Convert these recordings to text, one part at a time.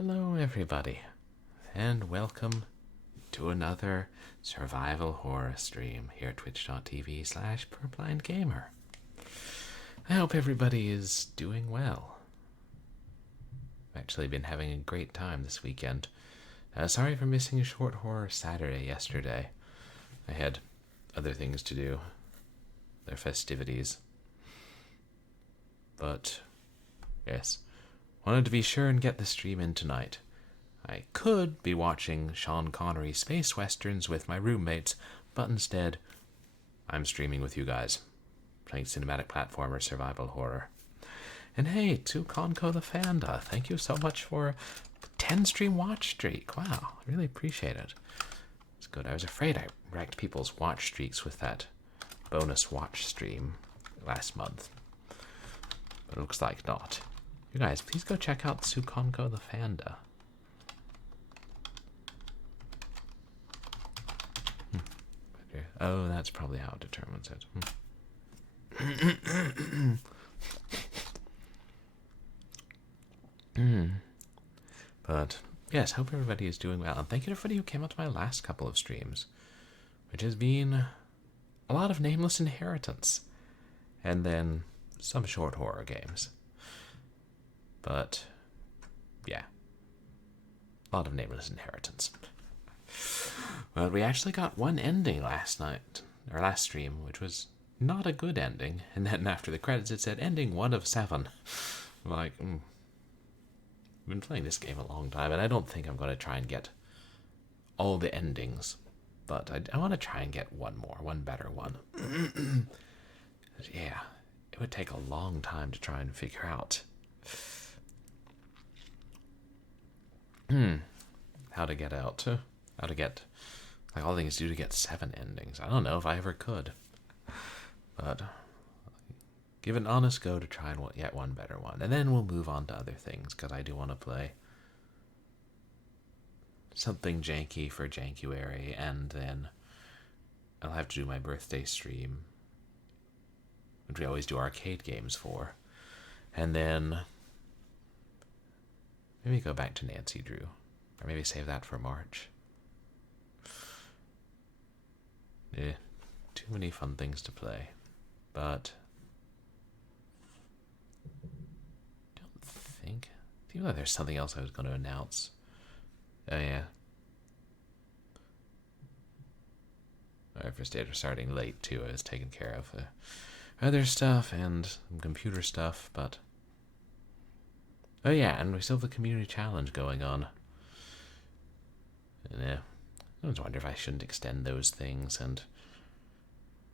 Hello everybody, and welcome to another survival horror stream here at twitch.tv/purblindgamer. I hope everybody is doing well. I've actually been having a great time this weekend. Sorry for missing a short horror Saturday yesterday. I had other things to do. Their festivities. But, yes. Wanted to be sure and get the stream in tonight. I could be watching Sean Connery space westerns with my roommates, but instead, I'm streaming with you guys, playing cinematic platformer survival horror. And hey, to Conco the Fanda, thank you so much for 10 stream watch streak. Wow, I really appreciate it. It's good. I was afraid I wrecked people's watch streaks with that bonus watch stream last month, but it looks like not. You guys, please go check out Sukonko the Fanda. Oh, that's probably how it determines it. But, yes, hope everybody is doing well. And thank you to everybody who came out to my last couple of streams, which has been a lot of Nameless Inheritance, and then some short horror games. But, yeah, a lot of Nameless Inheritance. Well, we actually got one ending last night, or last stream, which was not a good ending. And then after the credits, it said ending 1 of 7. I'm like, I've been playing this game a long time, and I don't think I'm going to try and get all the endings. But I want to try and get one more, one better one. Yeah, it would take a long time to try and figure out how to get like all things do to get 7 endings. I don't know if I ever could, but give it an honest go to try and get one better one, and then we'll move on to other things, because I do want to play something janky for Jankuary, and then I'll have to do my birthday stream, which we always do arcade games for, and then maybe go back to Nancy Drew. Or maybe save that for March. Too many fun things to play. But I don't think... I feel like there's something else I was going to announce. Oh, yeah. My first day was starting late, too. I was taking care of other stuff and some computer stuff, but... Oh, yeah, and we still have the community challenge going on. And, I was wondering if I shouldn't extend those things and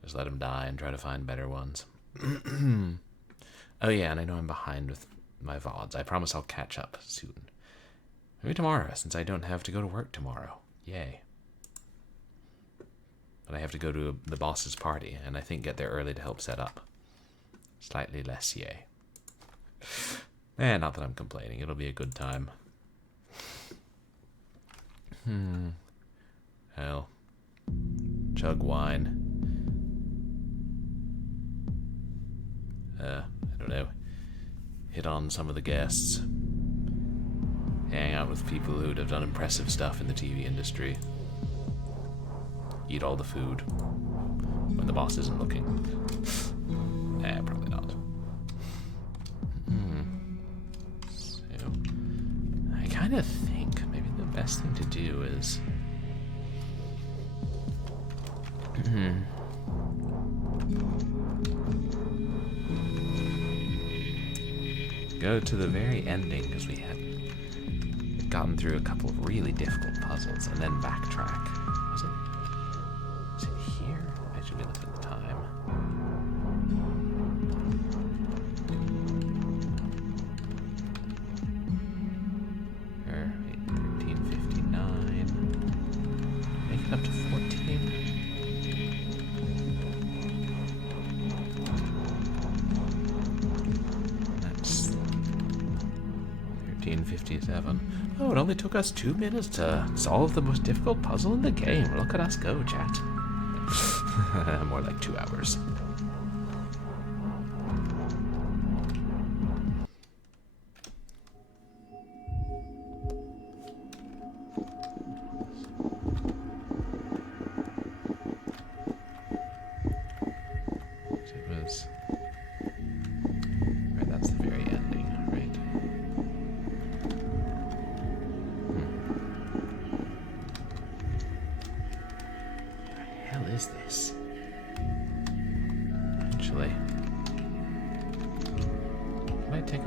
just let them die and try to find better ones. Oh yeah, and I know I'm behind with my VODs. I promise I'll catch up soon. Maybe tomorrow, since I don't have to go to work tomorrow. Yay. But I have to go to the boss's party, and I think get there early to help set up. Slightly less yay. Not that I'm complaining. It'll be a good time. Hell. Chug wine. I don't know. Hit on some of the guests. Hang out with people who'd have done impressive stuff in the TV industry. Eat all the food. When the boss isn't looking. Probably not. So, I kind of think maybe the best thing to do is... go to the very ending, because we had gotten through a couple of really difficult puzzles, and then backtrack. Was it here? I should be looking at the time. Or 13:59. Make it up to 14. That's 13:57. Oh, it only took us 2 minutes to solve the most difficult puzzle in the game. Look at us go, chat. More like 2 hours.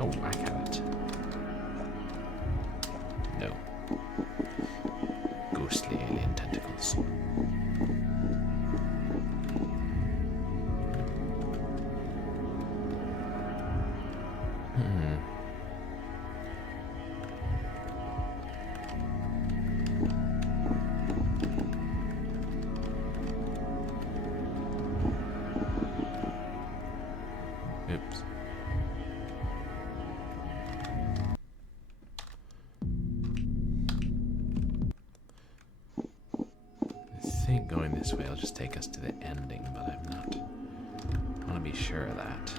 I'll whack at it. No. Ghostly alien tentacles. Oops. I think going this way will just take us to the ending, but I'm not. I want to be sure of that.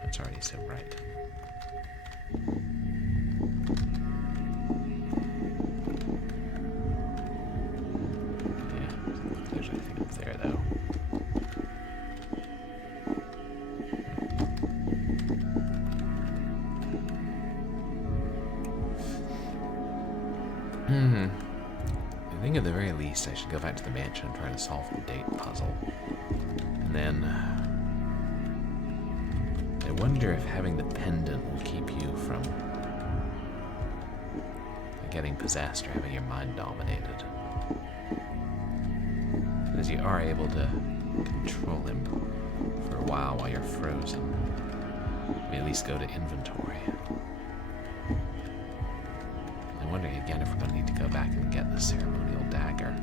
That's already so right. Yeah, there's anything up there though. I think at the very least I should go back to the mansion and try to solve the date puzzle. And then I wonder if having the pendant will keep you from getting possessed or having your mind dominated. Because you are able to control him for a while you're frozen. We at least go to inventory. I'm wondering again if we're going to need to go back and get the ceremonial dagger.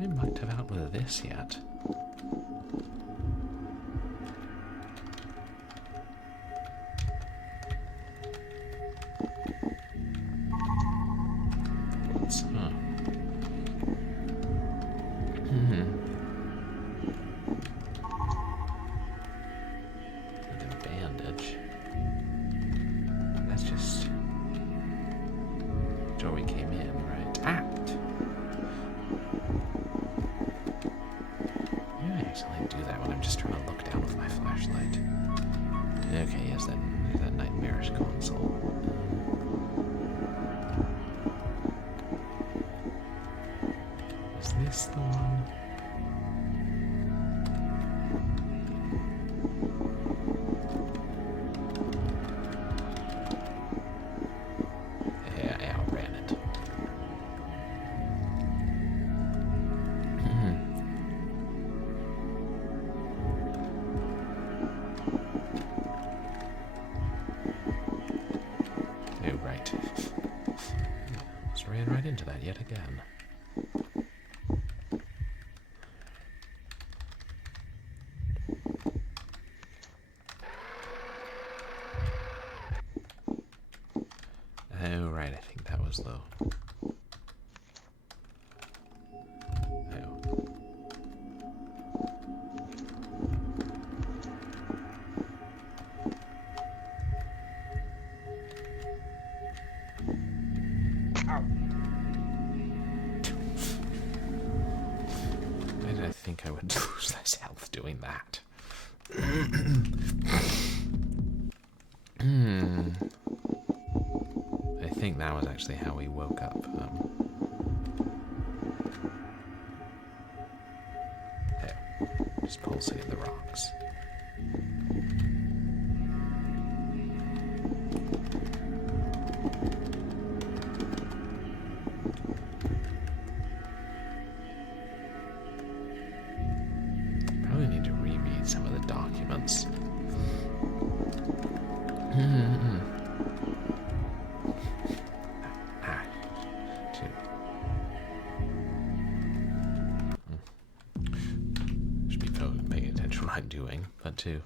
We might have out with this yet. What's huh? The bandage. That's just where we came in, right? Ah! Do that when I'm just trying to look down with my flashlight. Okay, yes, there's that nightmarish console. Is this the one? Yeah, I outran it. Ran right into that yet again. Oh, right, I think that was low. I think I would lose less health doing that. I think that was actually how we woke up. Just pulsing in the rocks. Some of the documents. Should be paying attention to what I'm doing, but to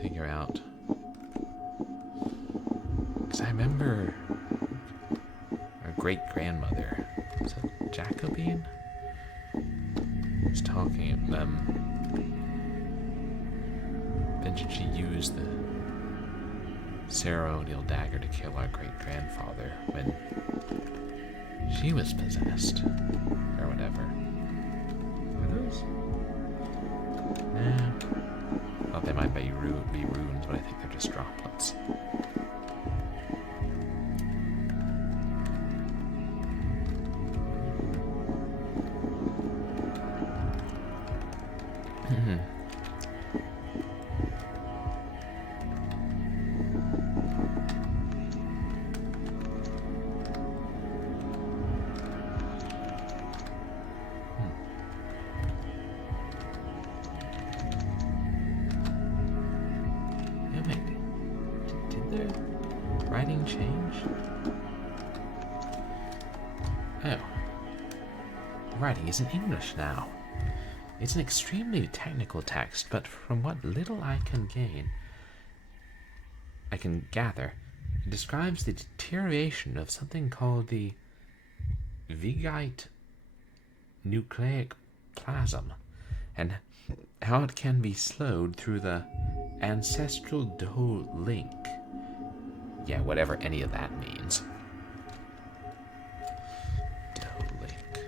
figure out. Because I remember our great grandmother, was it Jacobine? Was talking Did she use the ceremonial dagger to kill our great-grandfather when she was possessed? Or whatever. Are those? Nah. Well, they might be runes, but I think they're just droplets. Writing change? Oh. Writing is in English now. It's an extremely technical text, but from what little I can gather, it describes the deterioration of something called the Vigite nucleic plasm, and how it can be slowed through the ancestral DOE link. Yeah, whatever any of that means. DOE link.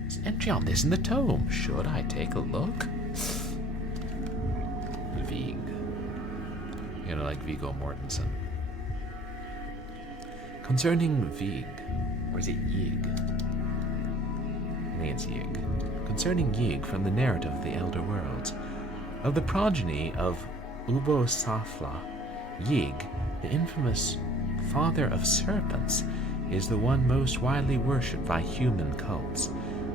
There's an entry on this in the tome. Should I take a look? Vig. You know, like Viggo Mortensen. Concerning Vig. Or is it Yig? I think it's Yig. Concerning Yig from the narrative of the Elder Worlds. Of the progeny of Ubosafla, Yig, the infamous father of serpents, is the one most widely worshipped by human cults.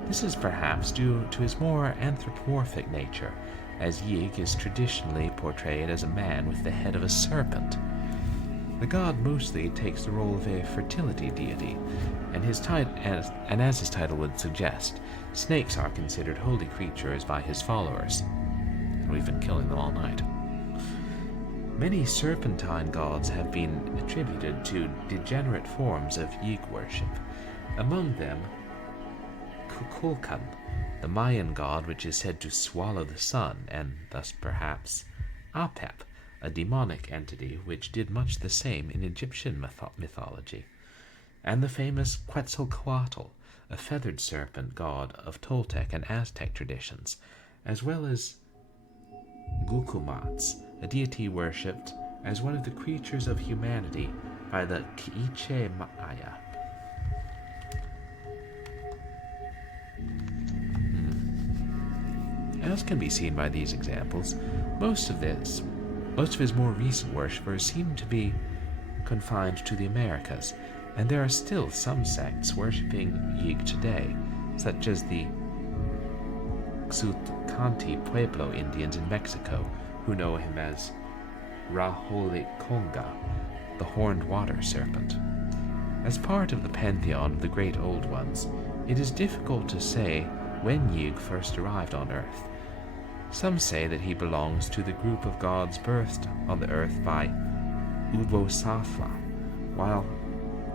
This is perhaps due to his more anthropomorphic nature, as Yig is traditionally portrayed as a man with the head of a serpent. The god mostly takes the role of a fertility deity, and as his title would suggest, snakes are considered holy creatures by his followers. And we've been killing them all night. Many serpentine gods have been attributed to degenerate forms of Yig worship, among them Kukulkan, the Mayan god which is said to swallow the sun, and thus perhaps Apep, a demonic entity which did much the same in Egyptian mythology, and the famous Quetzalcoatl, a feathered serpent god of Toltec and Aztec traditions, as well as Gukumats, a deity worshipped as one of the creatures of humanity by the Quiche Maya. As can be seen by these examples, most of his more recent worshippers seem to be confined to the Americas, and there are still some sects worshipping Yig today, such as the Xutcanti Pueblo Indians in Mexico, who know him as Raholiconga, the horned water serpent. As part of the pantheon of the great old ones, it is difficult to say when Yig first arrived on Earth. Some say that he belongs to the group of gods birthed on the earth by Ubosafla, while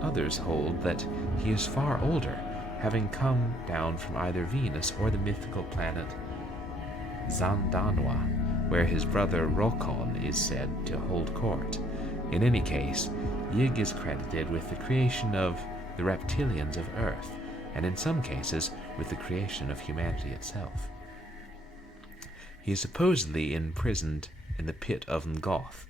others hold that he is far older, having come down from either Venus or the mythical planet Zandanwa, where his brother Rokon is said to hold court. In any case, Yig is credited with the creation of the reptilians of Earth, and in some cases with the creation of humanity itself. He is supposedly imprisoned in the pit of Ngoth,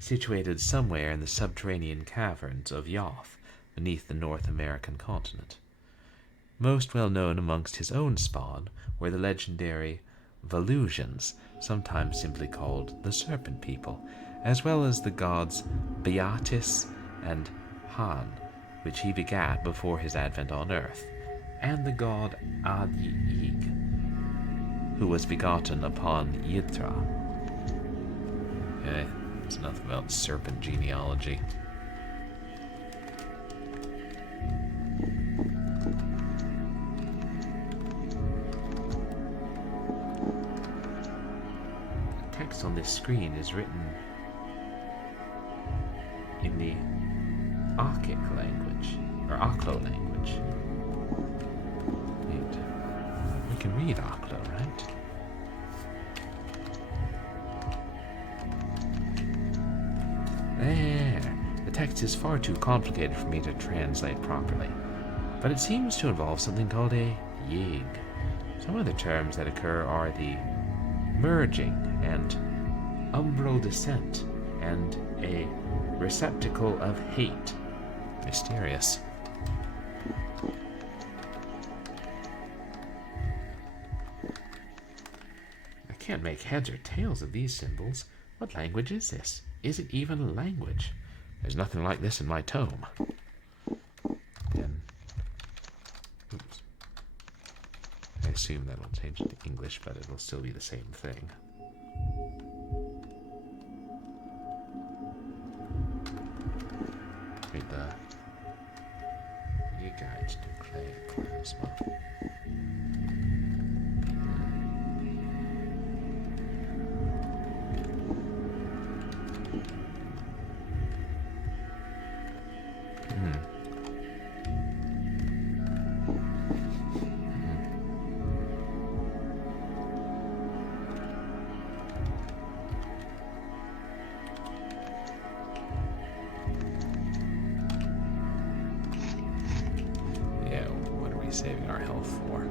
situated somewhere in the subterranean caverns of Yoth, beneath the North American continent. Most well known amongst his own spawn were the legendary Valusians, sometimes simply called the Serpent People, as well as the gods Beatis and Han, which he begat before his advent on earth, and the god Adi-Ig, who was begotten upon Yithra. Okay, there's nothing about serpent genealogy. The text on this screen is written in the Archic language, or Aklo language. Wait, we can read Aklo, right? There. The text is far too complicated for me to translate properly, but it seems to involve something called a yig. Some other terms that occur are the merging and umbral descent and a receptacle of hate. Mysterious. I can't make heads or tails of these symbols. What language is this? Is it even a language? There's nothing like this in my tome. Then, oops. I assume that'll change it to English, but it'll still be the same thing. Read the guide to clay plasma. Saving our health for.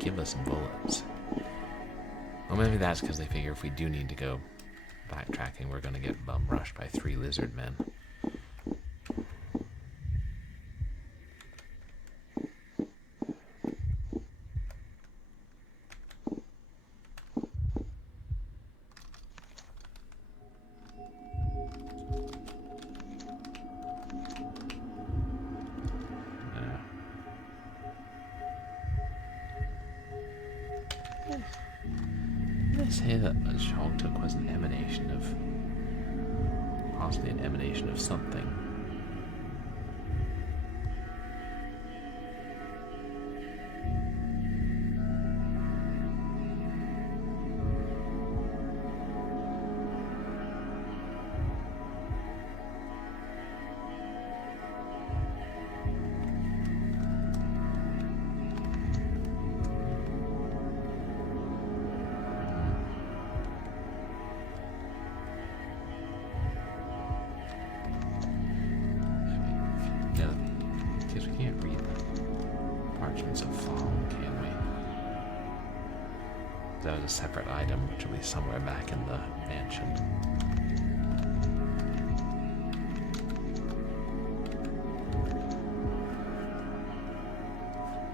Give us bullets. Well, maybe that's because they figure if we do need to go backtracking, we're going to get bum rushed by 3 lizard men. Say that Shogtuk was an emanation of, possibly an emanation of something. That was a separate item, which will be somewhere back in the mansion.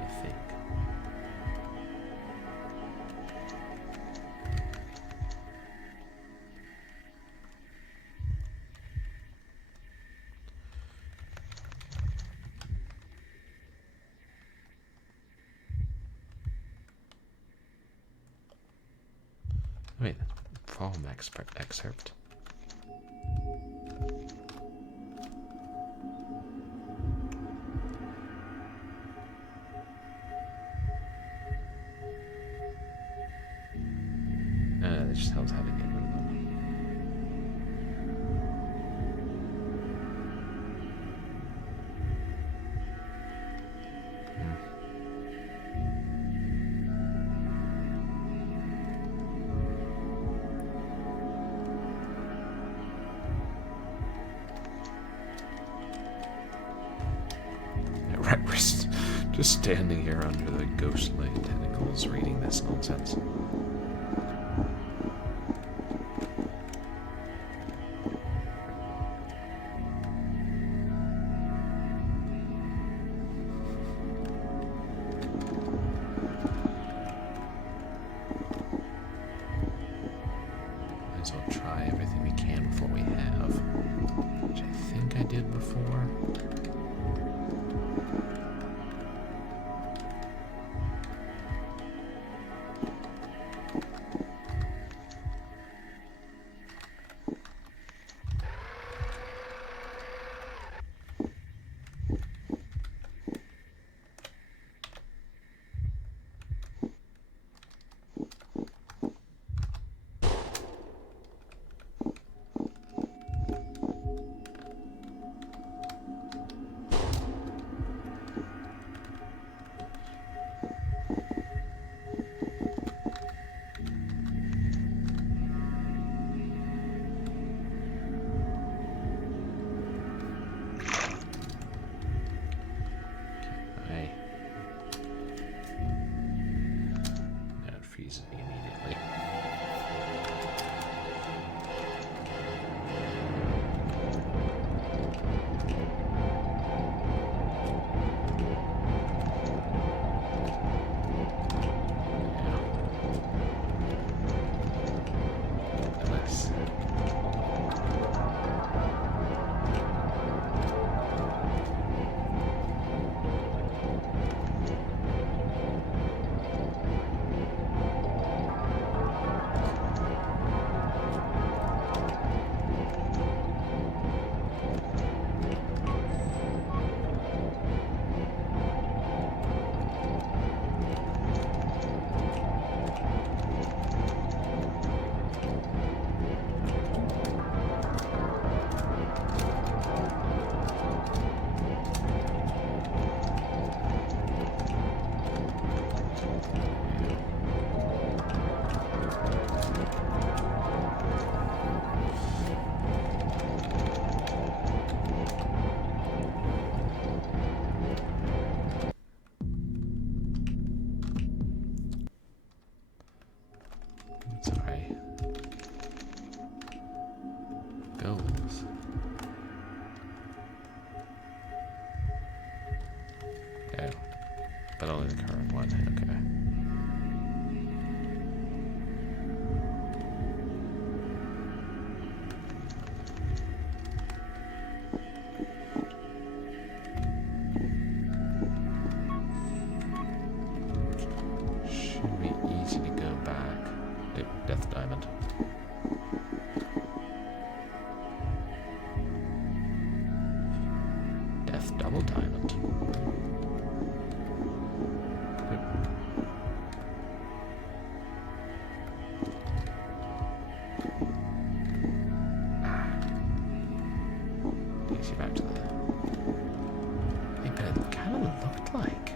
I think. Wait, poem excerpt. That just tells how to get rid of them. Right, we're just standing here under the ghostly tentacles reading this nonsense. Might as well try everything we can with what we have, which I think I did before. but only the current one. Okay. Should be easy to go back. Oh, Death Diamond. Death Double Diamond. Takes you back to the... Hey, but it kind of looked like...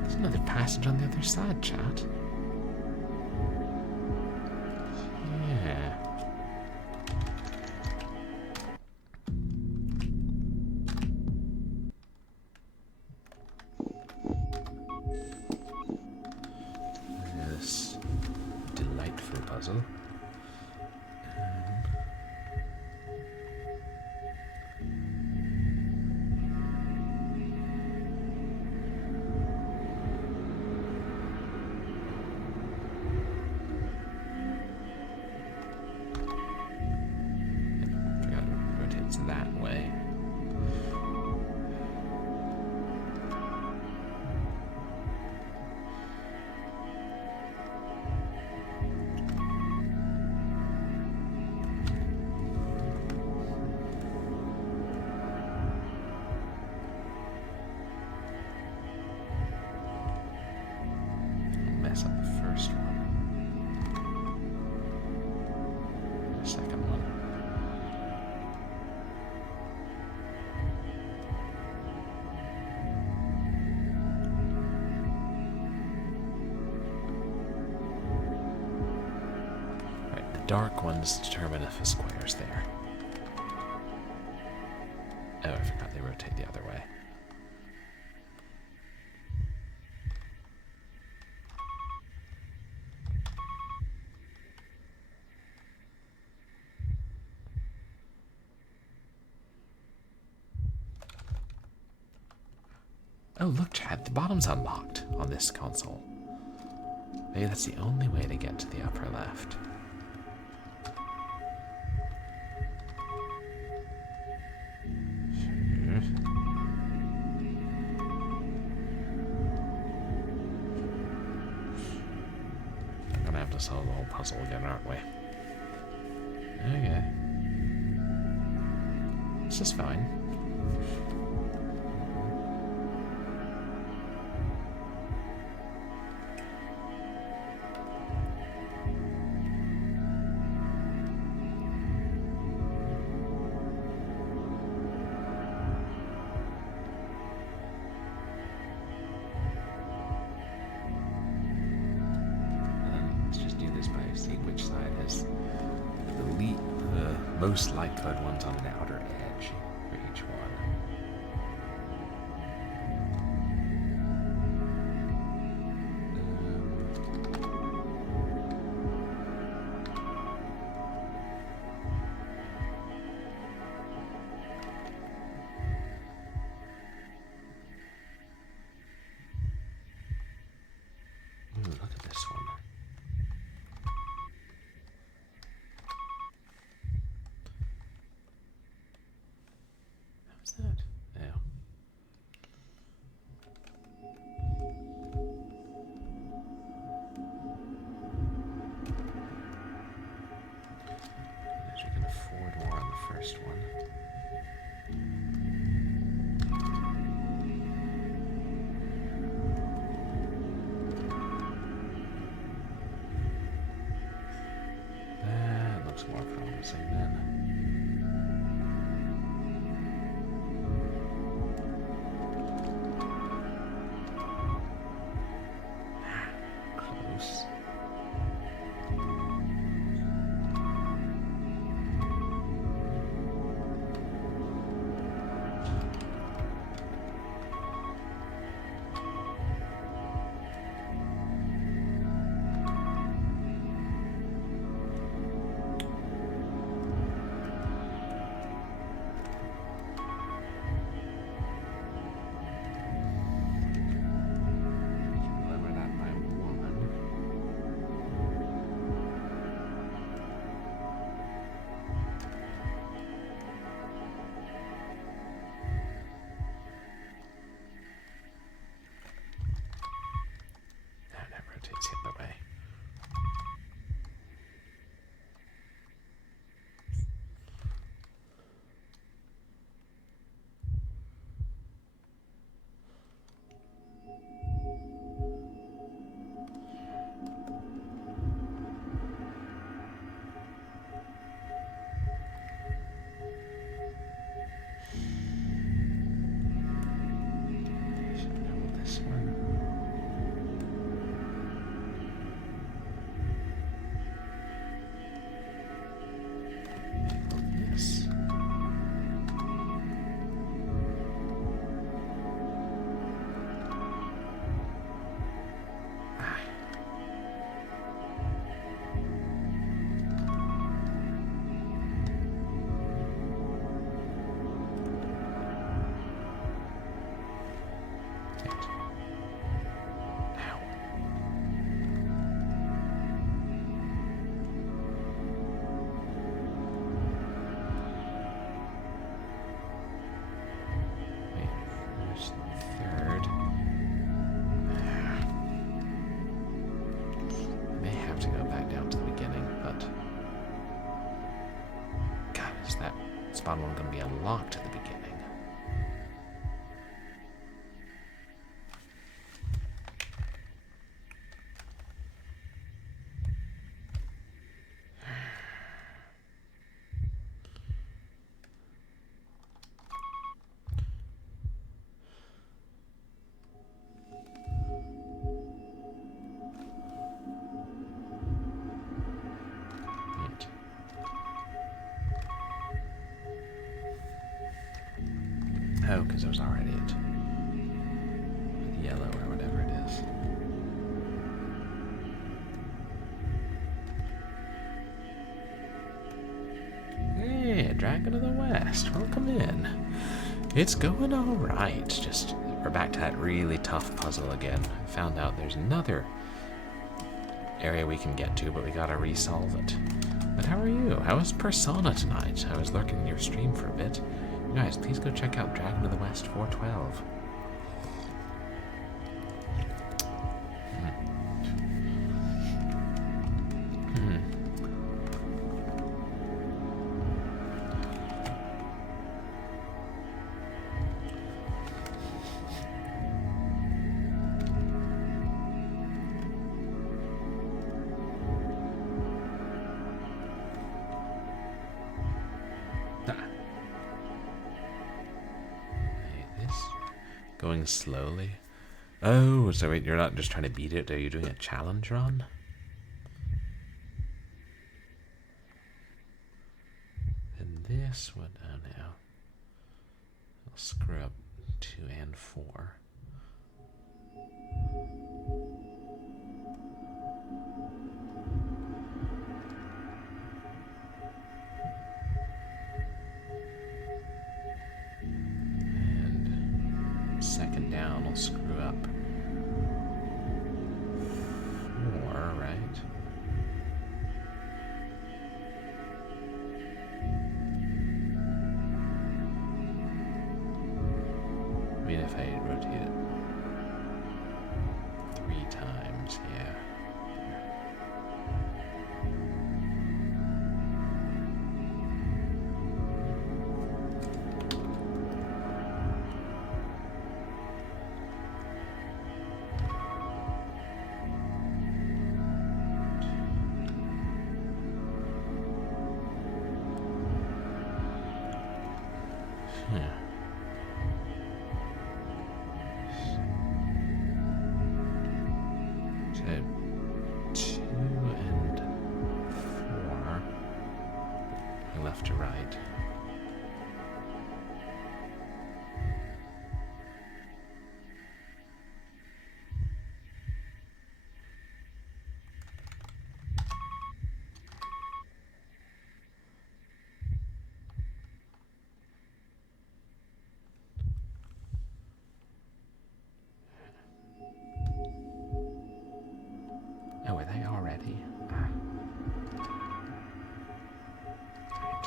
There's another passage on the other side, chat. Yeah. This delightful puzzle. Forgot it rotates that way. Mess up the first one. The second one. Right, the dark ones determine if a square's there. Oh, I forgot they rotate the other way. Oh, look, Chad, the bottom's unlocked on this console. Maybe that's the only way to get to the upper left. Sure. We're gonna have to solve the whole puzzle again, aren't we? Okay. This is fine. See which side has the most likelihood ones on an outer edge for each one. Ooh, look at this one. First one. That looks more promising then. Close. bottom one going to be unlocked at the beginning. Oh, because there's already it. Yellow or whatever it is. Hey, Dragon of the West, welcome in. It's going alright. Just, we're back to that really tough puzzle again. I found out there's another area we can get to, but we gotta resolve it. But how are you? How was Persona tonight? I was lurking in your stream for a bit. You guys, please go check out Dragon of the West 412. Going slowly. Oh, so wait, you're not just trying to beat it, are you doing a challenge run? And this one, oh no. I'll screw up 2 and 4. Second down, I'll screw up 4, right? I mean, if I rotate it 3 times, yeah. So 2 and 4, left to right. Oh, are they already? Ah. Right.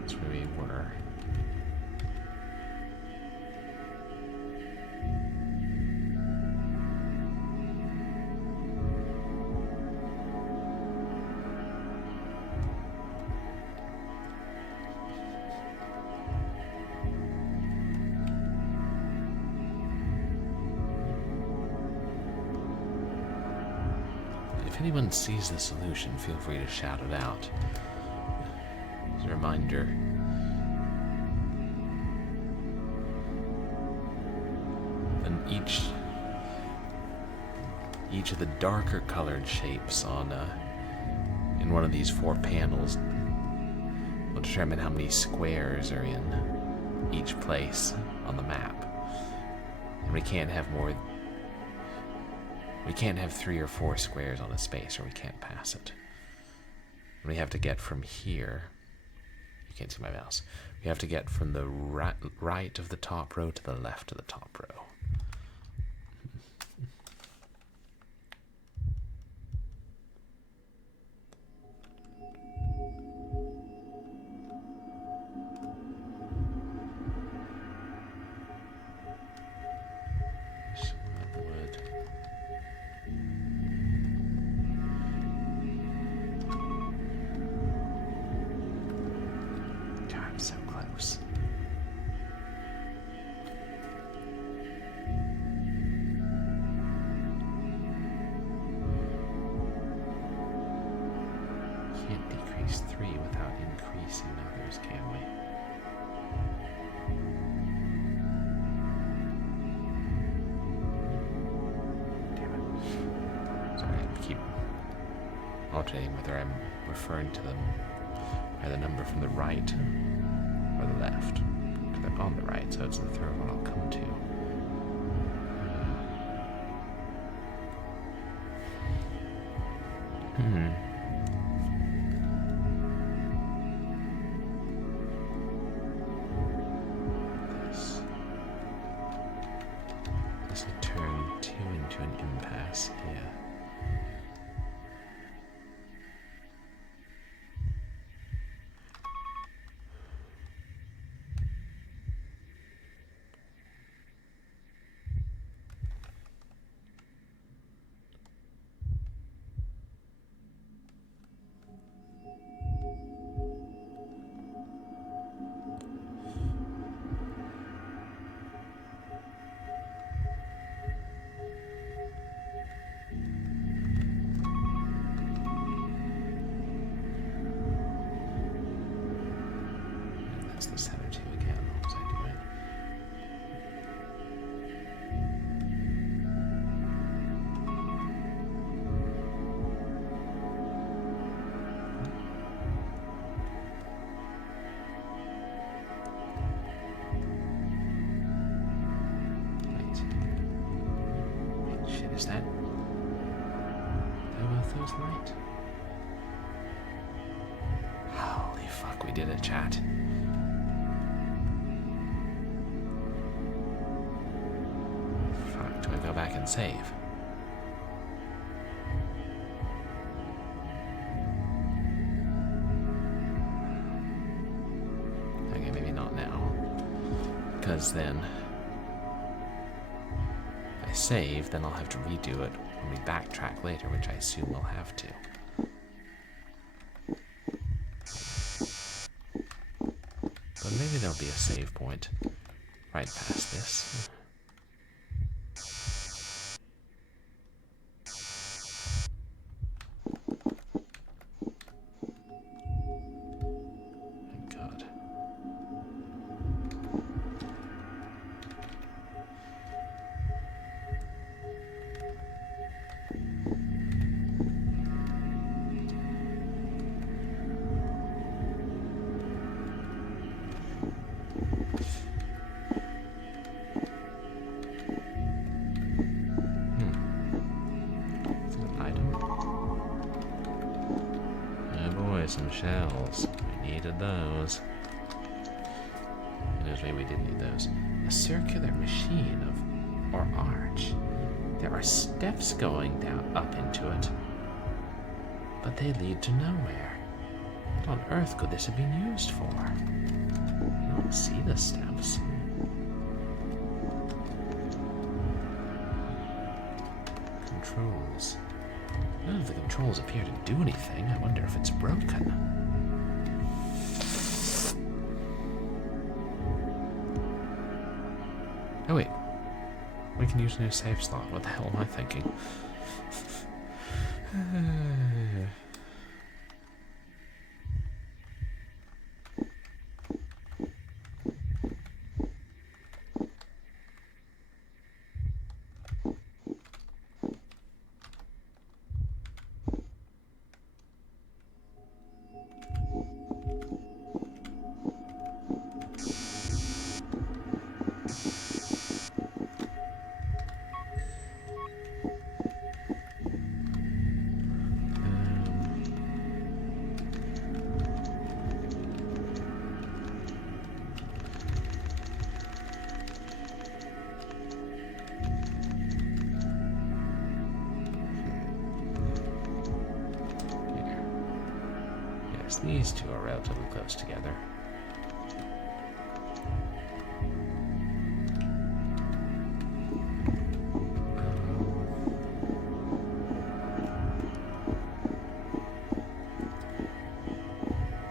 That's where we were. If anyone sees the solution, feel free to shout it out. As a reminder, and each of the darker colored shapes on in one of these 4 panels will determine how many squares are in each place on the map. And we can't have 3 or 4 squares on a space, or we can't pass it. And we have to get from here. You can't see my mouse. We have to get from the right of the top row to the left of the top row. can't decrease 3 without increasing others, can we? Damn it. Sorry, I keep alternating whether I'm referring to them by the number from the right or the left. Because they're on the right, so it's the third one I'll come to. This will turn 2 into an impasse here. That's the center 2 again. What was I doing? Wait, shit, is that? Both those light? Holy fuck, we did it, chat. Do I go back and save? Okay, maybe not now. Because then, if I save, then I'll have to redo it when we backtrack later, which I assume we'll have to. But maybe there'll be a save point right past this. Some shells. We needed those. Maybe we did need those. A circular machine or arch. There are steps going down up into it, but they lead to nowhere. What on earth could this have been used for? I don't see the steps. Controls. None of the controls appear to do anything. I wonder if it's broken. Oh wait. We can use a new save slot. What the hell am I thinking? These two are relatively close together.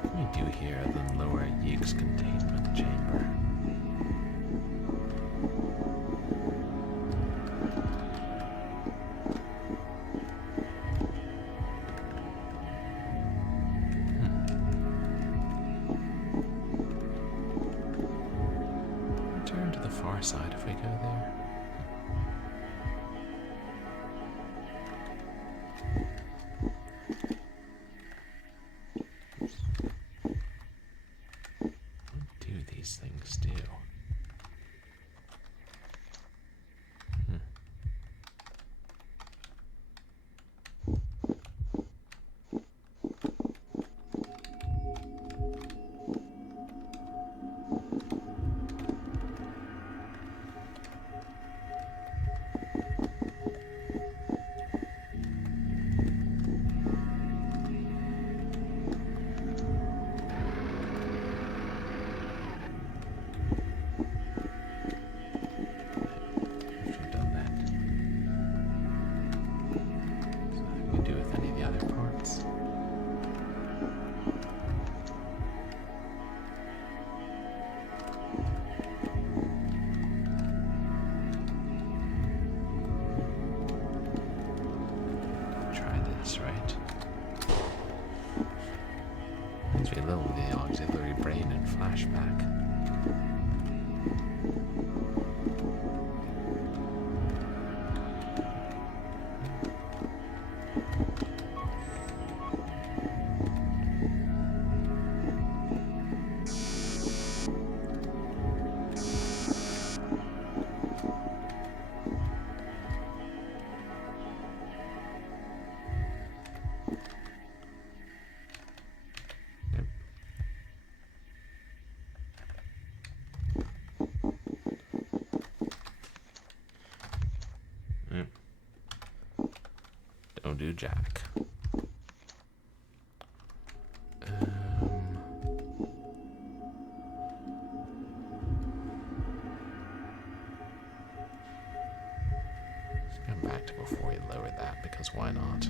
What can we do here other than lower Yeek's containment chamber? Inheritance. Try this, right? Makes me love the auxiliary brain and flashback. Don't do jack. Let's come back to before we lower that, because why not?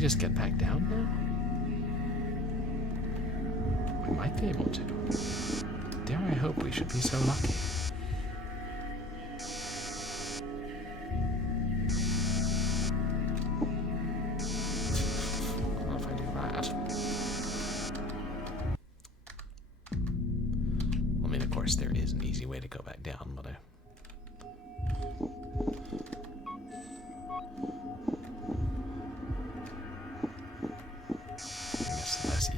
Just get back down now? We might be able to. Dare I hope we should be so lucky. I don't know if I do that. I mean, of course, there is an easy way to go back down, but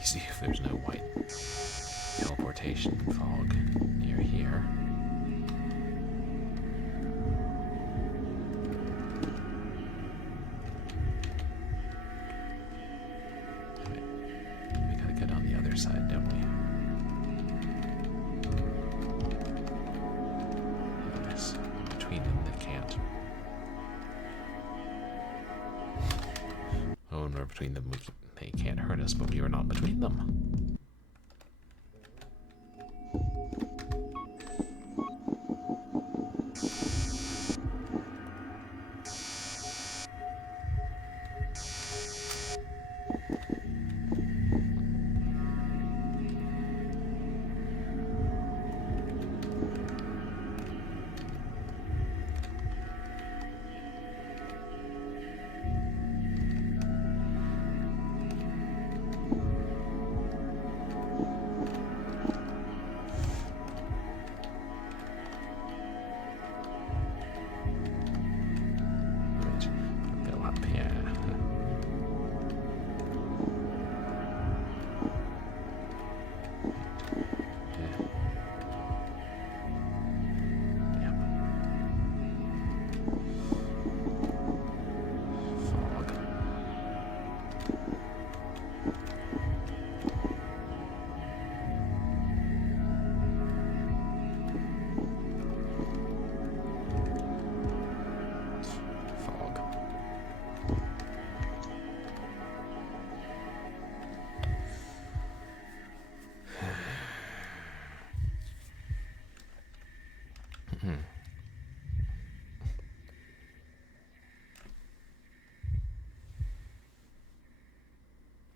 easy if there's no white teleportation fog near here. We gotta get on the other side, don't we? Yes, between them they can't. Oh, and we're between them. They can't hurt us, but we are not between them.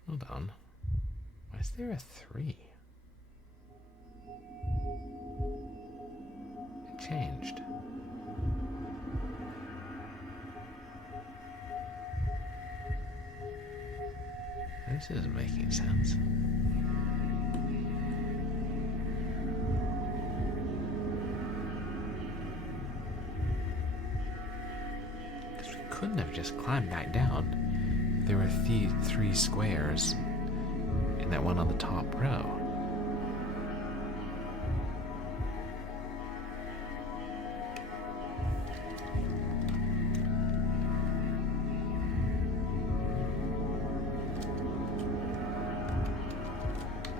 Hold on. Why is there a 3? It changed. This isn't making sense. Because we couldn't have just climbed back down. There were 3 squares in that one on the top row.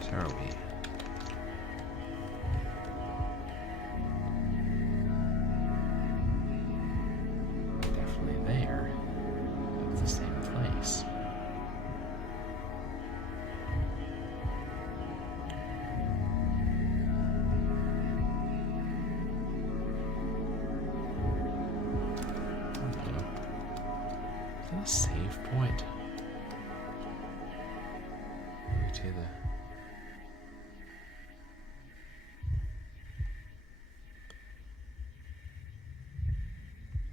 So are we that a save point? To the...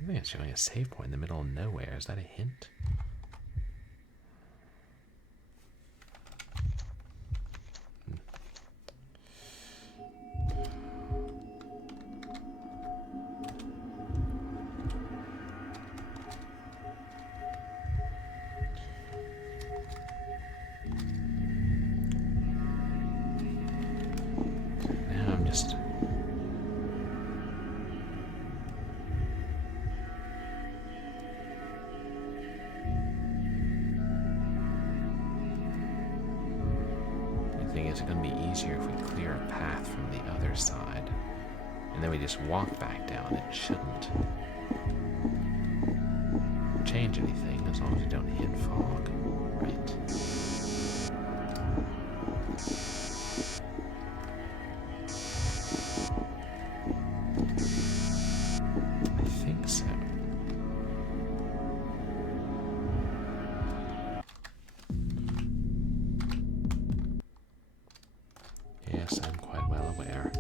I think it's showing a save point in the middle of nowhere. Is that a hint? Now I'm just... It's going to be easier if we clear a path from the other side. And then we just walk back down. It shouldn't change anything as long as we don't hit fog. Right. I think so. Yes, I'm quite well aware.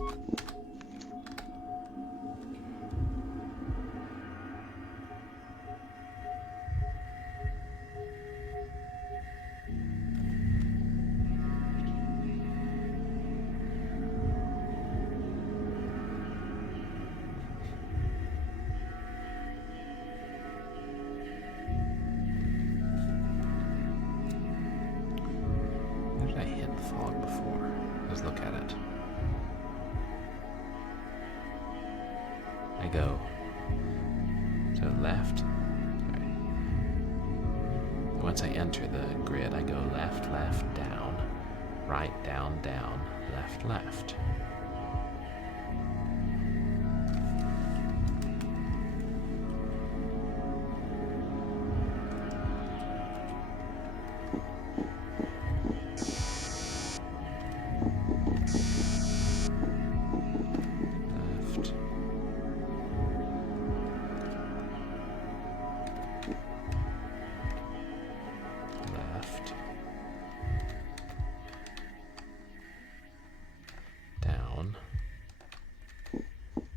Where did I hit fog before? Let's look at it. I go so left. Sorry. Once I enter the grid, I go left, left, down, right, down, down, left, left.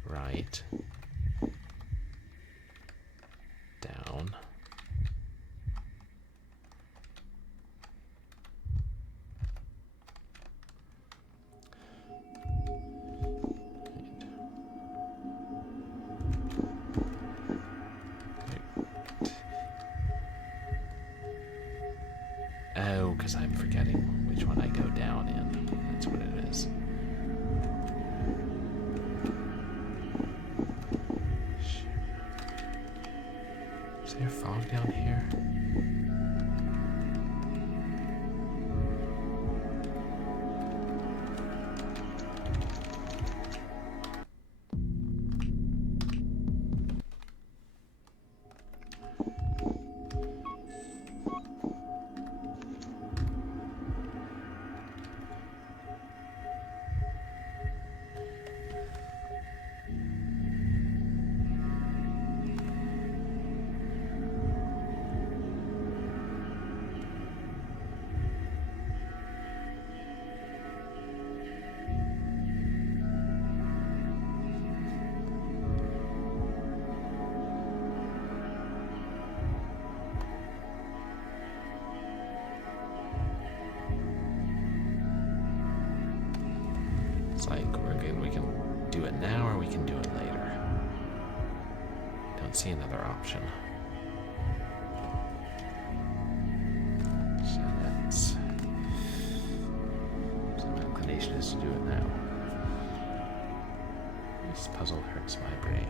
Right, down, oh, because I'm forgetting which one I go down in. That's what it is. Is there fog down here? It's like we can do it now or we can do it later. Don't see another option. So that's... So my inclination is to do it now. This puzzle hurts my brain.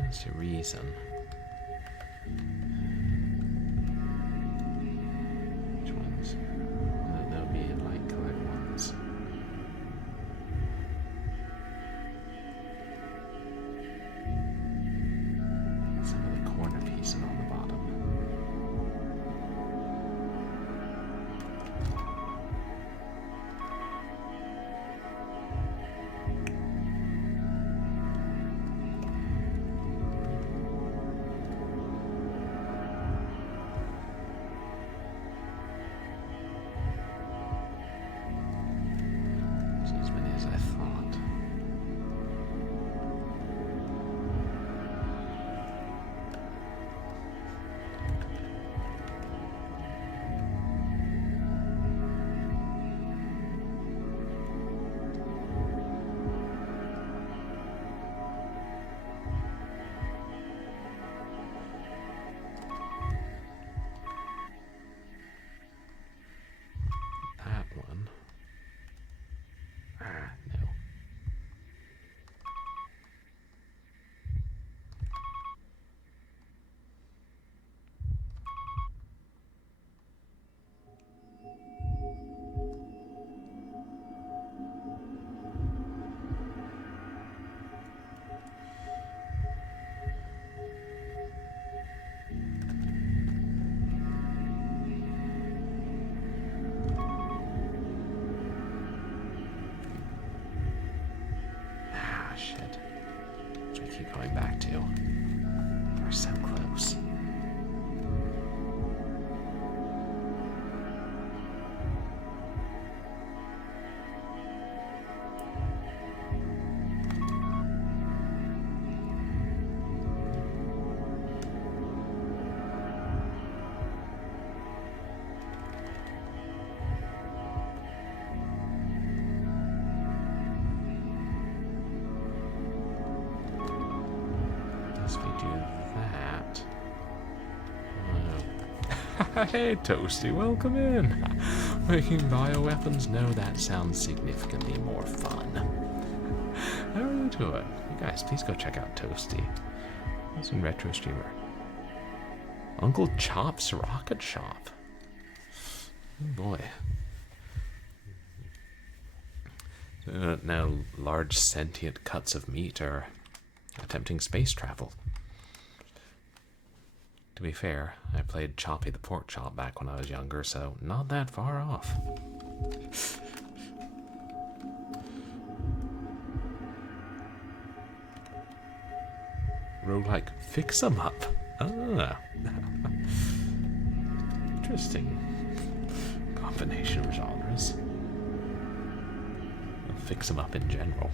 That's your reason. Which ones? There'll be like collect ones. Some of the corner pieces on the bottom. As many as I thought. That one. Ah, no. Ah, shit. Which we keep going back to. We're so close. As we do that. Wow. Hey, Toasty, welcome in. Making bioweapons? No, that sounds significantly more fun. How are you doing? You guys, please go check out Toasty. That's in Retro Streamer. Uncle Chop's Rocket Shop. Oh boy. Now, large sentient cuts of meat are attempting space travel. To be fair, I played Choppy the Pork Chop back when I was younger, so not that far off. Roguelike fix 'em up. Ah. Interesting combination of genres. Fix 'em up in general.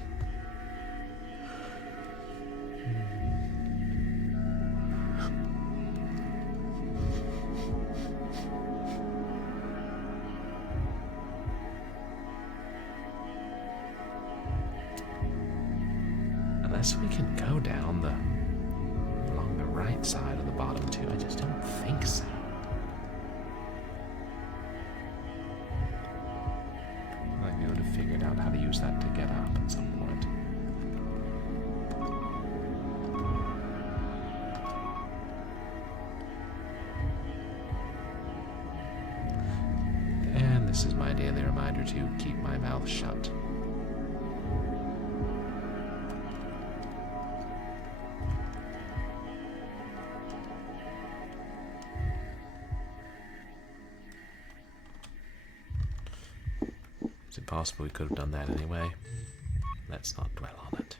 Unless we can go down along the right side of the bottom too, I just don't think so. I might be able to figure out how to use that to get up at some point. And this is my daily reminder to keep my mouth shut. Is it possible we could have done that anyway? Let's not dwell on it.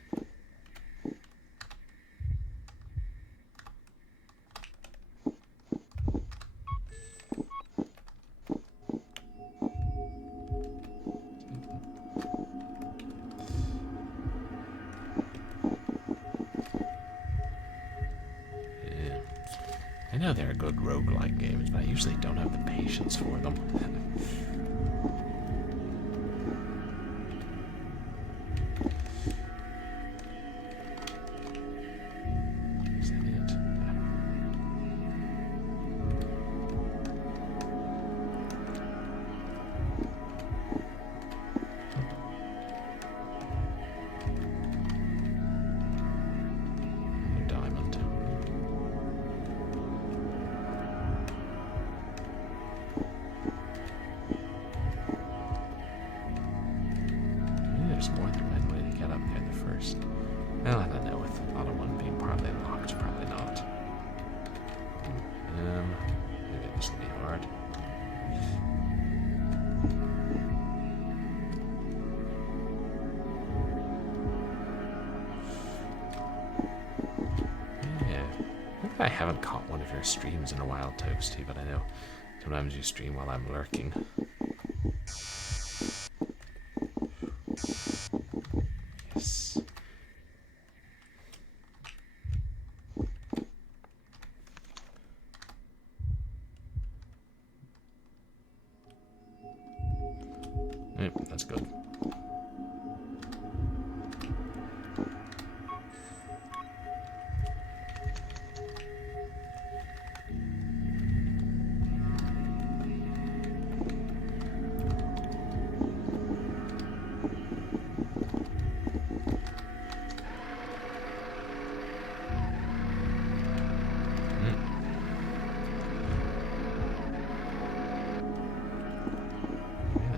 Yeah. I know they're good roguelike games, but I usually don't have the patience for them. first. Well, I don't know, with auto one being partly locked, probably not. Maybe this will be hard. Yeah. I think I haven't caught one of your streams in a while, Toasty, but I know sometimes you stream while I'm lurking. Yes. That's good.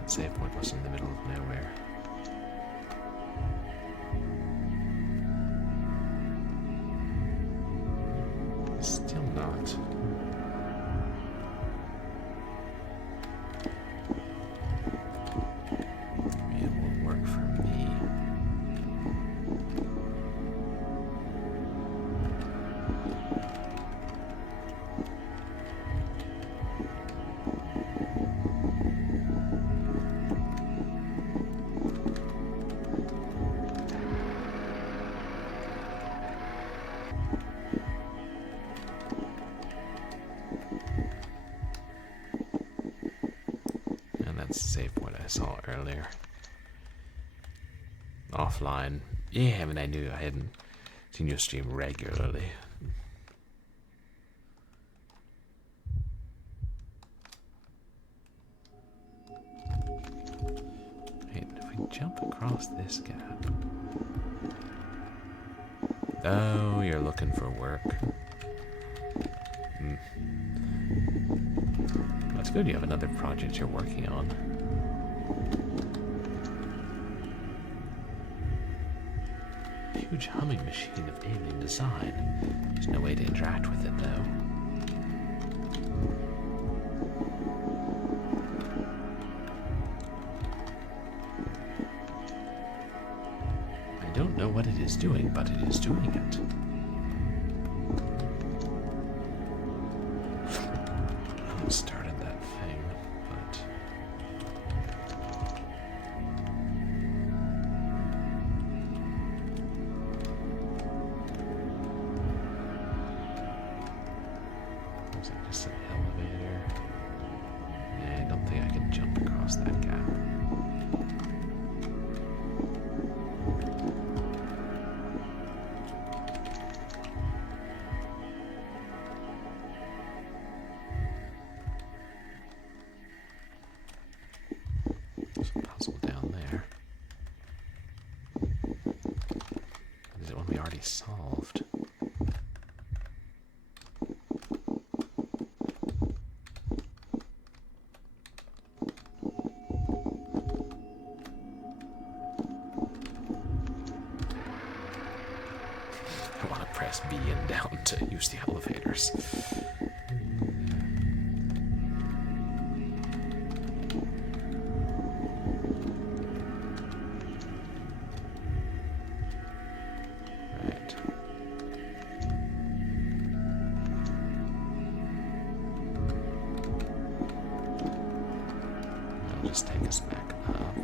Save point was in the middle of nowhere. Still not. Maybe it won't work for me. That's the save point I saw earlier. Offline. Yeah, I mean, I knew I hadn't seen you stream regularly. Wait, if we jump across this gap. Oh, you're looking for work. That's good, you have another project you're working on. Huge humming machine of alien design. There's no way to interact with it, though. I don't know what it is doing, but it is doing it. Started that thing, but was it just an elevator? Yeah, I don't think I can jump across that gap. There's a puzzle down there. Is it one we already solved? I want to press B and down to use the elevators. Just take us back up.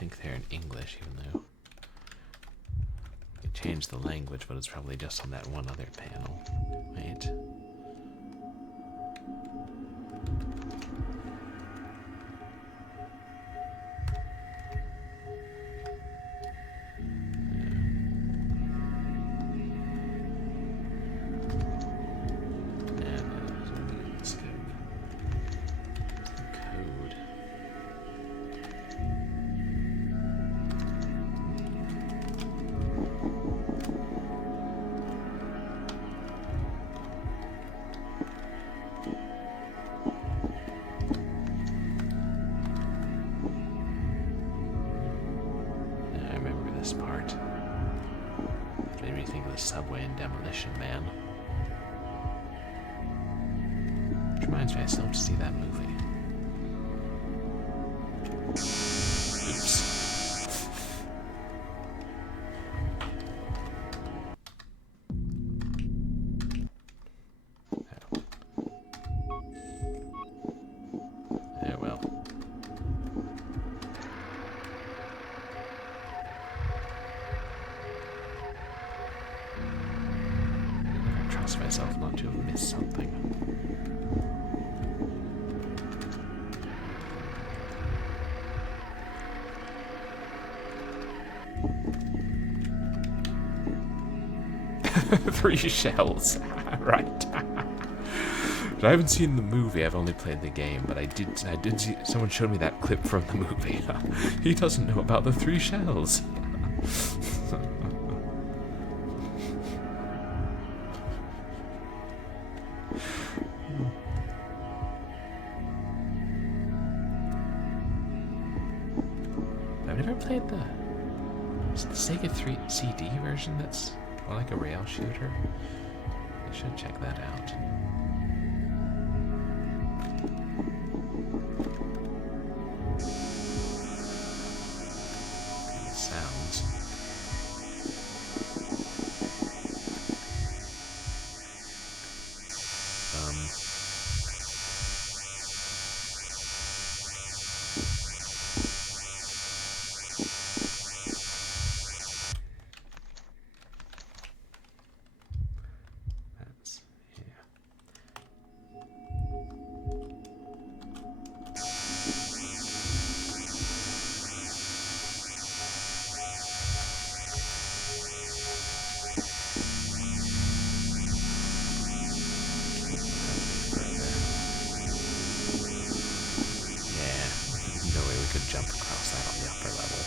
think they're in English, even though we changed the language, but it's probably just on that one other panel. Wait. This part made me think of the subway and Demolition Man. Which reminds me, I still have to see that movie. Oops. Oh well. Myself not to have missed something. Three shells. Right. I haven't seen the movie, I've only played the game, but I did see someone showed me that clip from the movie. He doesn't know about the 3 shells. I've never played is it the Sega 3 CD version that's more like a rail shooter? I should check that out. Sounds. Could jump across that on the upper level.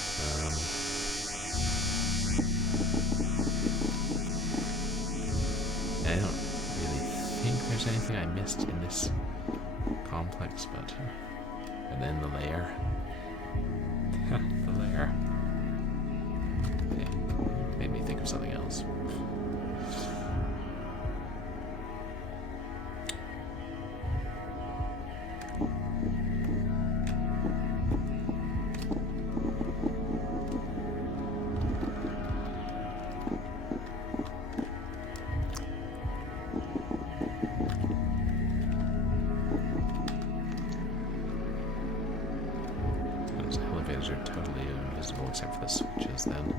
I don't really think there's anything I missed in this complex, but and then the Lair. The Lair. Yeah, made me think of something else. Elevators are totally invisible except for the switches then.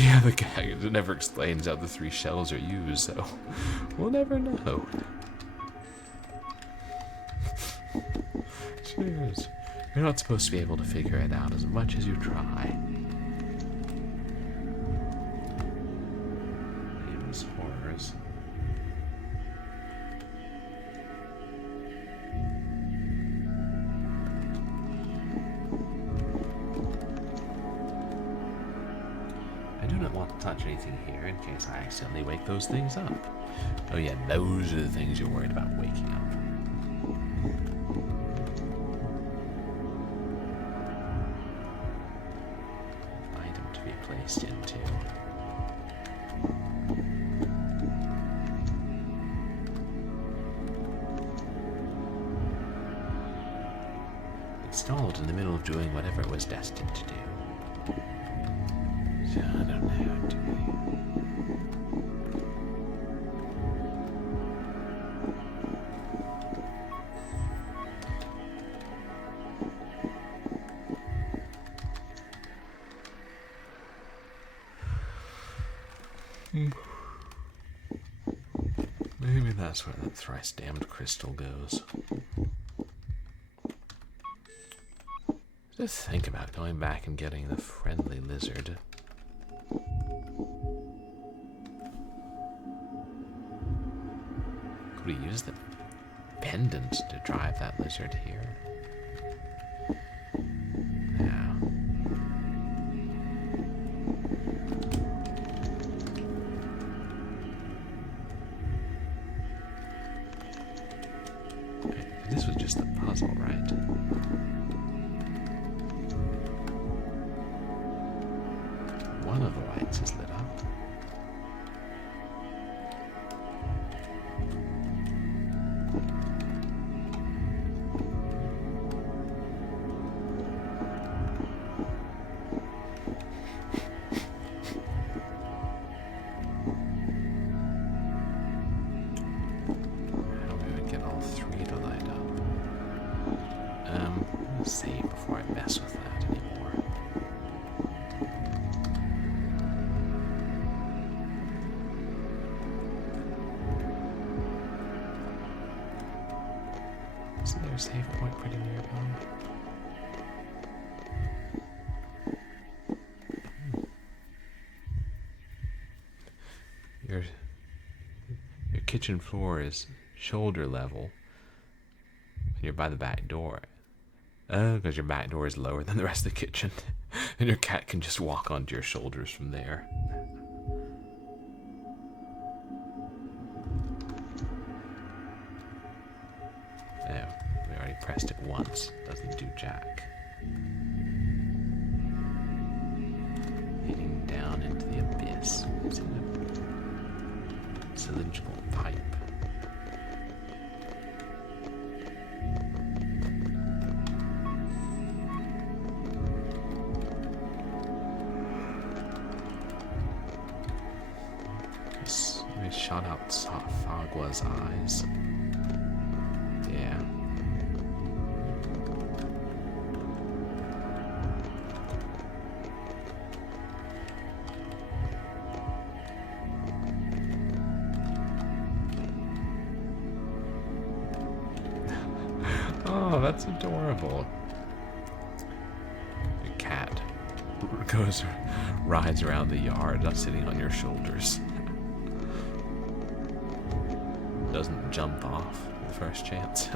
Yeah, the guy never explains how the 3 shells are used, so we'll never know. Cheers. You're not supposed to be able to figure it out as much as you try. Nameless horrors. I do not want to touch anything here in case I accidentally wake those things up. Oh yeah, those are the things you're worried about waking up. Item to be placed into. stalled in the middle of doing whatever it was destined to do. So I don't know, do we? Maybe that's where that thrice damned crystal goes. Just think about going back and getting the friendly lizard. Could we use the pendant to drive that lizard here? Now. This was just the puzzle, right? One of the lights is lit up. How we would get all three to light up. I'll save before I mess with that anymore. Isn't there a save point pretty nearby? Your kitchen floor is shoulder level. And you're by the back door. Oh, because your back door is lower than the rest of the kitchen. And your cat can just walk onto your shoulders from there. No, we already pressed it once. Doesn't do jack. Leading down into the abyss. Is it a cylindrical pipe? We shot out Fagua's eyes. Yeah. Oh, that's adorable. Your cat rides around the yard, not sitting on your shoulders. Doesn't jump off the first chance.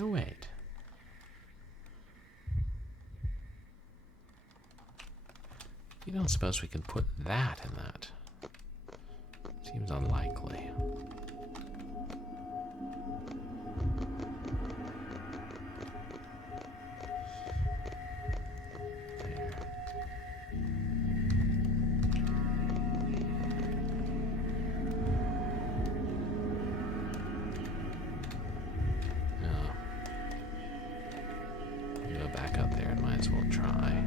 Oh, wait. You don't suppose we can put that in that? Seems unlikely. Back up there and might as well try.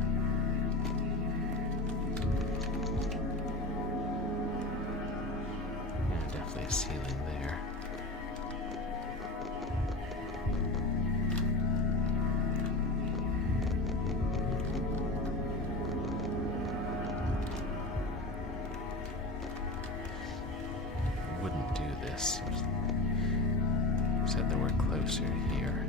Yeah, definitely a ceiling there. Wouldn't do this. Said that we're closer here.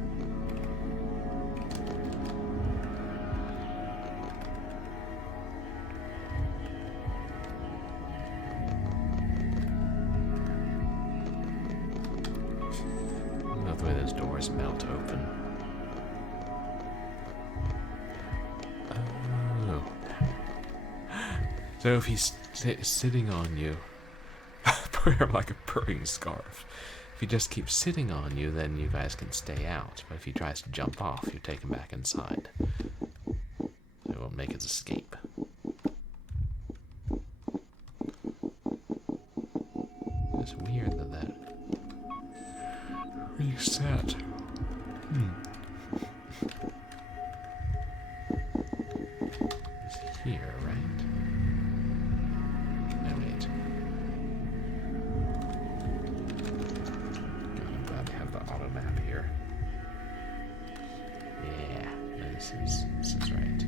The way those doors melt open. Oh. So if he's sitting on you, I'm like a purring scarf. If he just keeps sitting on you, then you guys can stay out. But if he tries to jump off, you take him back inside. So it won't make its escape. It's weird that reset. It's here, right? No, wait. I'm glad they have the auto map here. Yeah, this is right.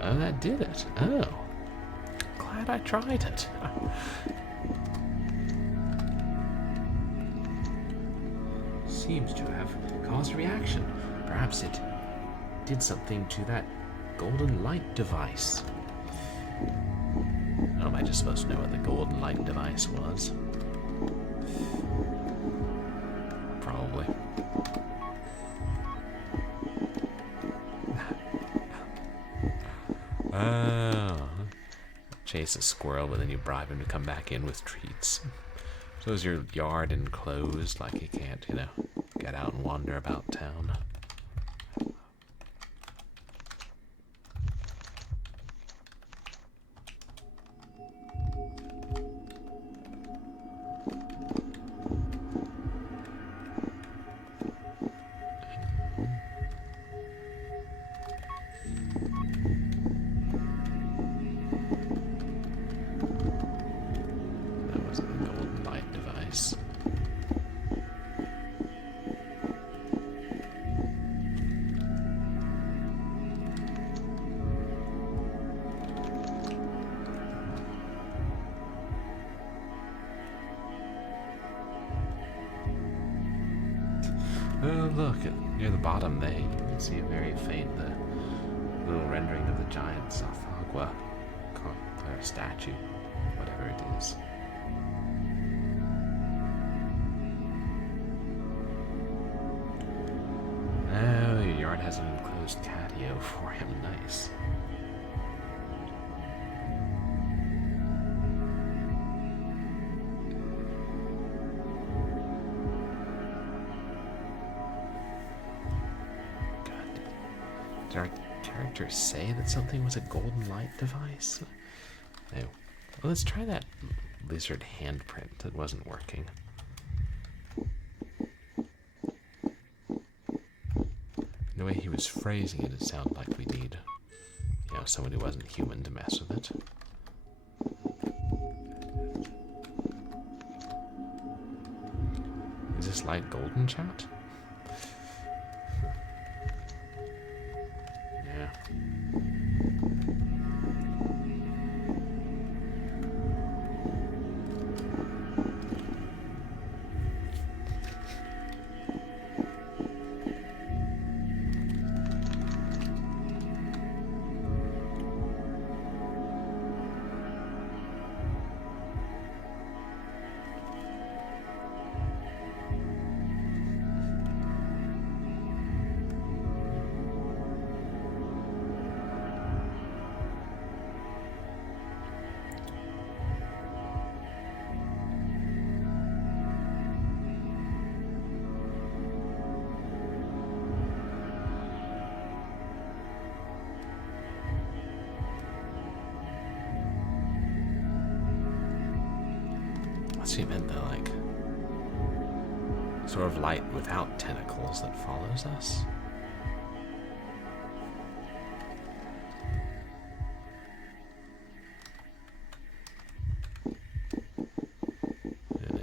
Oh, that did it. Oh. Glad I tried it. Seems to have caused a reaction. Perhaps it did something to that golden light device. Or am I just supposed to know what the golden light device was? Probably. Oh. Chase a squirrel, but then you bribe him to come back in with treats. So is your yard enclosed, like you can't, get out and wander about town? That wasn't a golden light device. Oh, look, near the bottom there, you can see a very faint little rendering of the giant Sathagwa statue, whatever it is. Oh, your yard has an enclosed catio for him. Nice. Did our character say that something was a golden light device? No. Well, let's try that lizard handprint that wasn't working. The way he was phrasing it, it sounded like we need, someone who wasn't human to mess with it. Is this light golden, chat? Yeah. She meant the sort of light without tentacles that follows us.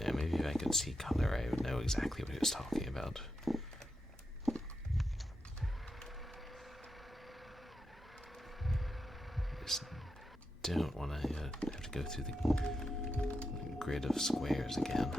And maybe if I could see color, I would know exactly what he was talking about. Just don't want to have to go through the grid of squares again.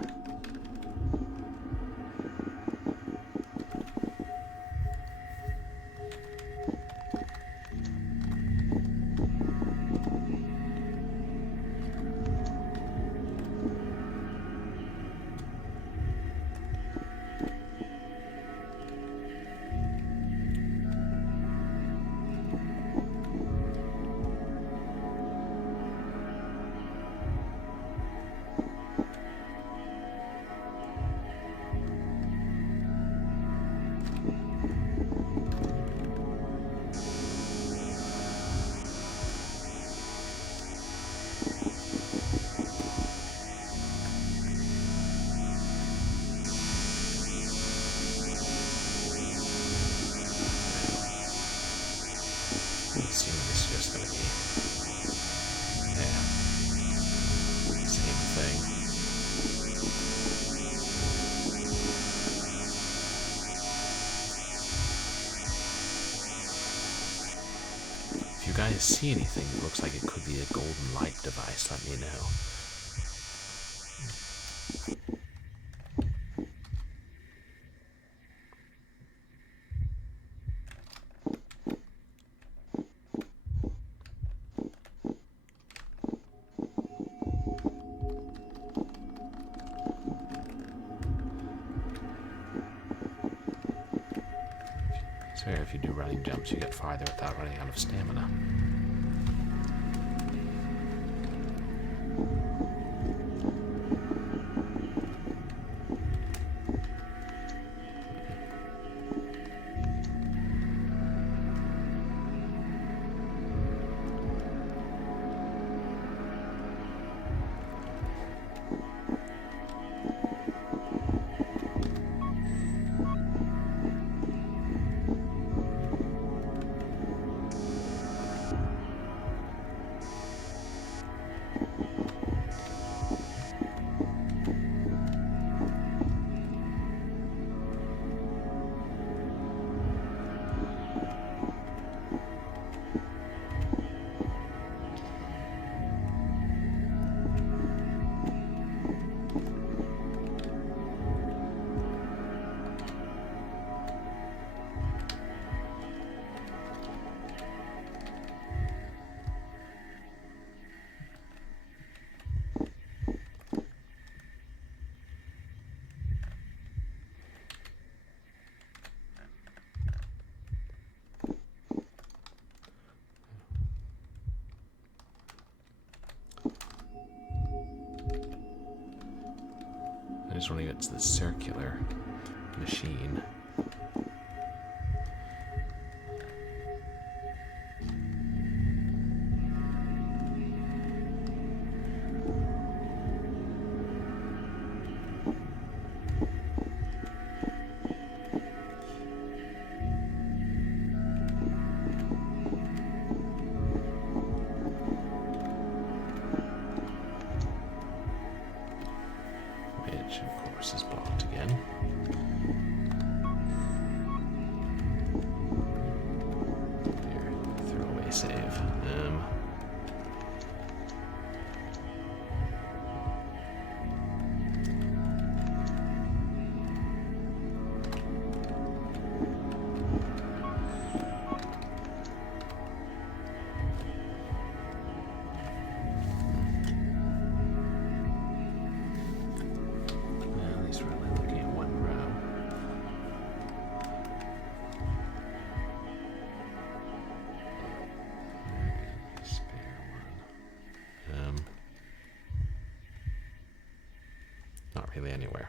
guys see anything that looks like it could be a golden light device, let me know. So if you do running jumps, you get farther without running out of stamina. I just want to get to the circular machine. Which, of course, is blocked again. Here, throwaway save. Not really anywhere.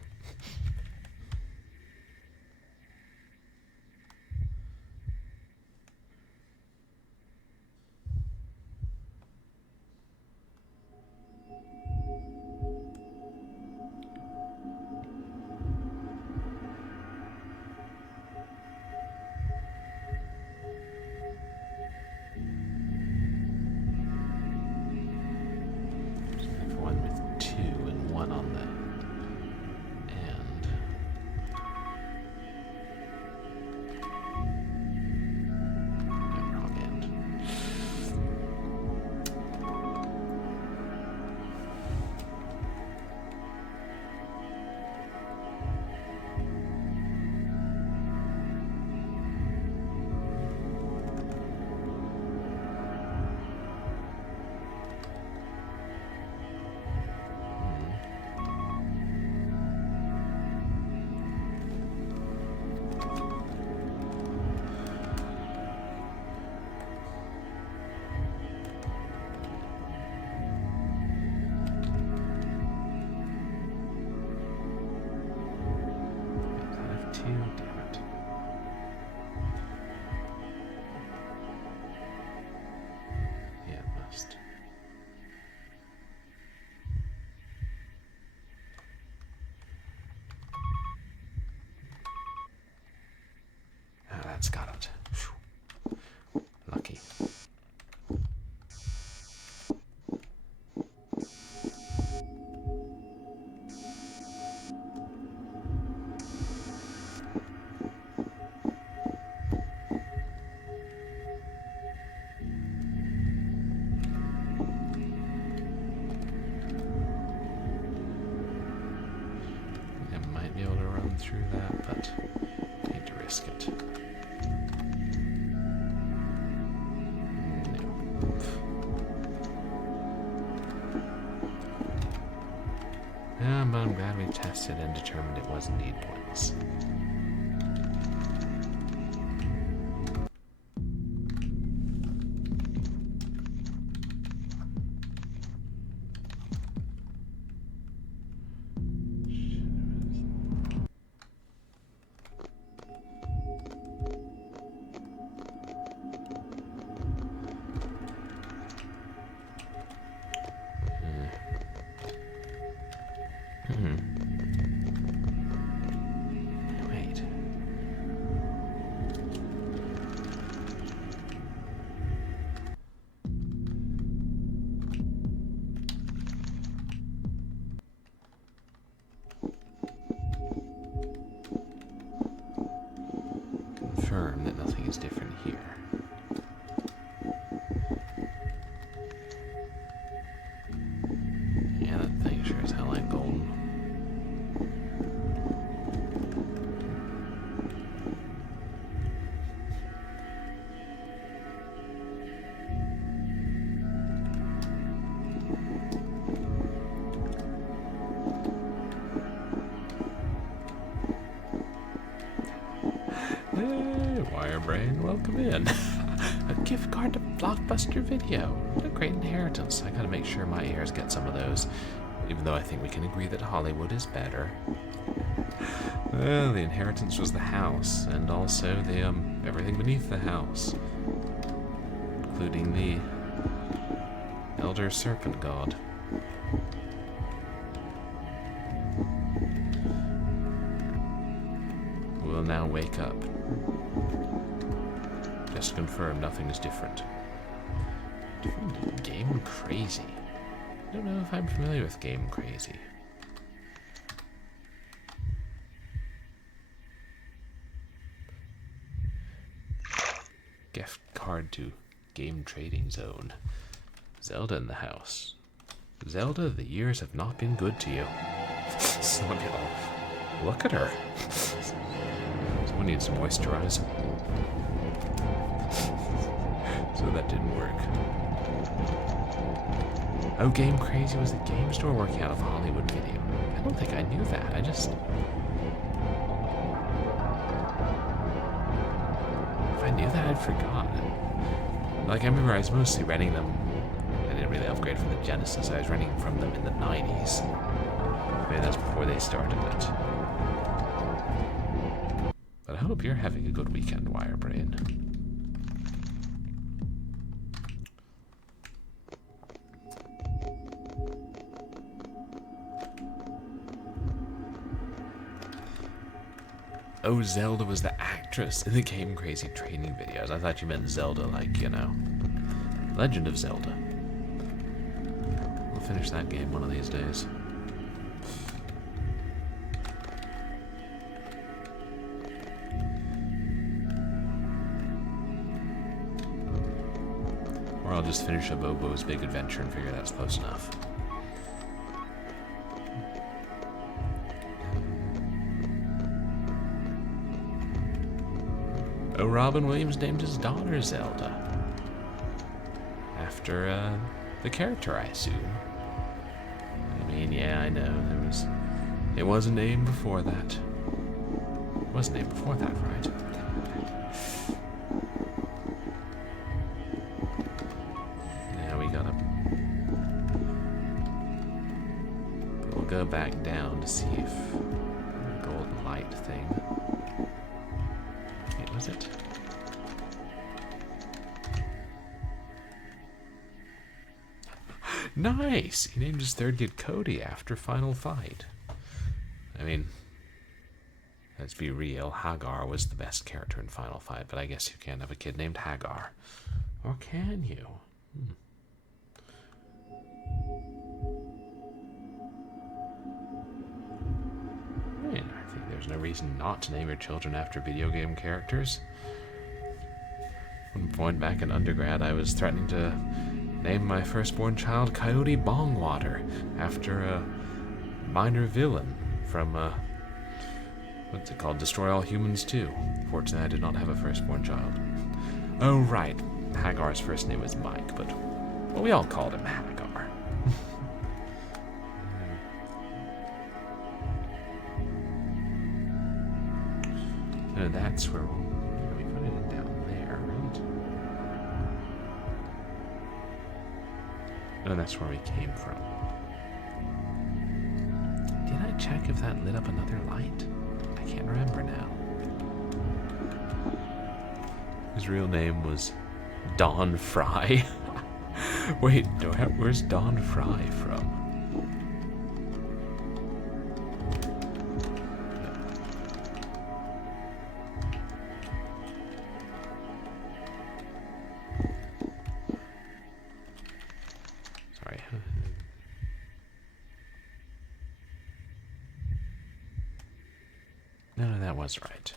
One with 2 and 1 on the but I'm glad we tested and determined it was indeed pointless. Wait. Confirm that nothing is different here. Yeah, that thing sure as hell ain't golden. Hey, Wirebrain, welcome in. A gift card to Blockbuster Video. What a great inheritance. I gotta make sure my heirs get some of those, even though I think we can agree that Hollywood is better. Well, the inheritance was the house, and also the, everything beneath the house, including the Elder Serpent God. We'll now wake up. Just to confirm, nothing is different. Game Crazy. I don't know if I'm familiar with Game Crazy. Gift card to Game Trading Zone. Zelda in the house. Zelda, the years have not been good to you. Look at her. Someone needs to moisturize. So that didn't work. Oh, Game Crazy was the game store working out of Hollywood Video. I don't think I knew that. If I knew that, I'd forgotten. Like, I remember I was mostly renting them. I didn't really upgrade from the Genesis. I was renting from them in the 90s. Maybe that's before they started it. But I hope you're having a good weekend, Wirebrain. Oh, Zelda was the actress in the Game Crazy training videos. I thought you meant Zelda, like, you know, Legend of Zelda. We'll finish that game one of these days. Or I'll just finish up Bobo's Big Adventure and figure that's close enough. Oh, Robin Williams named his daughter Zelda. After, the character, I assume. I mean, yeah, I know, it was a name before that. It was a name before that, right? Now we gotta... We'll go back down to see if the golden light thing... Was it? Nice! He named his third kid Cody after Final Fight. I mean, let's be real, Hagar was the best character in Final Fight, but I guess you can't have a kid named Hagar. Or can you? Man, I think there's no reason not to name your children after video game characters. At one point back in undergrad, I was threatening to name my firstborn child Coyote Bongwater after a minor villain from, what's it called? Destroy All Humans 2. Fortunately, I did not have a firstborn child. Oh, right. Hagar's first name was Mike, but well, we all called him Hagar. No, that's where we put it in down there, right? No, that's where we came from. Did I check if that lit up another light? I can't remember now. His real name was Don Fry. Wait, where's Don Fry from? Sorry. No, that was right.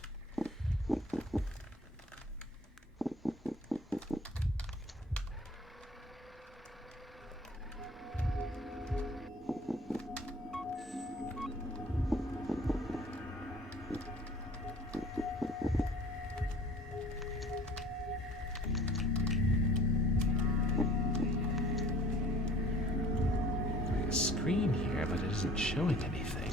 Screen here, but it isn't showing anything.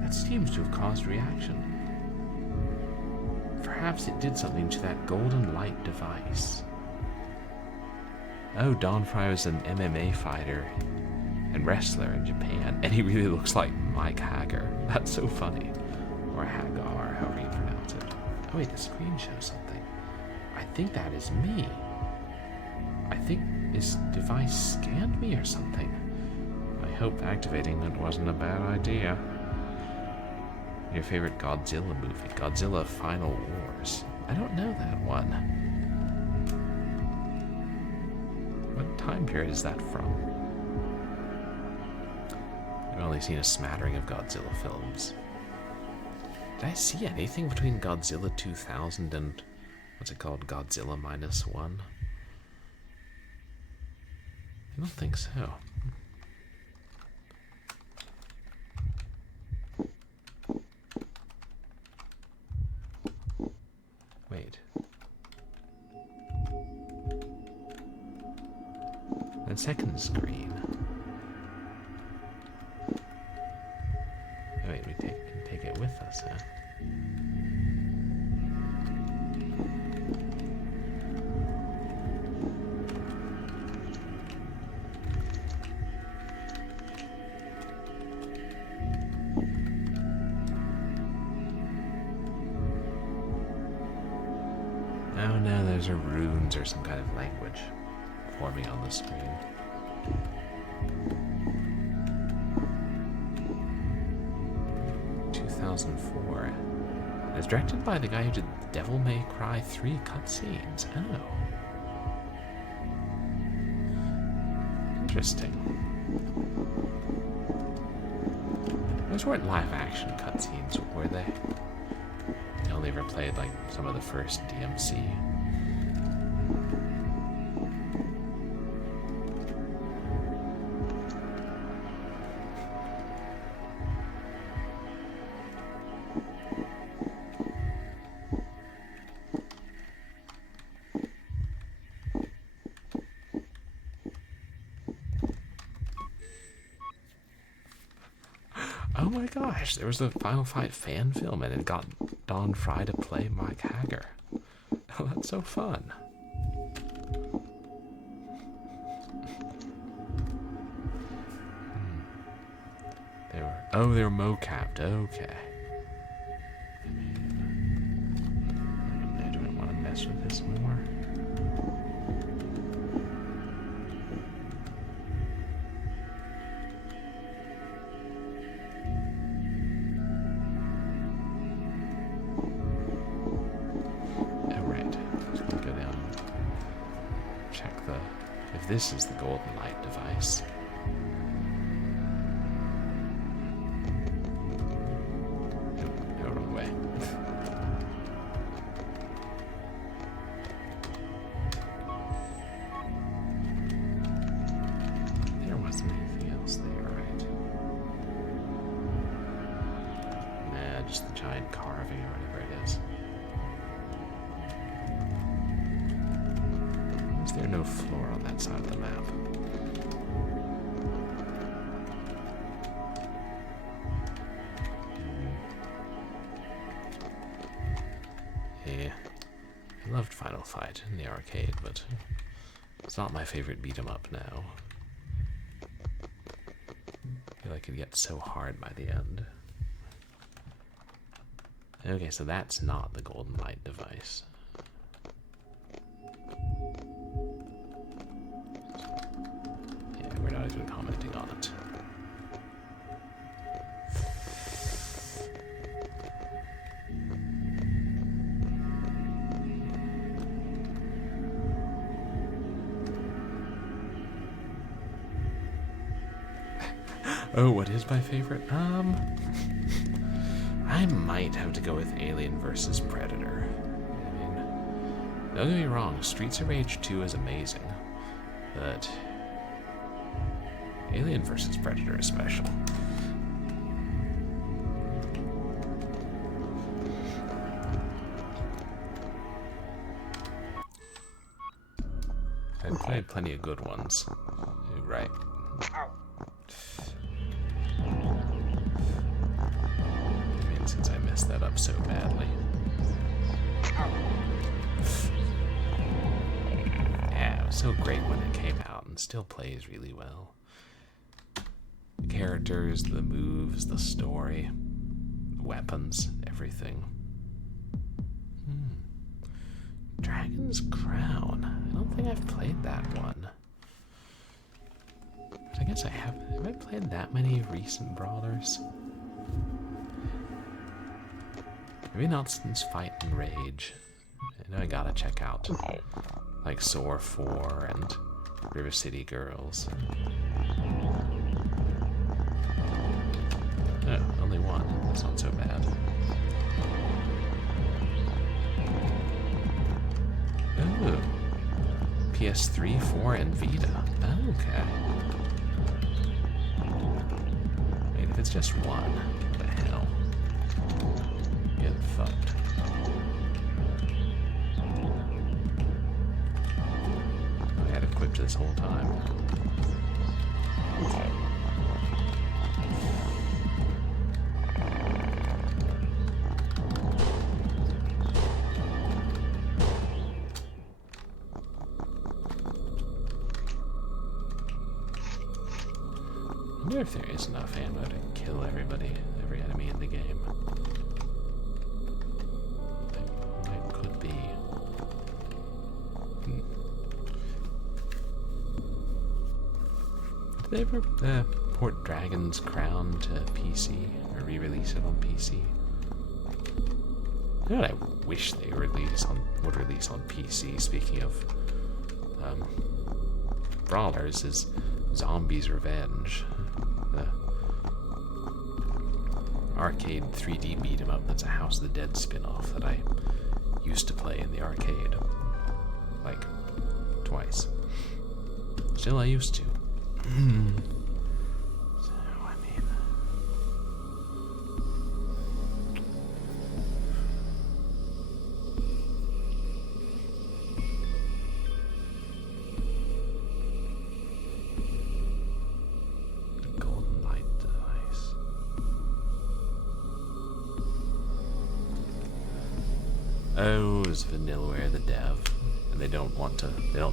That seems to have caused reaction. Perhaps it did something to that golden light device. Oh, Don Fry was an MMA fighter and wrestler in Japan, and he really looks like Mike Hager. That's so funny. Or Hagar, however you pronounce it. Oh wait, the screen shows something. I think that is me. I think this device scanned me or something. I hope activating it wasn't a bad idea. Your favorite Godzilla movie, Godzilla Final Wars. I don't know that one. What time period is that from? I've only seen a smattering of Godzilla films. Did I see anything between Godzilla 2000 and, what's it called, Godzilla -1? I don't think so. Wait. That second screen. Oh wait, we can take it with us, huh? Oh no, those are runes or some kind of language forming on the screen. It was directed by the guy who did Devil May Cry 3 cutscenes. Oh. Interesting. Those weren't live action cutscenes, were they? They only ever played like some of the first DMC. Oh my gosh, there was the Final Fight fan film and it got Don Fry to play Mike Hager. Oh, that's so fun. They were mo-capped, okay. I don't want to mess with this more. This is the golden light device. No, wrong way. There wasn't anything else there, right? Nah, just the giant carving or whatever it is. Is there no floor on that side of the map? loved Final Fight in the arcade, but it's not my favorite beat 'em up now. I feel like it gets so hard by the end. Okay, so that's not the golden light device. Yeah, we're not even commenting on it. Oh, what is my favorite? I might have to go with Alien vs. Predator. I mean, don't get me wrong, Streets of Rage 2 is amazing, but Alien vs. Predator is special. I've played plenty of good ones. You're right. Since I messed that up so badly. Yeah, it was so great when it came out and still plays really well. The characters, the moves, the story, the weapons, everything. Dragon's Crown. I don't think I've played that one. But I guess I have. Have I played that many recent brawlers? Maybe not since Fight and Rage. I know I gotta check out like SOAR 4 and River City Girls. Oh, only one. That's not so bad. Ooh. PS3, 4, and Vita. Okay. Wait, if it's just one, what the hell? Get fucked. I had equipped this whole time. I wonder if there is enough ammo to kill every enemy in the game. Did they ever port Dragon's Crown to PC or re-release it on PC? You know what I wish they would release on PC, speaking of brawlers, is Zombies Revenge. The arcade 3D beat 'em up that's a House of the Dead spin-off that I used to play in the arcade. Like, twice. Still, I used to. So, I mean... The golden light device. Oh, it's Vanillaware, the dev. And they don't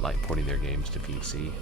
like porting their games to PC.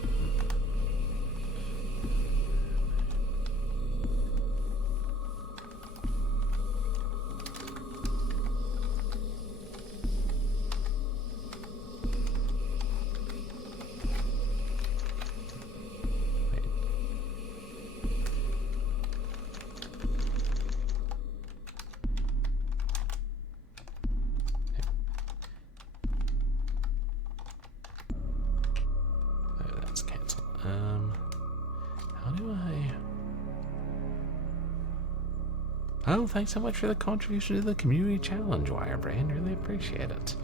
How do I... Oh, thanks so much for the contribution to the community challenge, Wirebrain. Really appreciate it.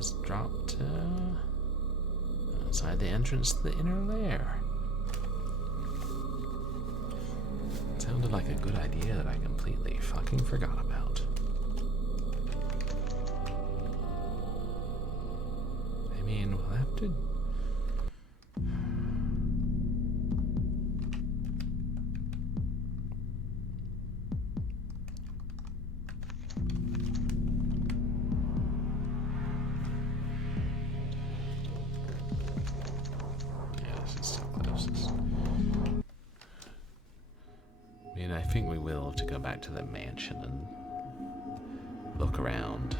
was dropped outside the entrance to the inner lair. Sounded like a good idea that I completely fucking forgot about. I mean, we'll have to... I think we will have to go back to the mansion and look around.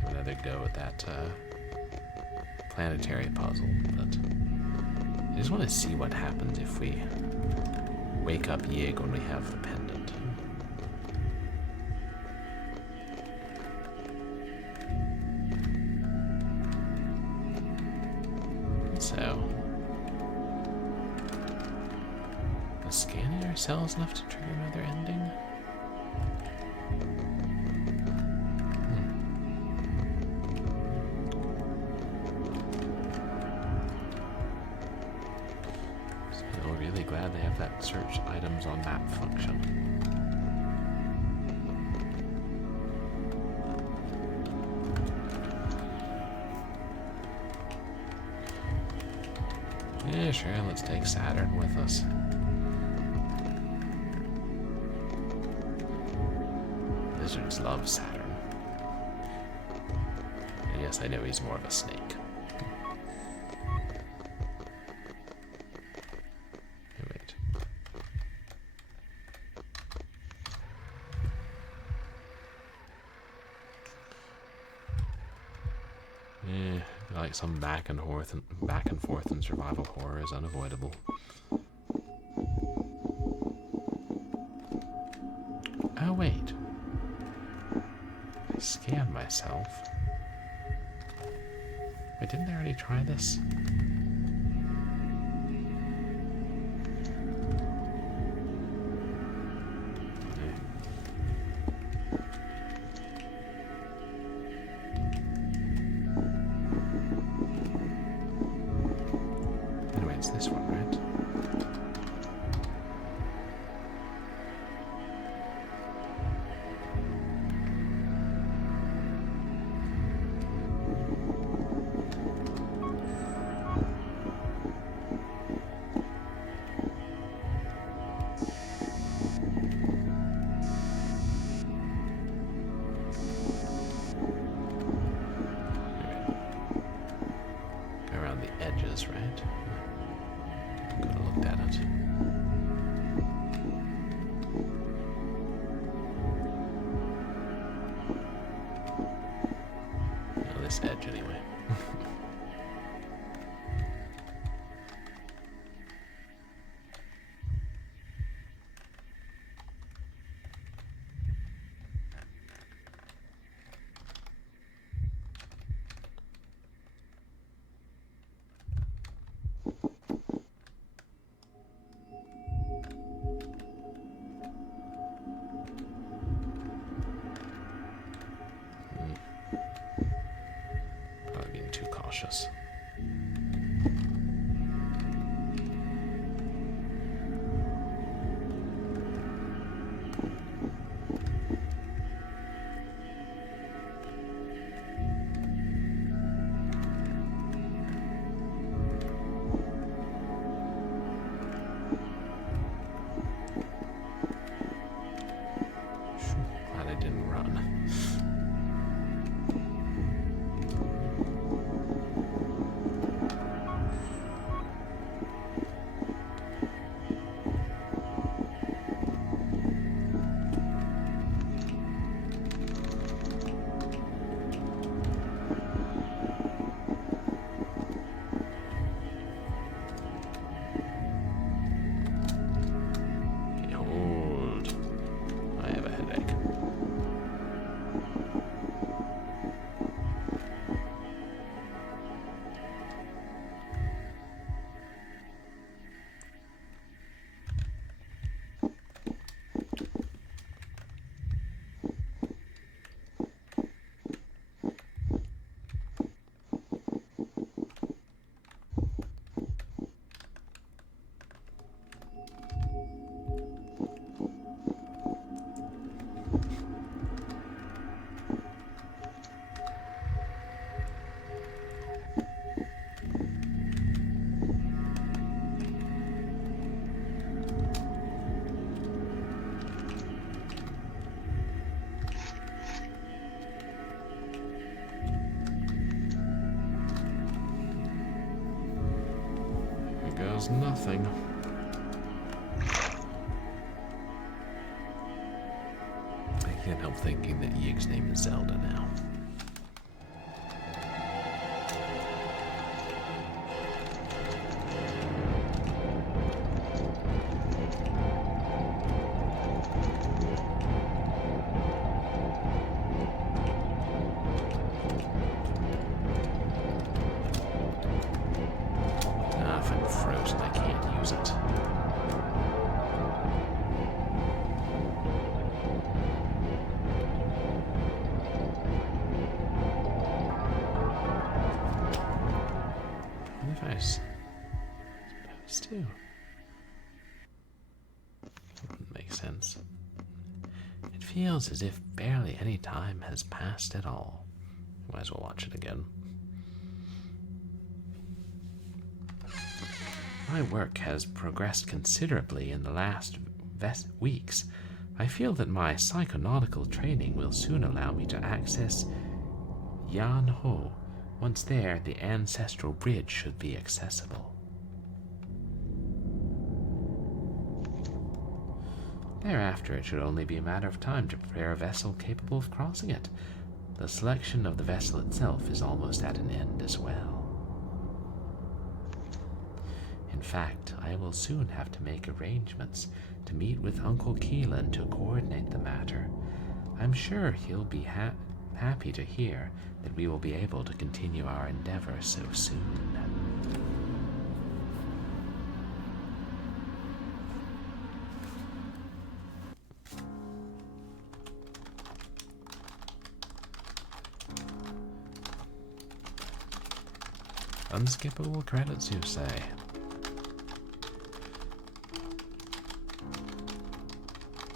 Have another go at that planetary puzzle, but I just want to see what happens if we wake up Yig when we have the pendant. So... was scanning our cells enough to trigger another ending? Still really glad they have that search items on map function. Yeah, sure, let's take Saturn with us. Lizards love Saturn. And yes, I know he's more of a snake. Oh, wait. Like some back and forth and survival horror is unavoidable. Oh wait. I scanned myself. Wait, didn't I already try this? Anyway, it's this one, right? Around the edges, right? Could have looked at it. No, this edge anyway. Probably being too cautious. Glad I didn't run. does nothing. I can't help thinking that Yig's name is Zelda now. If I'm frozen, I can't use it. What if I was supposed to? That wouldn't make sense. It feels as if barely any time has passed at all. Might as well watch it again. My work has progressed considerably in the last weeks. I feel that my psychonautical training will soon allow me to access Yan Ho. Once there, the ancestral bridge should be accessible. Thereafter, it should only be a matter of time to prepare a vessel capable of crossing it. The selection of the vessel itself is almost at an end as well. In fact, I will soon have to make arrangements to meet with Uncle Keelan to coordinate the matter. I'm sure he'll be happy to hear that we will be able to continue our endeavor so soon. Unskippable credits, you say?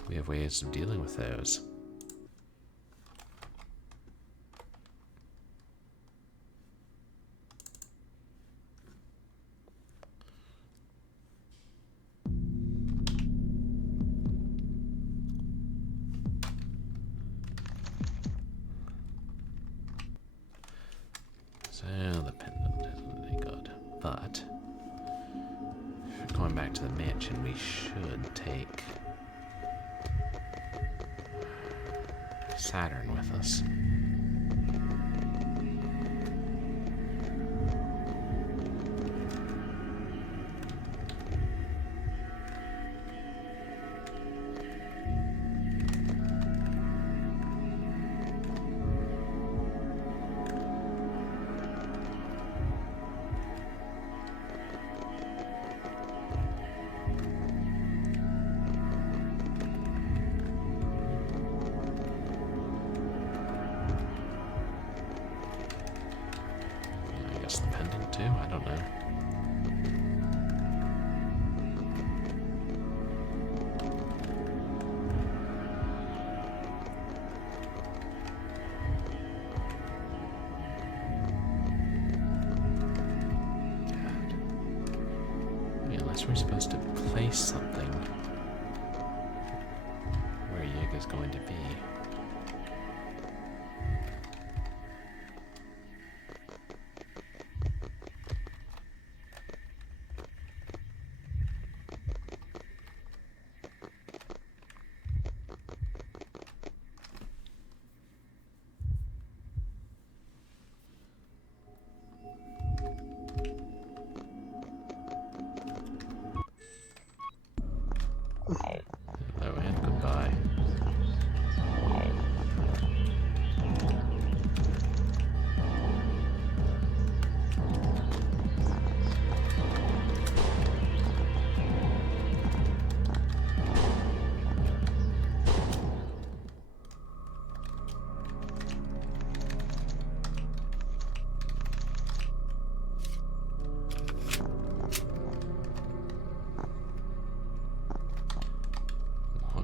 We have ways of dealing with those. So the pendant isn't any good, but if we're going back to the mansion, we should take Saturn with us. The pendant too? I don't know. God. I mean, unless we're supposed to place something where Yig is going to be. Hello and goodbye.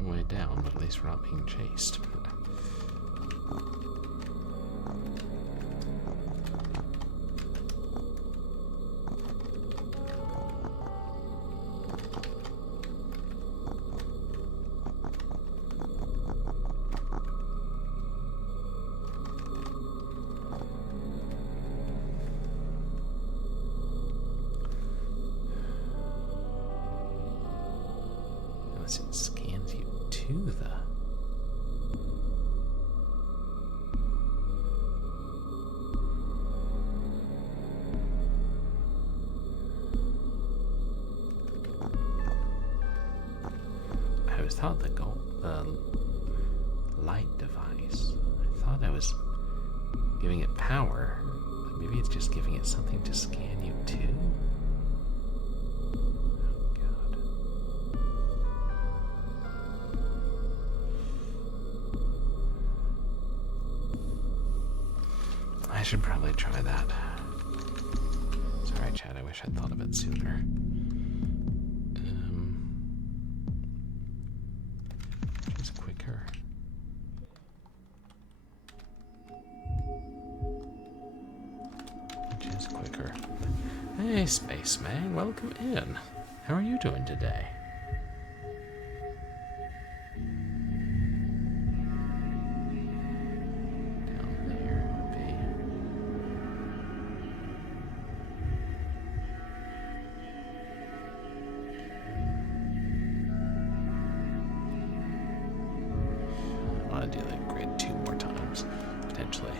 Way down, but at least we're not being chased. unless it scans you to the... I was thought the light device. I thought I was giving it power, but maybe it's just giving it something to scan you to. I should probably try that. Sorry, Chad, I wish I'd thought of it sooner. Which is quicker. Which is quicker. Hey, Spaceman, welcome in. How are you doing today? Do that grid 2 more times, potentially.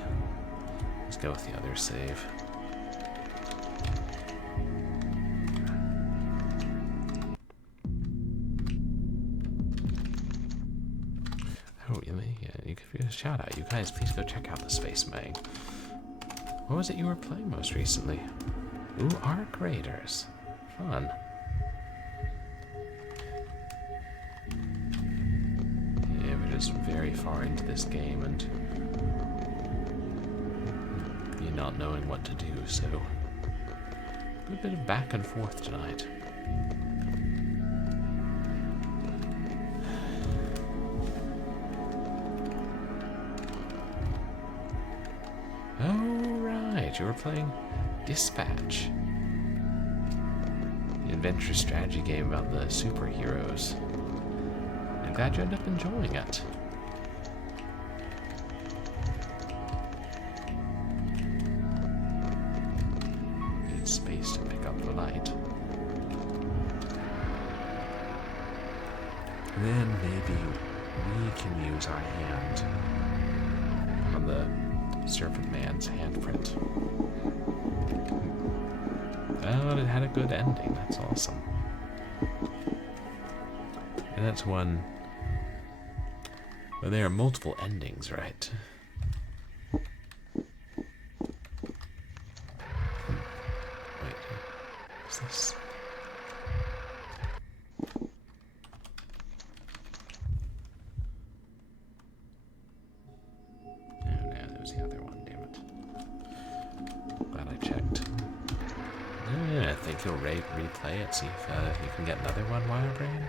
Let's go with the other save. Oh, you could give a shout out. You guys, please go check out the Space Mag. What was it you were playing most recently? Ooh, Arc Raiders. Fun. Very far into this game and you not knowing what to do, so a good bit of back and forth tonight. Oh right, you were playing Dispatch, the adventure strategy game about the superheroes. I'm glad you ended up enjoying it. Need space to pick up the light. And then maybe we can use our hand on the Serpent Man's handprint. Oh, it had a good ending. That's awesome. And that's one... Well, there are multiple endings, right? Wait, what's this? No, that was the other one, damn it. Glad I checked. I think you'll replay it, see if you can get another one, Wirebrain.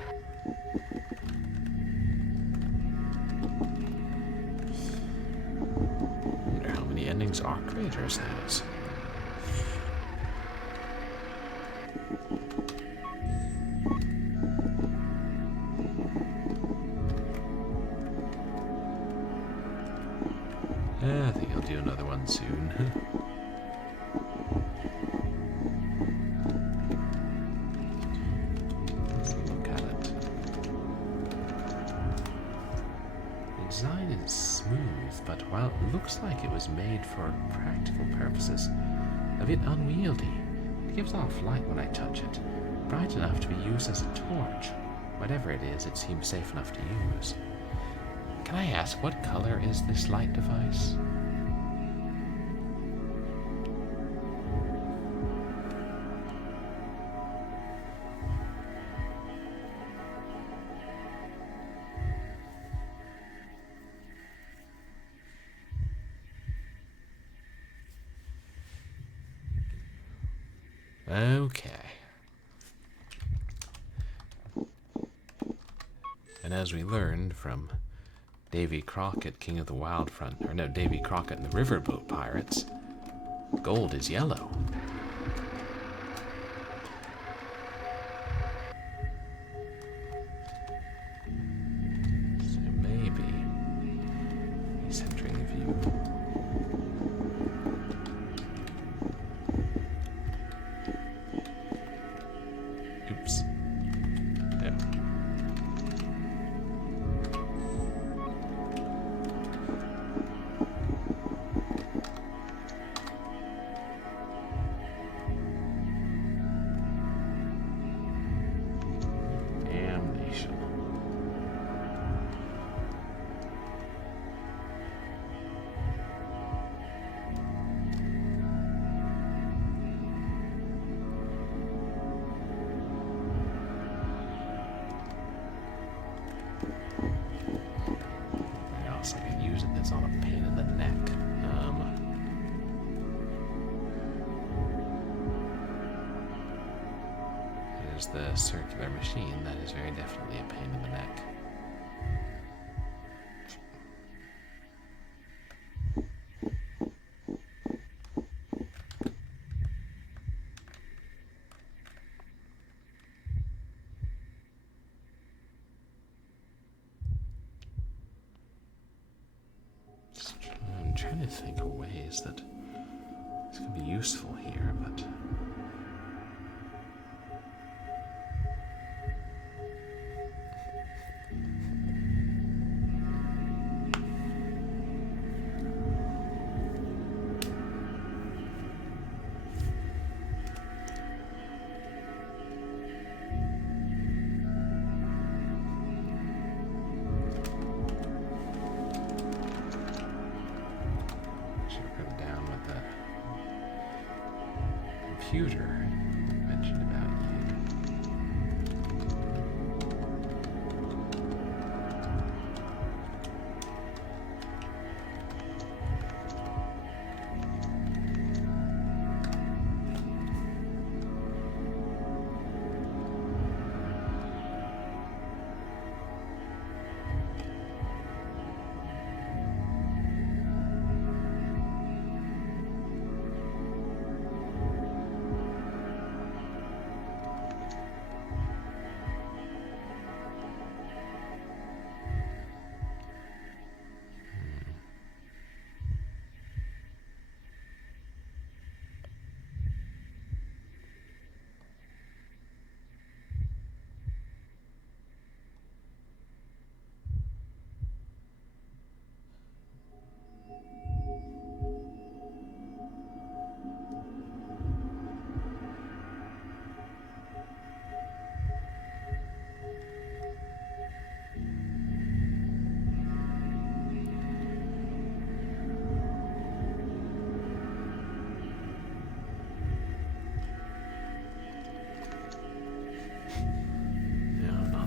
Endings Arc Raiders has. I think I'll do another one soon. Let's look at it. The design is smooth, but while it looks like it was made for practical purposes, a bit unwieldy. It gives off light when I touch it, bright enough to be used as a torch. Whatever it is, it seems safe enough to use. Can I ask, what color is this light device? Okay. And as we learned from Davy Crockett, King of the Wild Front, or no, Davy Crockett and the Riverboat Pirates, gold is yellow. So maybe he's entering the view. Oops. Yeah. there's the circular machine. That is very definitely a pain in the neck. I'm trying to think of ways that it's going to be useful here, but... computer mentioned about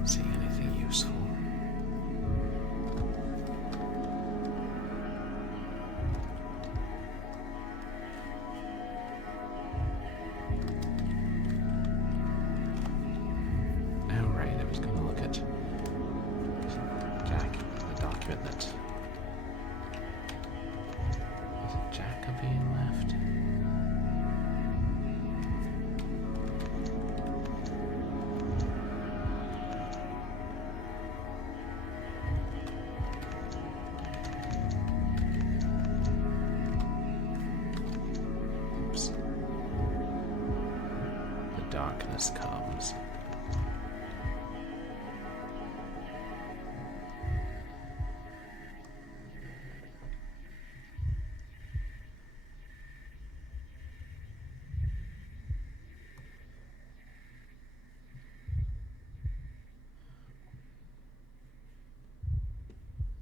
seeing anything useful. Oh, right, I was going to look at Jack, the document that... Is it Jack being left? Darkness comes.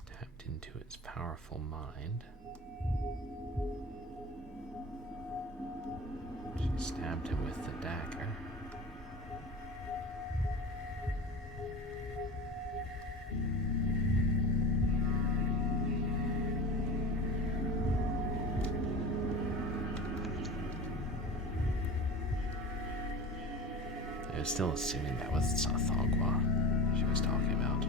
Tapped into its powerful mind. She stabbed him with the dagger. I was still assuming that was Thogwa she was talking about.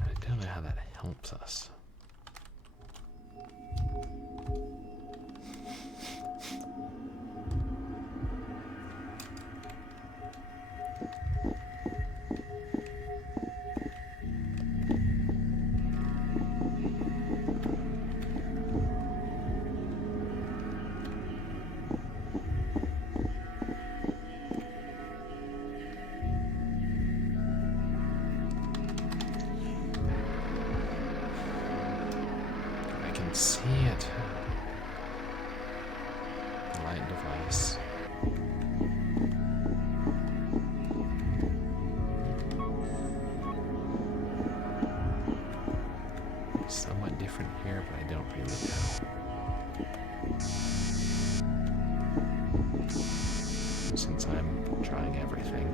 I don't know how that helps us. Light device. Somewhat different here, but I don't really know. Since I'm trying everything.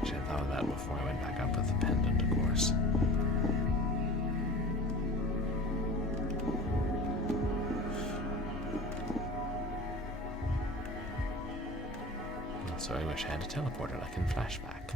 Which I thought of that before I went back up with the pendant, of course. So I wish I had a teleporter like in Flashback.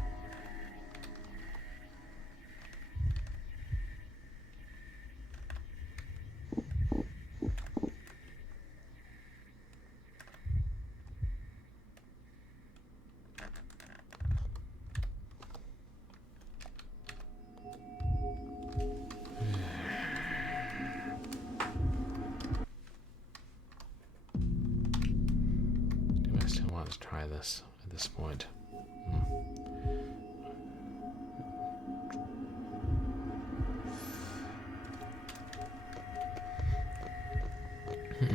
Do I still want to try this at this point? Is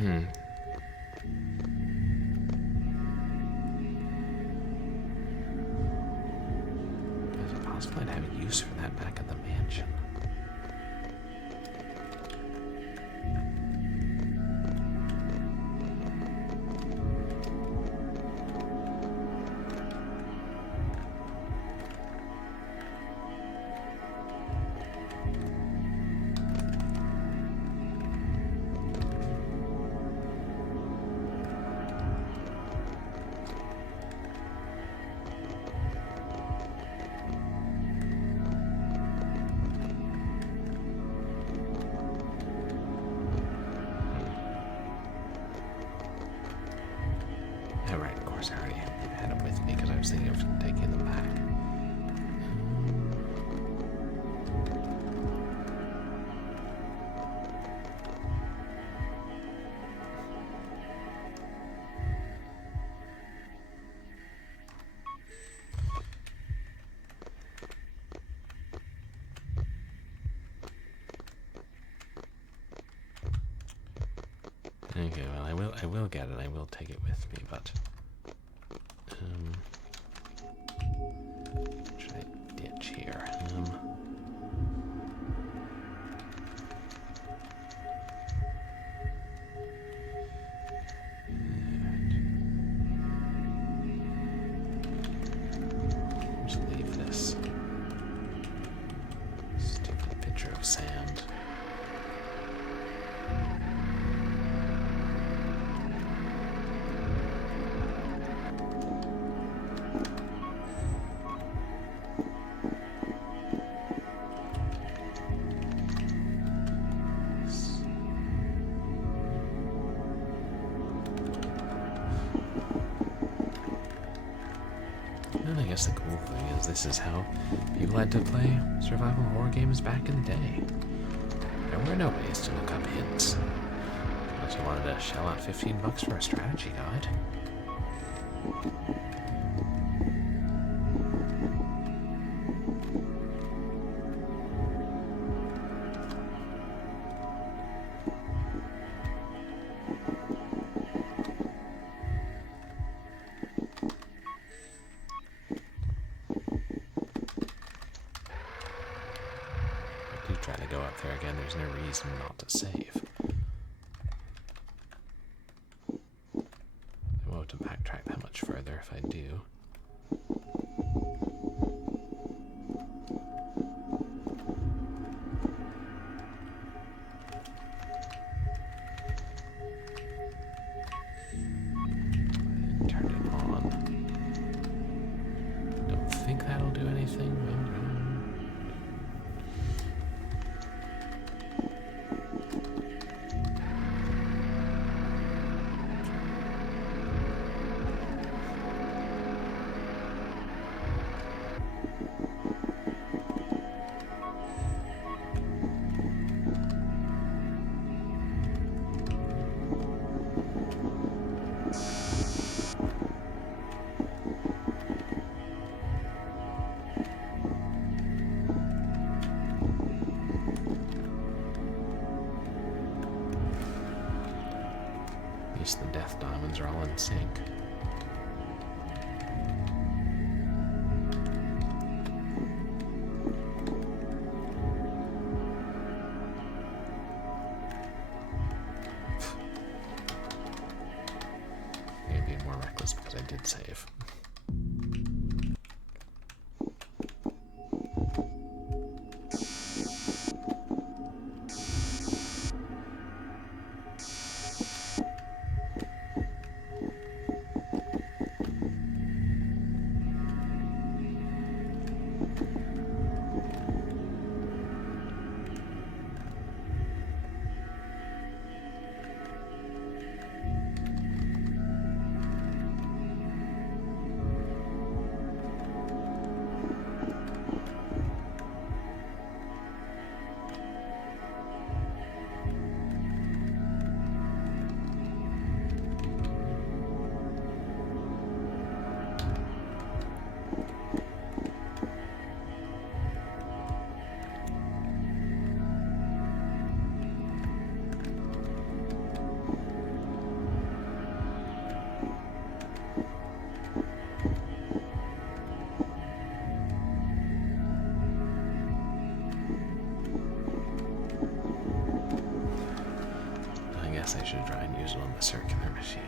it possible I'd have a use for that back at the mansion? Oh, right, of course, I already had them with me because I was thinking of taking them back. Okay, well, I will get it. I will take it with me, but should I ditch here? Just leave this stupid picture of sand. And I guess the cool thing is this is how people had to play survival horror games back in the day. There were no ways to look up hints. Unless you wanted to shell out $15 for a strategy guide. Try to go up there again, there's no reason not to save. I won't have to backtrack that much further if I do. Turn it on. Don't think that'll do anything. least the death diamonds are all in sync. Maybe being more reckless because I did save. I should try and use it on the circular machine.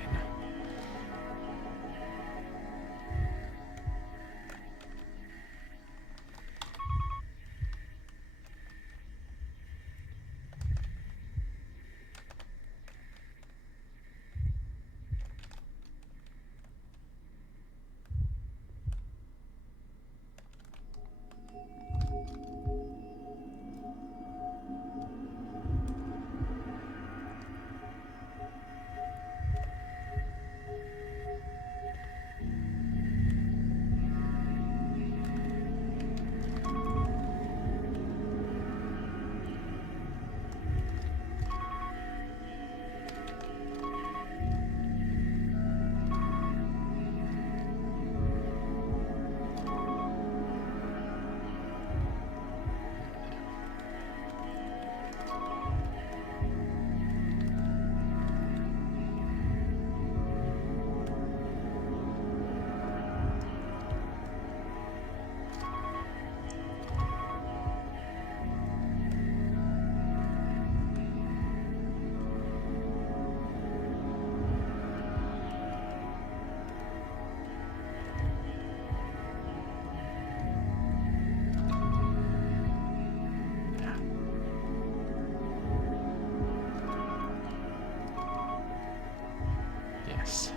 Yes.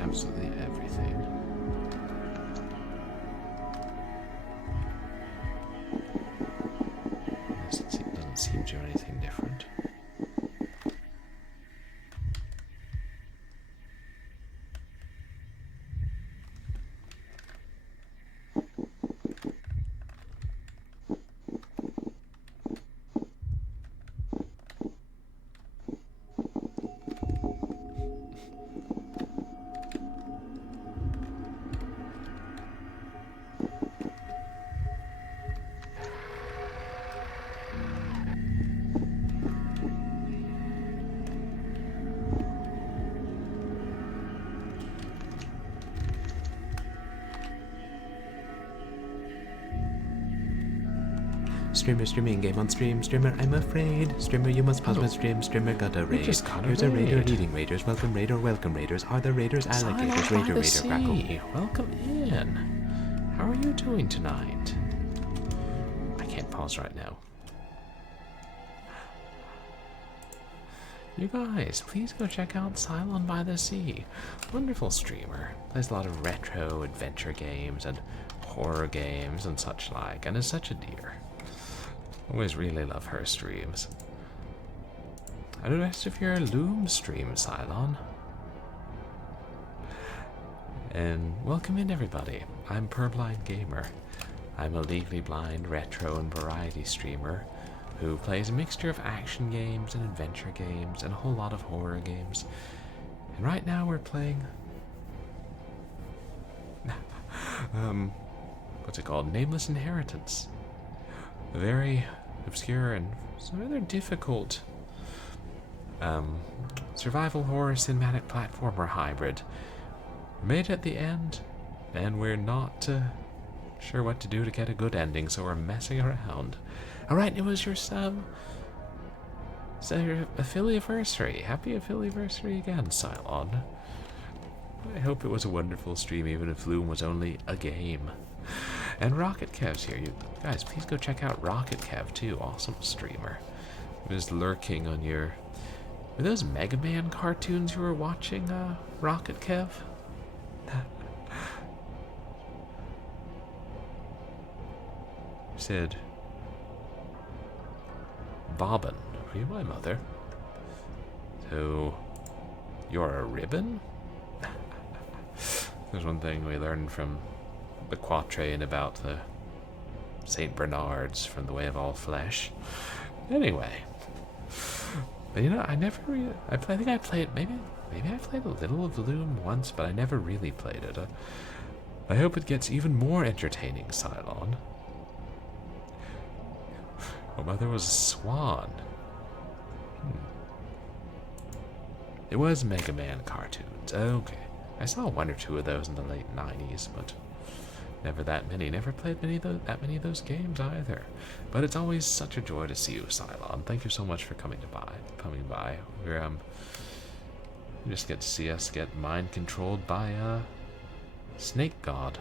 Absolutely everything. This doesn't seem to do anything different. Streamer streaming game on stream. Streamer, I'm afraid. Streamer, you must pause my stream. Streamer got a raid. Here's a raider leading raiders. Welcome raider, welcome raiders. Are the raiders alligators? Raider, raider, crackle. Welcome in. How are you doing tonight? I can't pause right now. You guys, please go check out Cylon by the Sea. Wonderful streamer. Plays a lot of retro adventure games and horror games and such like, and is such a dear. Always really love her streams. How do the rest of your Loom stream, Cylon? And welcome in, everybody. I'm Purblind Gamer. I'm a legally blind retro and variety streamer who plays a mixture of action games and adventure games and a whole lot of horror games. And right now we're playing what's it called? Nameless Inheritance. A very obscure and rather difficult survival horror cinematic platformer hybrid. We made it at the end, and we're not sure what to do to get a good ending, so we're messing around. Alright, it was your your affiliaversary. Happy affiliaversary again, Cylon. I hope it was a wonderful stream, even if Loom was only a game. And Rocket Kev's here. You guys, please go check out Rocket Kev too. Awesome streamer. He was lurking on your... Were those Mega Man cartoons you were watching, Rocket Kev? Said... Bobbin, are you my mother? So... You're a ribbon? There's one thing we learned from the quatrain about the Saint Bernards from The Way of All Flesh. Anyway, but you know, I never really. I think I played maybe I played a little of Loom once, but I never really played it. I hope it gets even more entertaining, Cylon. Oh, mother was a swan. It was Mega Man cartoons. Okay. I saw one or two of those in the late 90s, but never that many. Never played that many of those games either. But it's always such a joy to see you, Cylon. Thank you so much for coming by. We're you just get to see us get mind controlled by Snake God.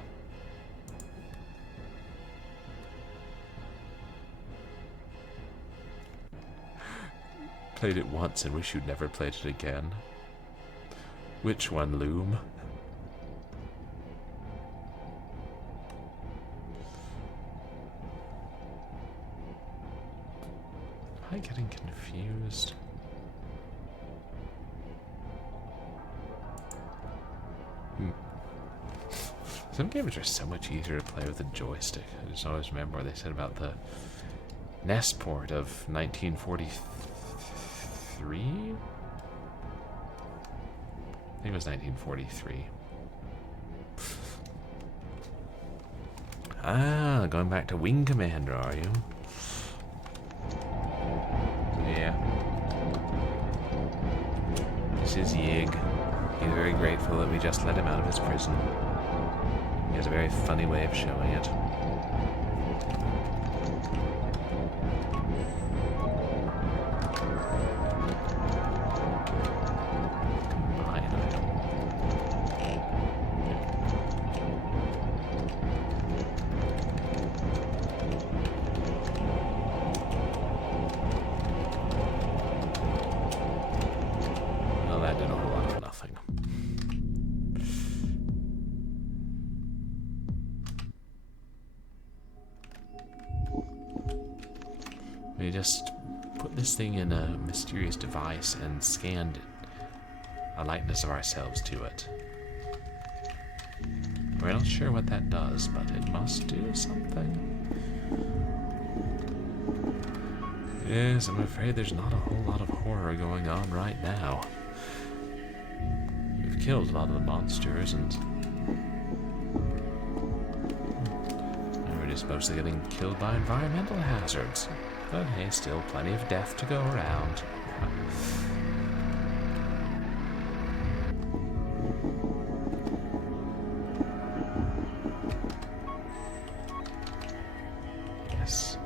Played it once and wish you'd never played it again. Which one, Loom? Am I getting confused? Some games are so much easier to play with a joystick. I just always remember what they said about the NES port of 1943? I think it was 1943. Ah, going back to Wing Commander, are you? Yeah. This is Yig. He's very grateful that we just let him out of his prison. He has a very funny way of showing it. We just put this thing in a mysterious device and scanned a likeness of ourselves to it. We're not sure what that does, but it must do something. Yes, I'm afraid there's not a whole lot of horror going on right now. We've killed a lot of the monsters and we're just mostly getting killed by environmental hazards. But hey, still plenty of death to go around. Yes.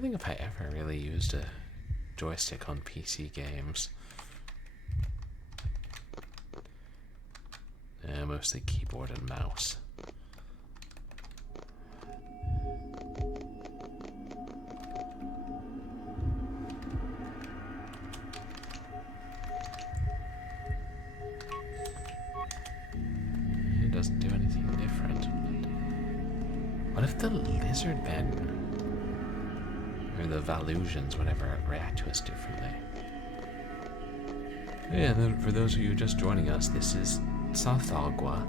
don't think if I ever really used a joystick on PC games. Mostly keyboard and mouse. It doesn't do anything different. What if the lizard men, or the Valusians, whatever, react to us differently? Yeah, then for those of you just joining us, this is Sathagwa.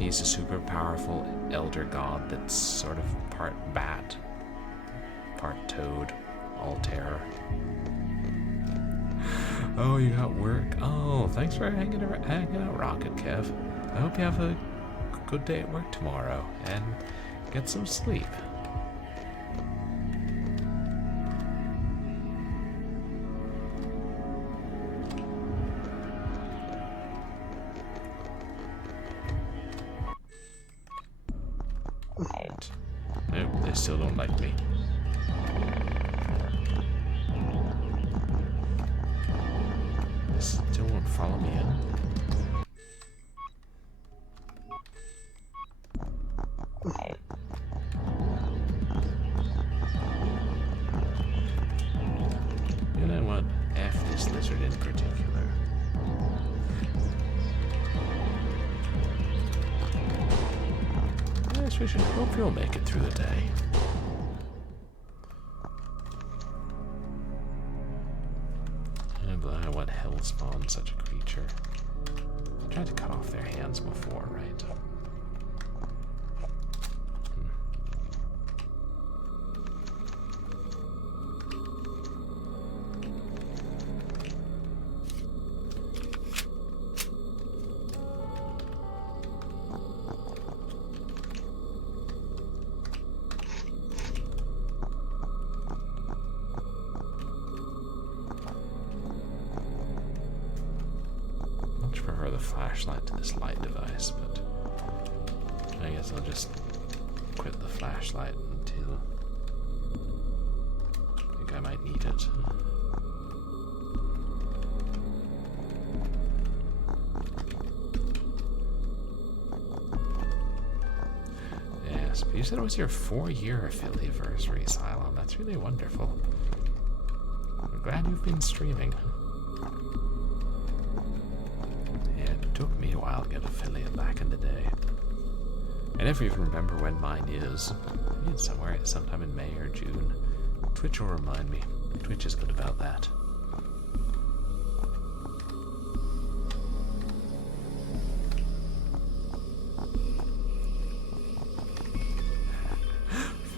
He's a super powerful elder god that's sort of part bat, part toad, all terror. Oh, you got work? Oh, thanks for hanging out, Rocket Kev. I hope you have a good day at work tomorrow, and get some sleep. Nope, they still don't like me. They still won't follow me in. You know what? F this lizard in particular. Yes, we should hope you'll make it through the day. What hell spawns such a creature? I tried to cut off their hands before, right? Prefer the flashlight to this light device, but I guess I'll just quit the flashlight until I think I might need it. Yes, but you said it was your 4-year affiliate-versary, Cylon. That's really wonderful. I'm glad you've been streaming. Took me a while to get affiliate back in the day. I never even remember when mine is. It's somewhere, sometime in May or June. Twitch will remind me. Twitch is good about that.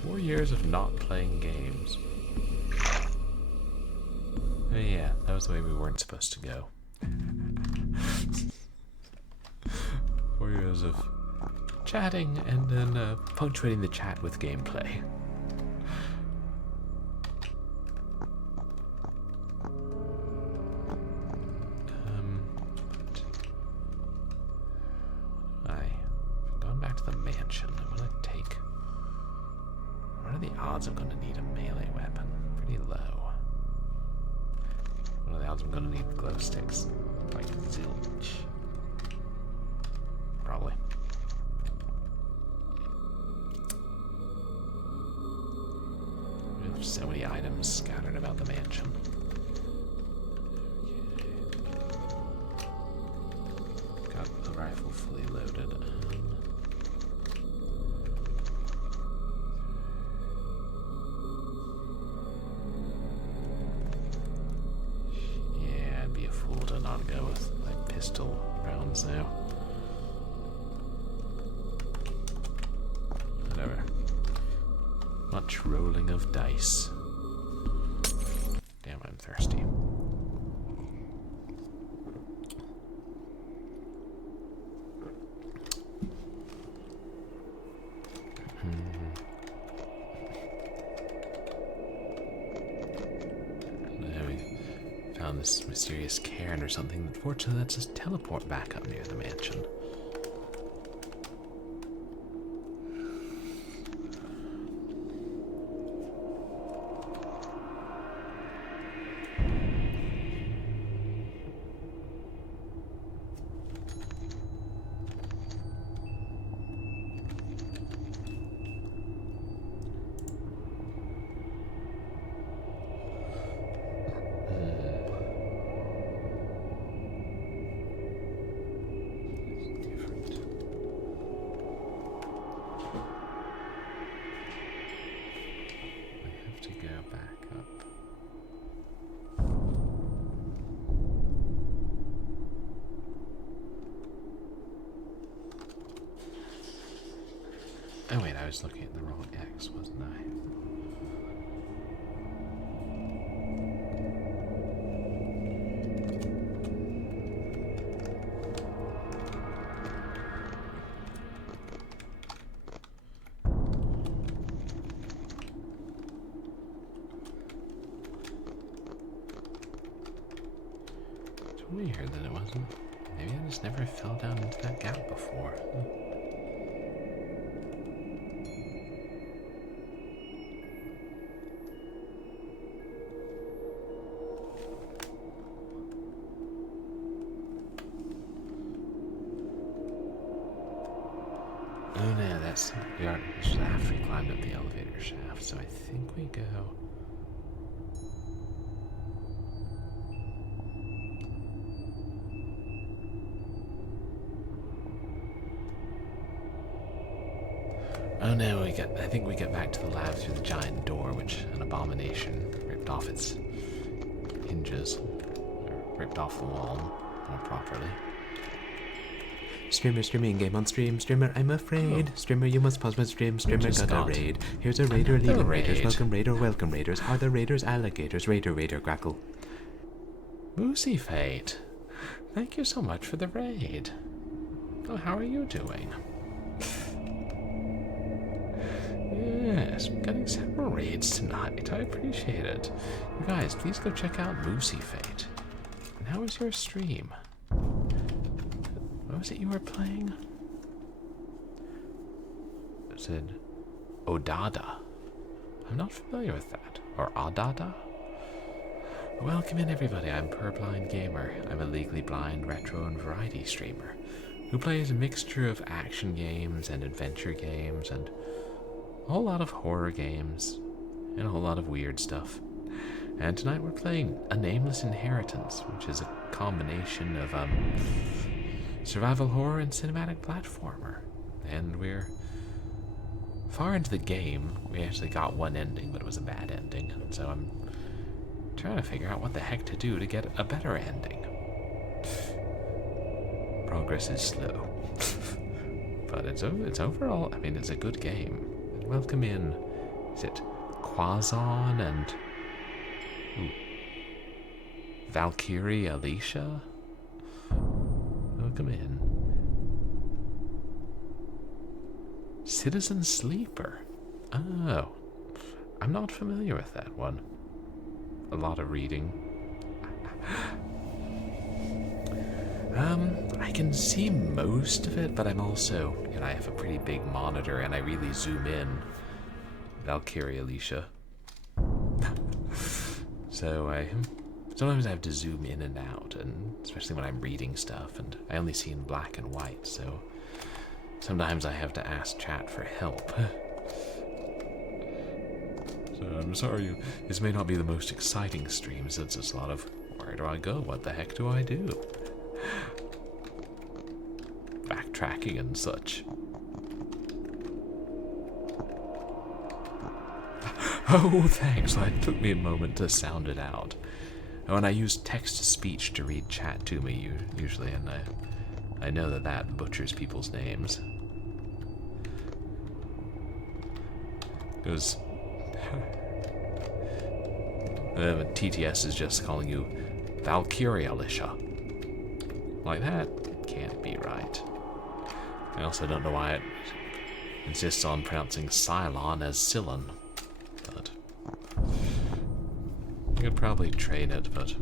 Four years of not playing games. Oh yeah, that was the way we weren't supposed to go. 4 years of chatting and then punctuating the chat with gameplay. Going back to the mansion, I'm gonna take. What are the odds I'm gonna need a melee weapon? Pretty low. What are the odds I'm gonna need glow sticks? Like zilch. Probably. We have so many items scattered about the mansion. Okay. Got the rifle fully loaded. Yeah, I'd be a fool to not go with like pistol rounds now. Whatever. Much rolling of dice. Damn, I'm thirsty. There we found this mysterious cairn or something that fortunately lets us teleport back up near the mansion. Oh wait, I was looking at the wrong X, wasn't I? It's weird that it wasn't. Maybe I just never fell down into that gap before. Oh no, this was after we climbed up the elevator shaft, so I think we go. Oh no, I think we get back to the lab through the giant door, which an abomination ripped off its hinges, or ripped off the wall, more properly. Streamer streaming game on stream. Streamer, I'm afraid. Oh. Streamer, you must pause my stream. Streamer got a raid. Here's a raider leading raiders. Welcome raiders. Are the raiders alligators? Raider grackle. Moosey Fate, thank you so much for the raid. Oh, how are you doing? Yes, I'm getting several raids tonight. I appreciate it. You guys, please go check out Moosey Fate. And how was your stream? What was it you were playing? It said Odada. I'm not familiar with that. Or Adada? Welcome in everybody, I'm Purblind Gamer. I'm a legally blind retro and variety streamer who plays a mixture of action games and adventure games and a whole lot of horror games and a whole lot of weird stuff. And tonight we're playing A Nameless Inheritance, which is a combination of survival horror and cinematic platformer. And we're far into the game. We actually got one ending, but it was a bad ending. So I'm trying to figure out what the heck to do to get a better ending. Progress is slow. But it's overall, I mean, it's a good game. Welcome in, is it Quazon and Valkyrie Alicia? Welcome in. Citizen Sleeper. Oh, I'm not familiar with that one. A lot of reading. I can see most of it, but I'm also, I have a pretty big monitor and I really zoom in. Valkyrie Alicia. So sometimes I have to zoom in and out, and especially when I'm reading stuff, and I only see in black and white, so sometimes I have to ask chat for help. So I'm sorry, this may not be the most exciting stream, since it's a lot of, where do I go? What the heck do I do? Backtracking and such. Oh, thanks. It took me a moment to sound it out. Oh, and I use text-to-speech to read chat to me, usually, and I know that butchers people's names. Because TTS is just calling you Valkyrie Alicia. Like, that can't be right. I also don't know why it insists on pronouncing Cylon as Cylon. But I could probably train it, but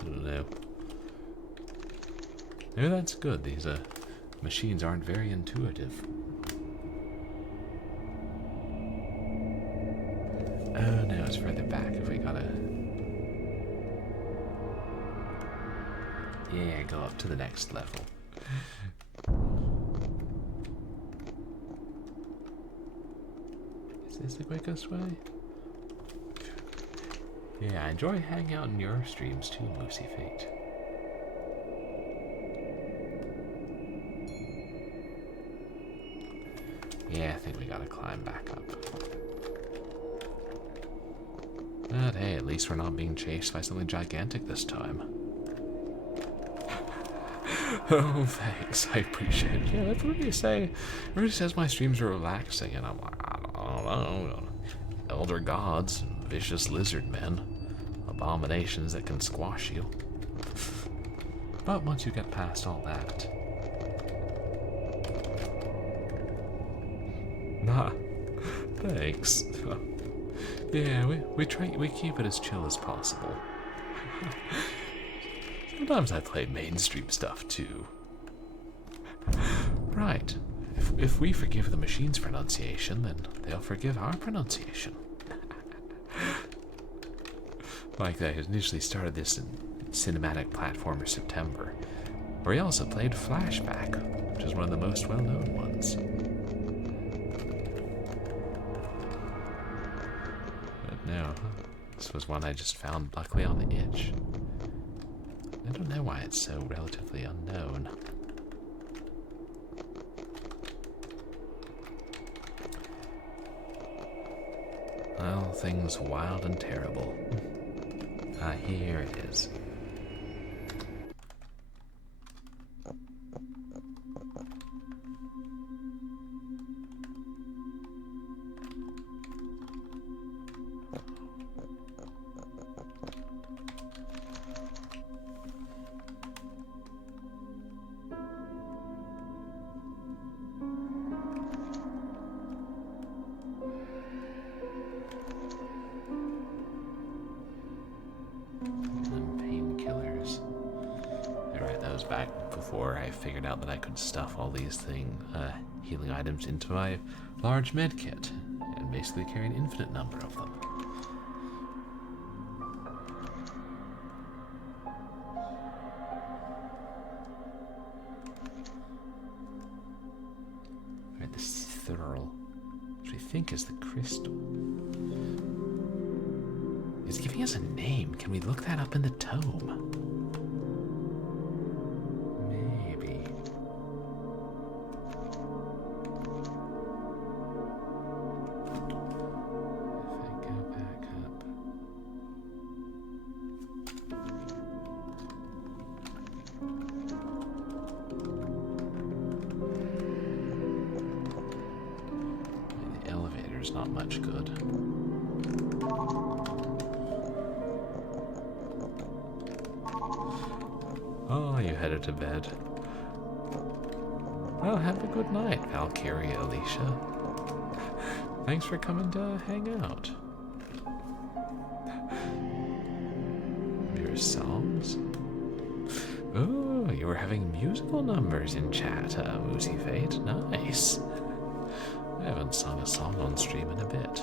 I don't know. Maybe that's good. These machines aren't very intuitive. Oh no, it's further back if we gotta... Yeah, go up to the next level. Is this the quickest way? Yeah, I enjoy hanging out in your streams too, Moosey Fate. Yeah, I think we gotta climb back up. But hey, at least we're not being chased by something gigantic this time. Oh, thanks. I appreciate it. Yeah, everybody says my streams are relaxing, and I'm like, I don't know. Elder gods, vicious lizard men, abominations that can squash you. But once you get past all that, nah, thanks. Yeah, we keep it as chill as possible. Sometimes I play mainstream stuff too. Right. If we forgive the machine's pronunciation, then they'll forgive our pronunciation. Like I initially started this in cinematic platformer September, where he also played Flashback, which is one of the most well-known ones. But no, this was one I just found luckily on the itch. I don't know why it's so relatively unknown. Well, things wild and terrible. Ah, here it is. Back before I figured out that I could stuff all these healing items into my large med kit and basically carry an infinite number of them. Alright, this thurl, which I think is the crystal. It's giving us a name. Can we look that up in the tome? Not much good. Oh, you headed to bed. Well, have a good night, Valkyria Alicia. Thanks for coming to hang out. Your songs? Oh, you were having musical numbers in chat, Moosey Fate. Nice. I haven't sung a song on stream in a bit.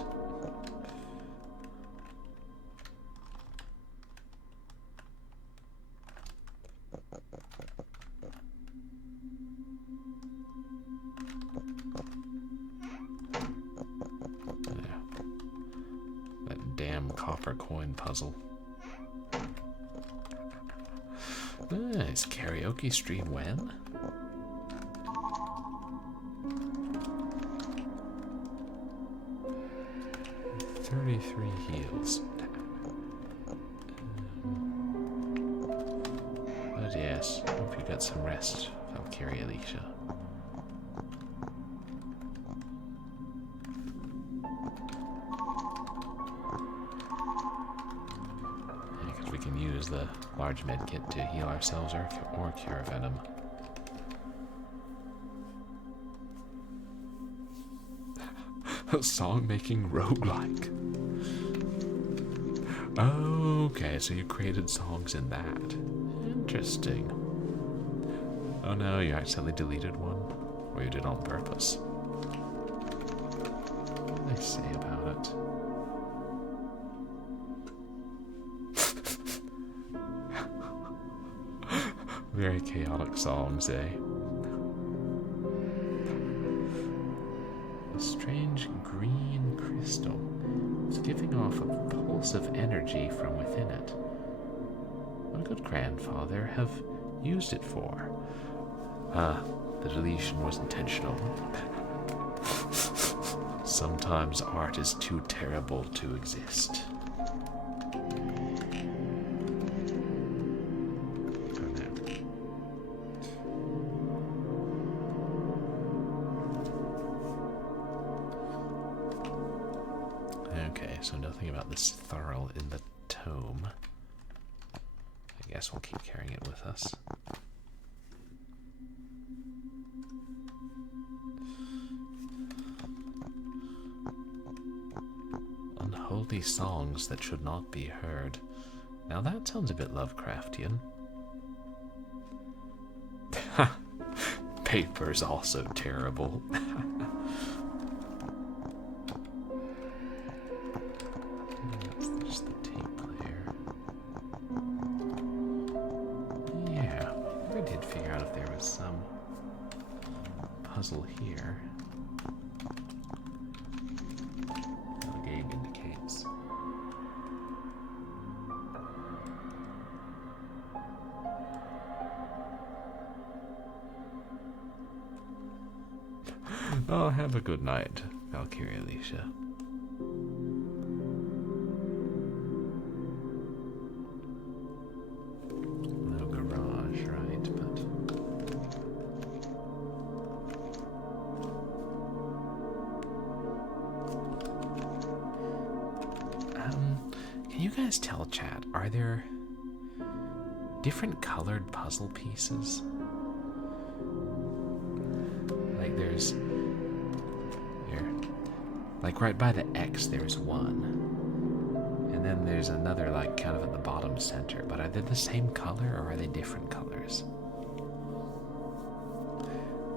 There. That damn copper coin puzzle. Nice. Karaoke stream when? Heals. But yes, hope you got some rest, Valkyria Alicia. Because we can use the large medkit to heal ourselves or cure venom. A song-making roguelike. Okay, so you created songs in that. Interesting. Oh no, you accidentally deleted one? Or you did on purpose? What did I say about it? Very chaotic songs, eh? A strange green crystal. It's giving off a pulse of energy from within it. What could grandfather have used it for? The deletion was intentional. Sometimes art is too terrible to exist. Oh no. so nothing about this thurl in the tome. I guess we'll keep carrying it with us. Unholy songs that should not be heard. Now that sounds a bit Lovecraftian. Paper's also terrible. That's just the tape player. Yeah, I did figure out if there was some puzzle here. The game indicates. Oh, have a good night, Valkyrie Alicia. No garage, right, but... Can you guys tell, chat, are there different colored puzzle pieces? Like there's... Like right by the X, there's one. And then there's another, like, kind of at the bottom center. But are they the same color, or are they different colors?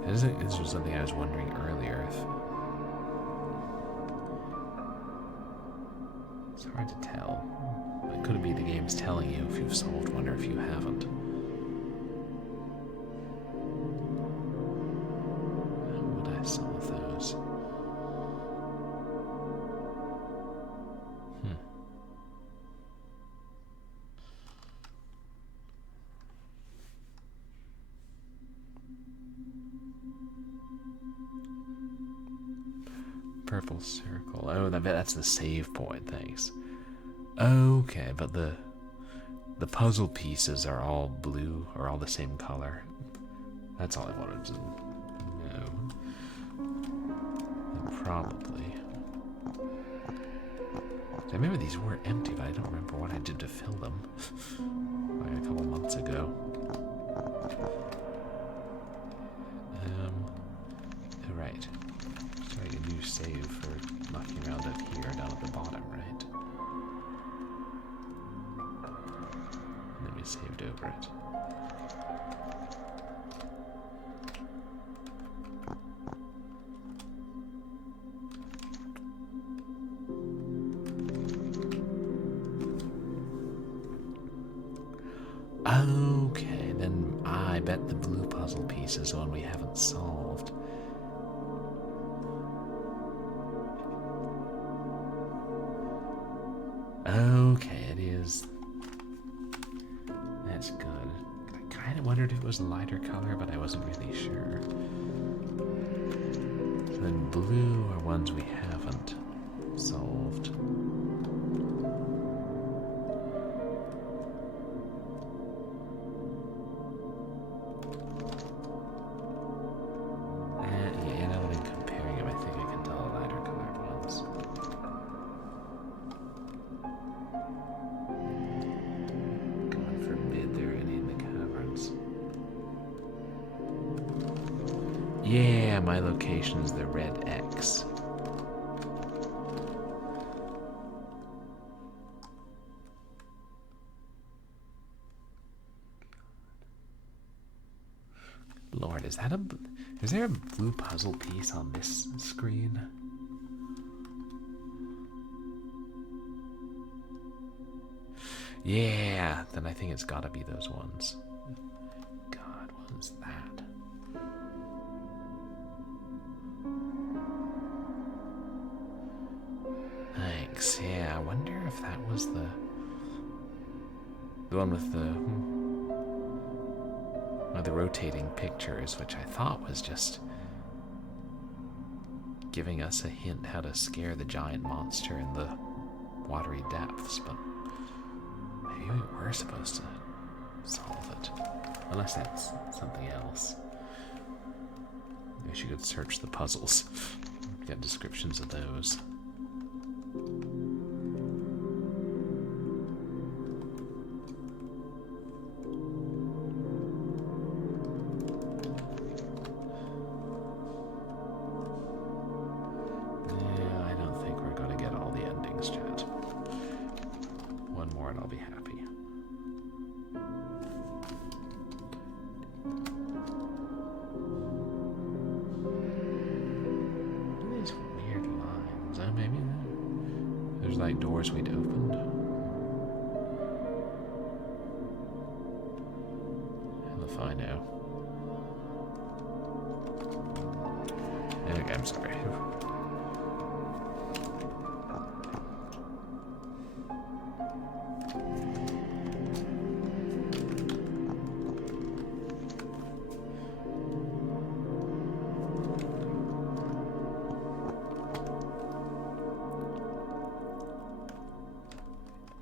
This was something I was wondering earlier. It's hard to tell. It could be the game's telling you if you've solved one or if you haven't. How would I solve those? Purple circle. Oh, I bet that's the save point. Thanks. Okay, but the puzzle pieces are all blue or all the same color. That's all I wanted to know. And probably. I remember these were empty, but I don't remember what I did to fill them. Like a couple months ago. Right. Starting a new save for mucking around up here down at the bottom, right? And then we saved over it. Okay, then I bet the blue puzzle piece is the one we haven't solved. Okay, it is. That's good. I kind of wondered if it was a lighter color, but I wasn't really sure. So then blue are ones we haven't solved. Yeah, now that I'm comparing them, I think I can tell the lighter colored ones. God forbid there are any in the caverns. Yeah, my location's the red X. Lord, is there a blue puzzle piece on this screen? Yeah, then I think it's gotta be those ones. God, what was that? Thanks, yeah, I wonder if that was the one with the rotating pictures, which I thought was just giving us a hint how to scare the giant monster in the watery depths, but maybe we were supposed to solve it. Unless that's something else. I guess you could search the puzzles, get descriptions of those. like doors we'd opened. Hell if I know. Okay, I'm sorry.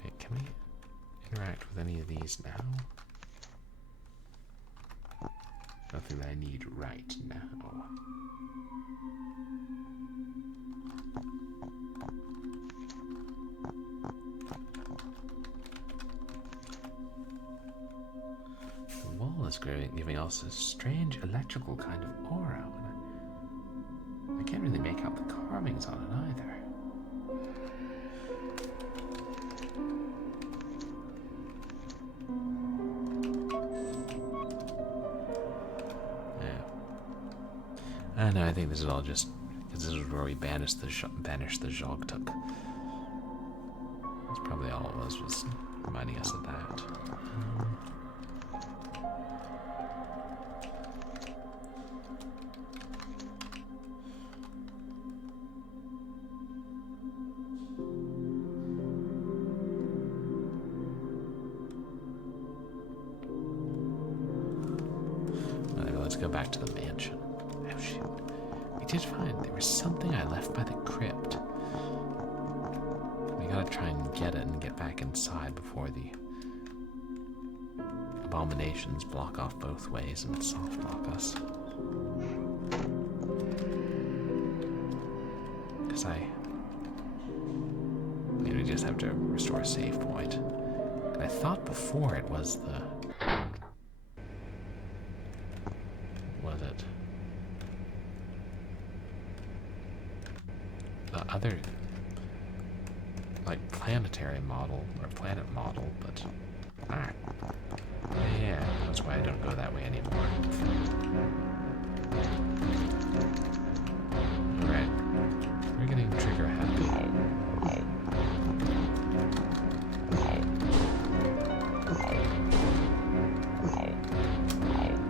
Wait, can we interact with any of these now? Nothing that I need right now. The wall is giving us a strange electrical kind of aura. I can't really make out the carvings on it either. No, I think this is all just because this is where we banished the Zhogtuk. That's probably all it was reminding us of that. Alright, let's go back to the mansion. Oh shoot. We did find there was something I left by the crypt. We gotta try and get it and get back inside before the abominations block off both ways and soft lock us. Because we just have to restore a save point. And I thought before it was the... Was it? The other, like, planetary model, or planet model, but... Alright. Yeah, that's why I don't go that way anymore. Alright. We're getting trigger happy.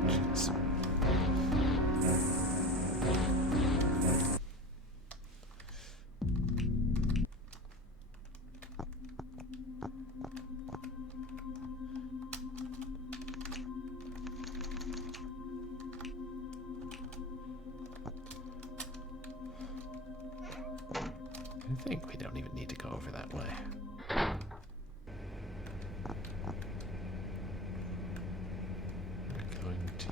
Jeez. I think we don't even need to go over that way. We're going to...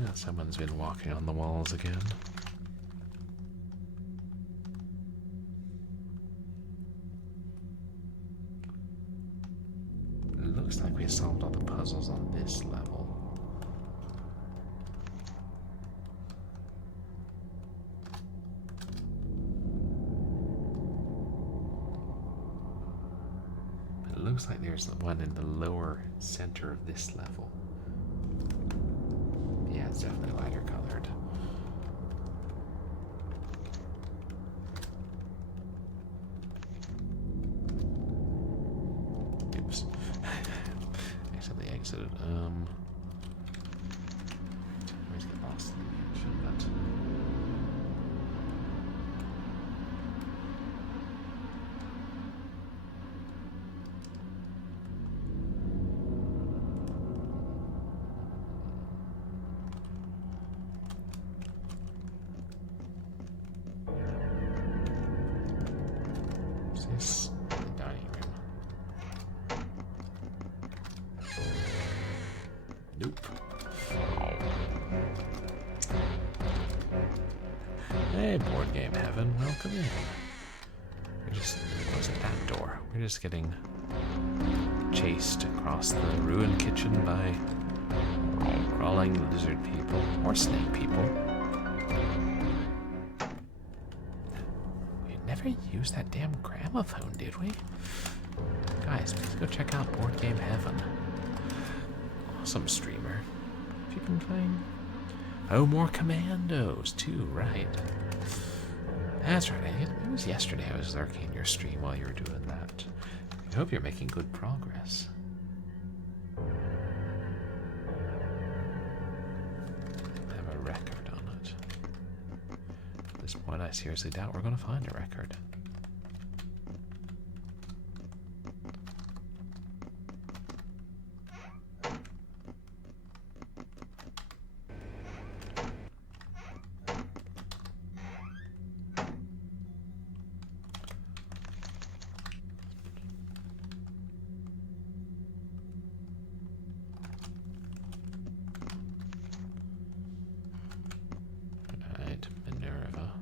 Yeah, someone's been walking on the walls again. It looks like we solved all the puzzles on this level. Looks like there's the one in the lower center of this level. Yeah, it's definitely lighter colored. Oops. I accidentally exited. Always get lost in the mansion, but... This the dining room. Nope. Hey, board game heaven, welcome in. We're just closing that door. We're just getting chased across the ruined kitchen by crawling lizard people or snake people. Never used that damn gramophone, did we? Guys, please go check out Board Game Heaven. Awesome streamer. If you can find... Oh, more commandos, too, right. That's right. It was yesterday I was lurking in your stream while you were doing that. I hope you're making good progress. I have a record on it. At this point, I seriously doubt we're going to find a record. Alright, Minerva.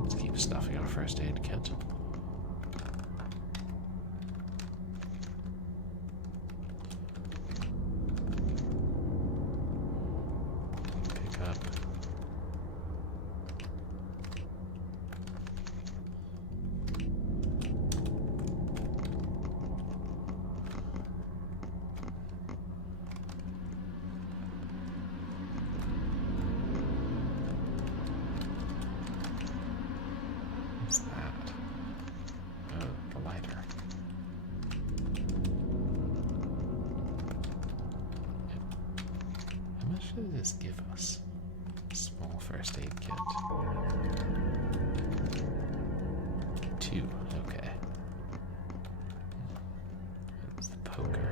Let's keep stuffing our first aid kit. Pick up. What's that? Oh, the lighter. How much does this give us? Small first aid kit. 2, okay. That's the poker.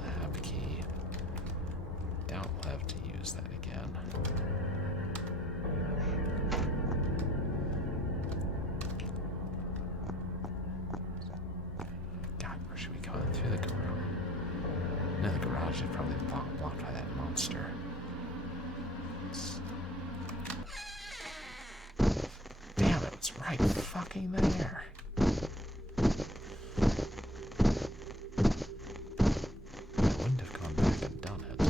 Lab key. Doubt we'll have to use that again. God, where should we go? Through the garage? No, the garage is probably blocked by that monster. Damn it, it's right fucking there. I wouldn't have gone back and done it.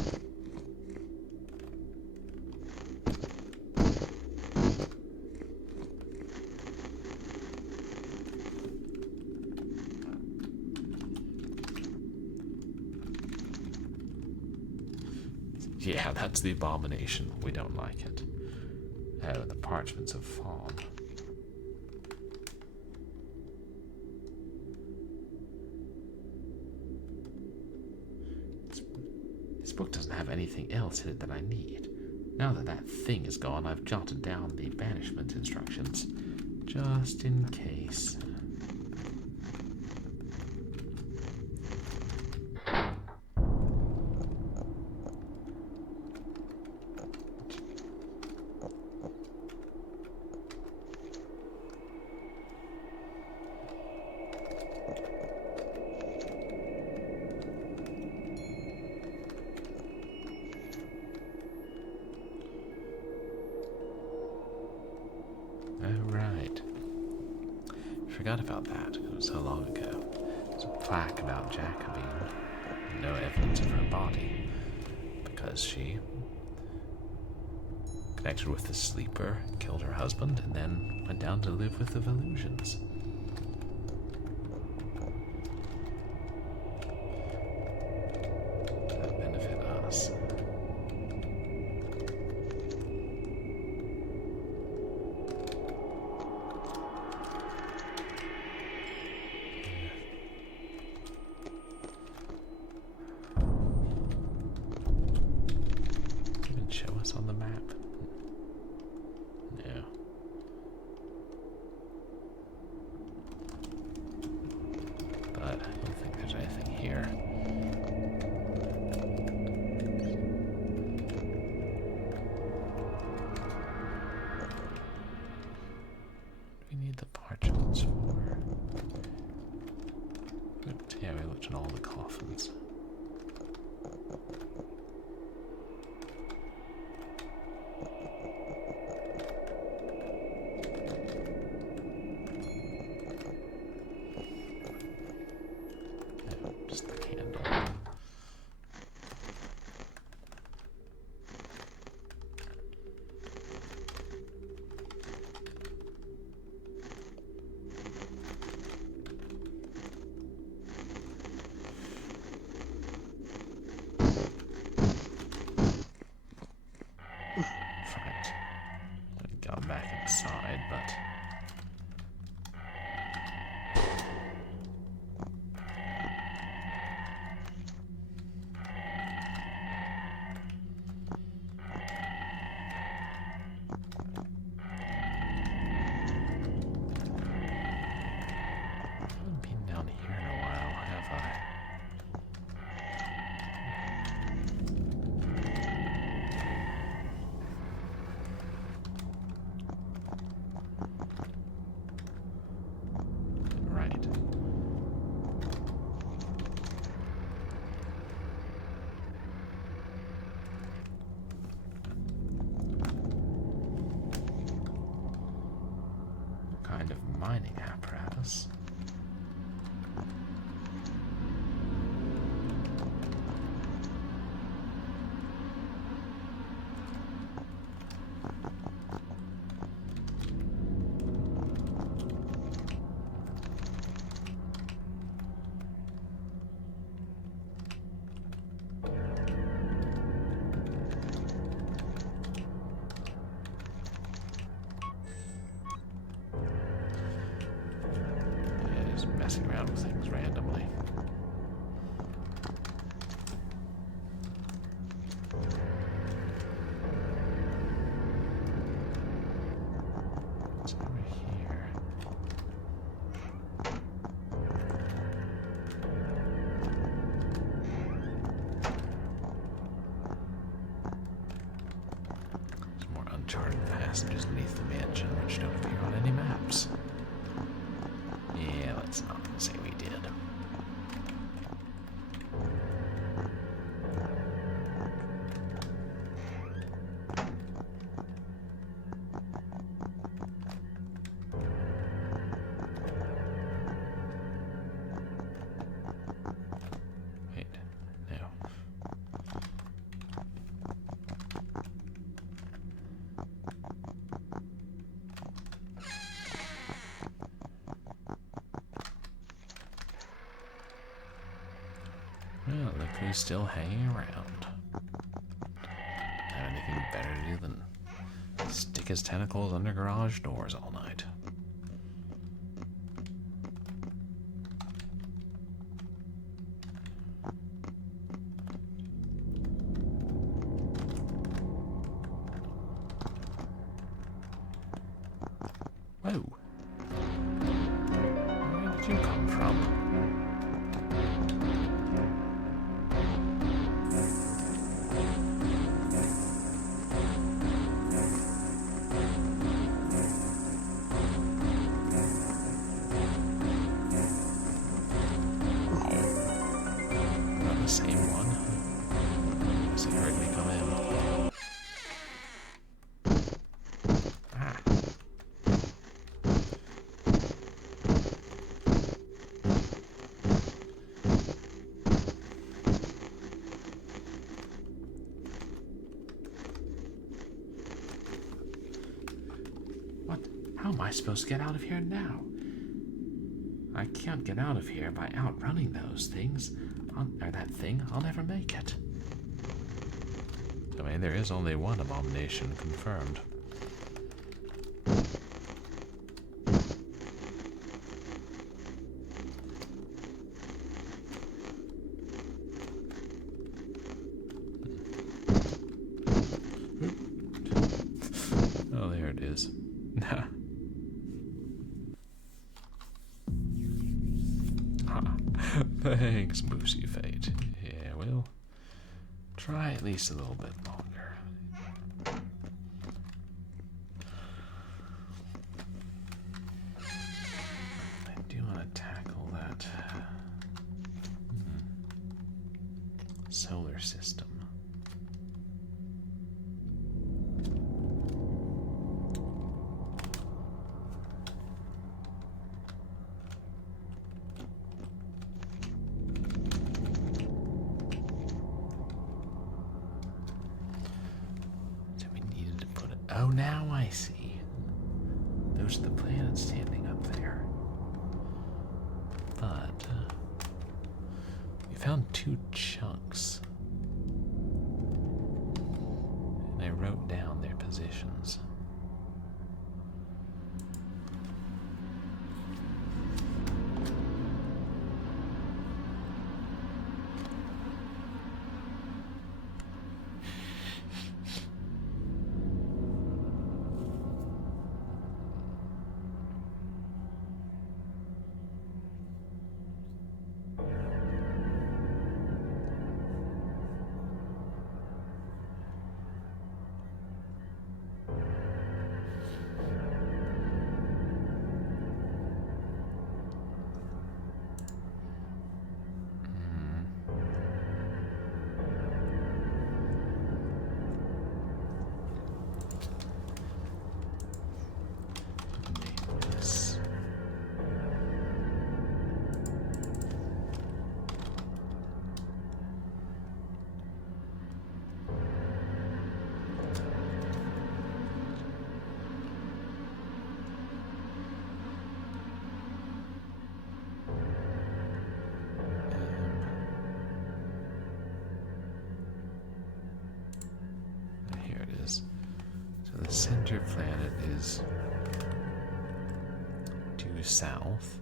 Yeah, that's the abomination. We don't like it. Oh, the parchments have fallen. This book doesn't have anything else in it that I need. Now that that thing is gone, I've jotted down the banishment instructions, just in case. Forgot about that. It was so long ago. There's a plaque about Jacobine. No evidence of her body. Because she connected with the sleeper, killed her husband, and then went down to live with the Velusians. Does that benefit us? Show us on the map? No. But I don't think there's anything here. What do we need the parchments for? Yeah, we looked at all the coffins. Just the candle. kind of mining apparatus. Messing around with things randomly. What's over here? There's more uncharted passages beneath the mansion which don't appear on any maps. Yeah, let's not say we did. Wait, no. Well, look who's still hanging around. Have anything better to do than stick his tentacles under garage doors all night? Whoa. Where did you come from? The same one? Guess he heard me come in. Ah. What? How am I supposed to get out of here now? I can't get out of here by outrunning those things. Or that thing. I'll never make it. I mean, there is only one abomination confirmed. Oh, there it is. Thanks, Moosey Fate. Yeah, we'll try at least a little bit longer. I do want to tackle that solar system. Oh, now I see. Those are the planets standing up there. But we found 2 chunks. And I wrote down their positions. center planet is due south.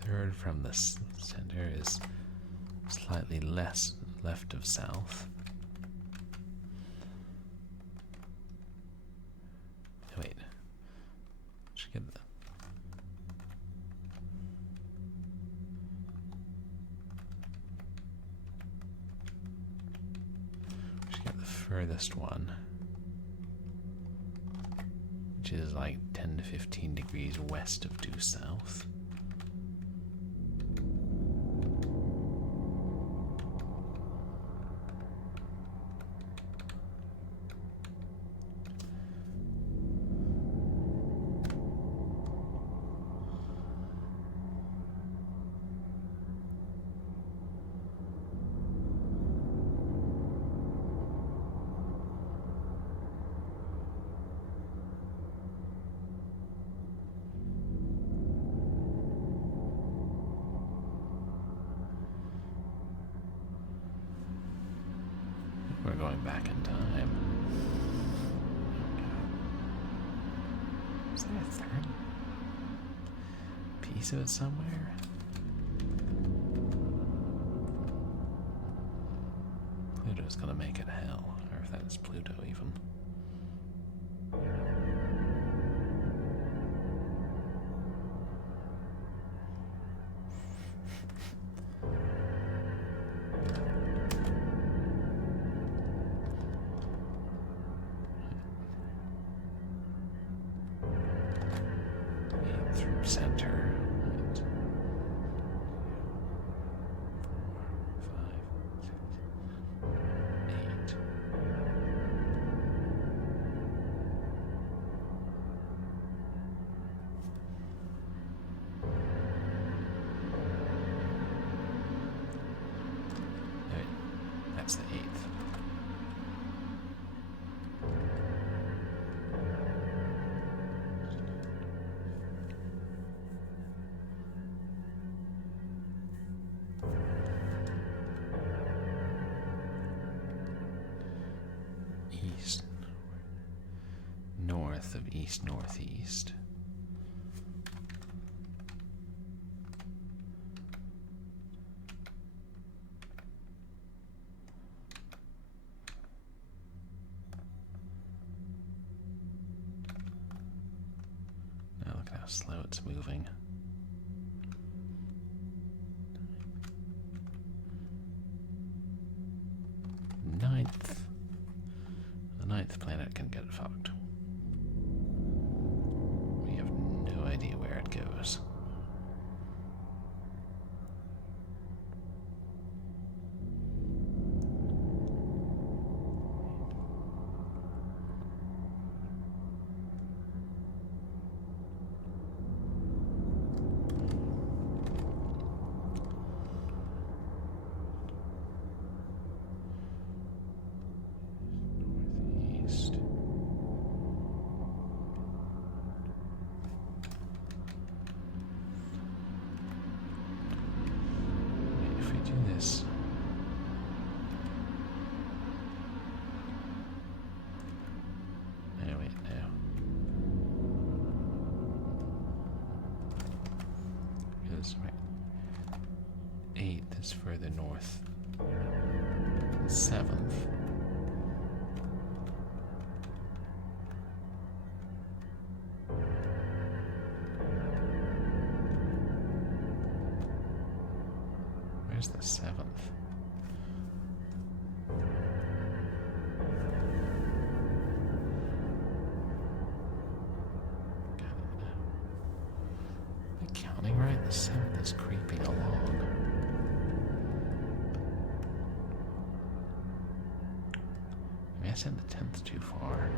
Third from the center is slightly less left of south. Wait. Should get the furthest one, which is like 10 to 15 degrees west of due south. We're going back in time. Is there a third piece of it somewhere? Pluto's gonna make it hell, or if that is Pluto even. Through center. Right. 4, 5, 6, 8. Right. That's the 8th. East, north of east northeast. Now look at how slow it's moving. Ninth. The 9th planet can get fucked. We have no idea where it goes. Northeast. If we do this, no, wait, no. Because 8th is further north. 7th. Where's the 7th? Am I counting right? The 7th is creeping along. Maybe I sent the 10th too far.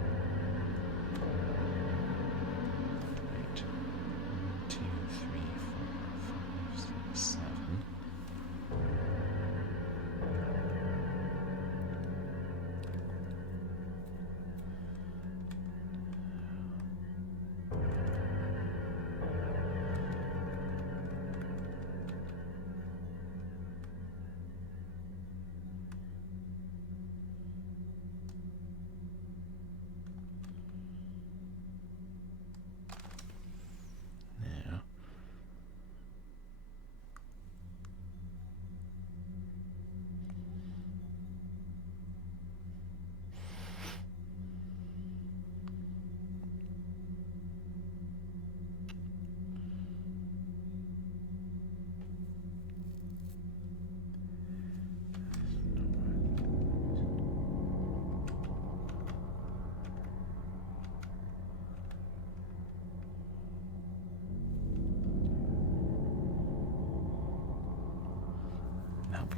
Wait. 2, 3, 4, 5, 6, 7.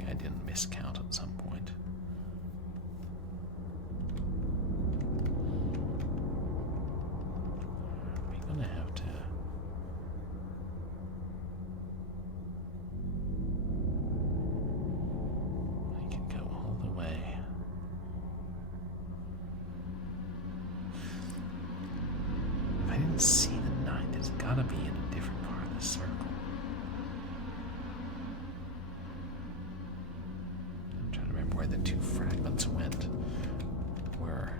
I didn't miscount at some point. We're gonna have to. I can go all the way. If I didn't see the 9, it's gotta be in a different part of the circle. I'm trying to remember where the 2 fragments went. Were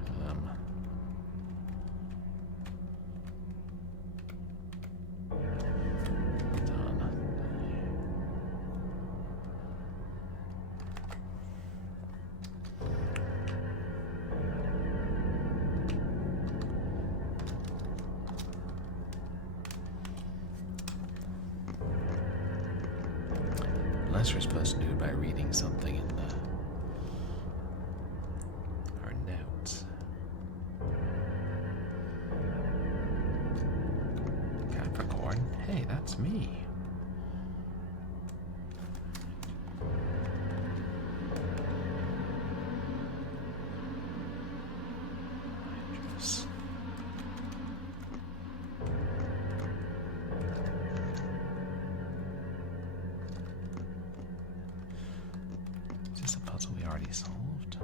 unless we're supposed to do it by reading something in our notes. Capricorn? Hey, that's me. Is this a puzzle we already solved?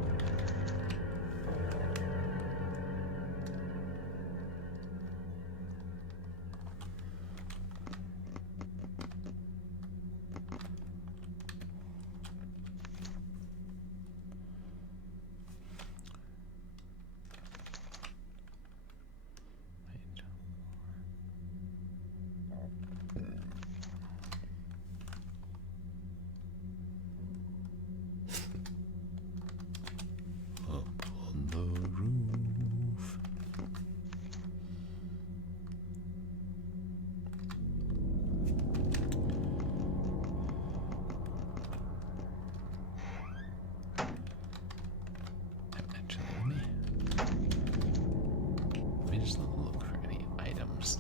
Up on the roof. Actually, let me just look for any items.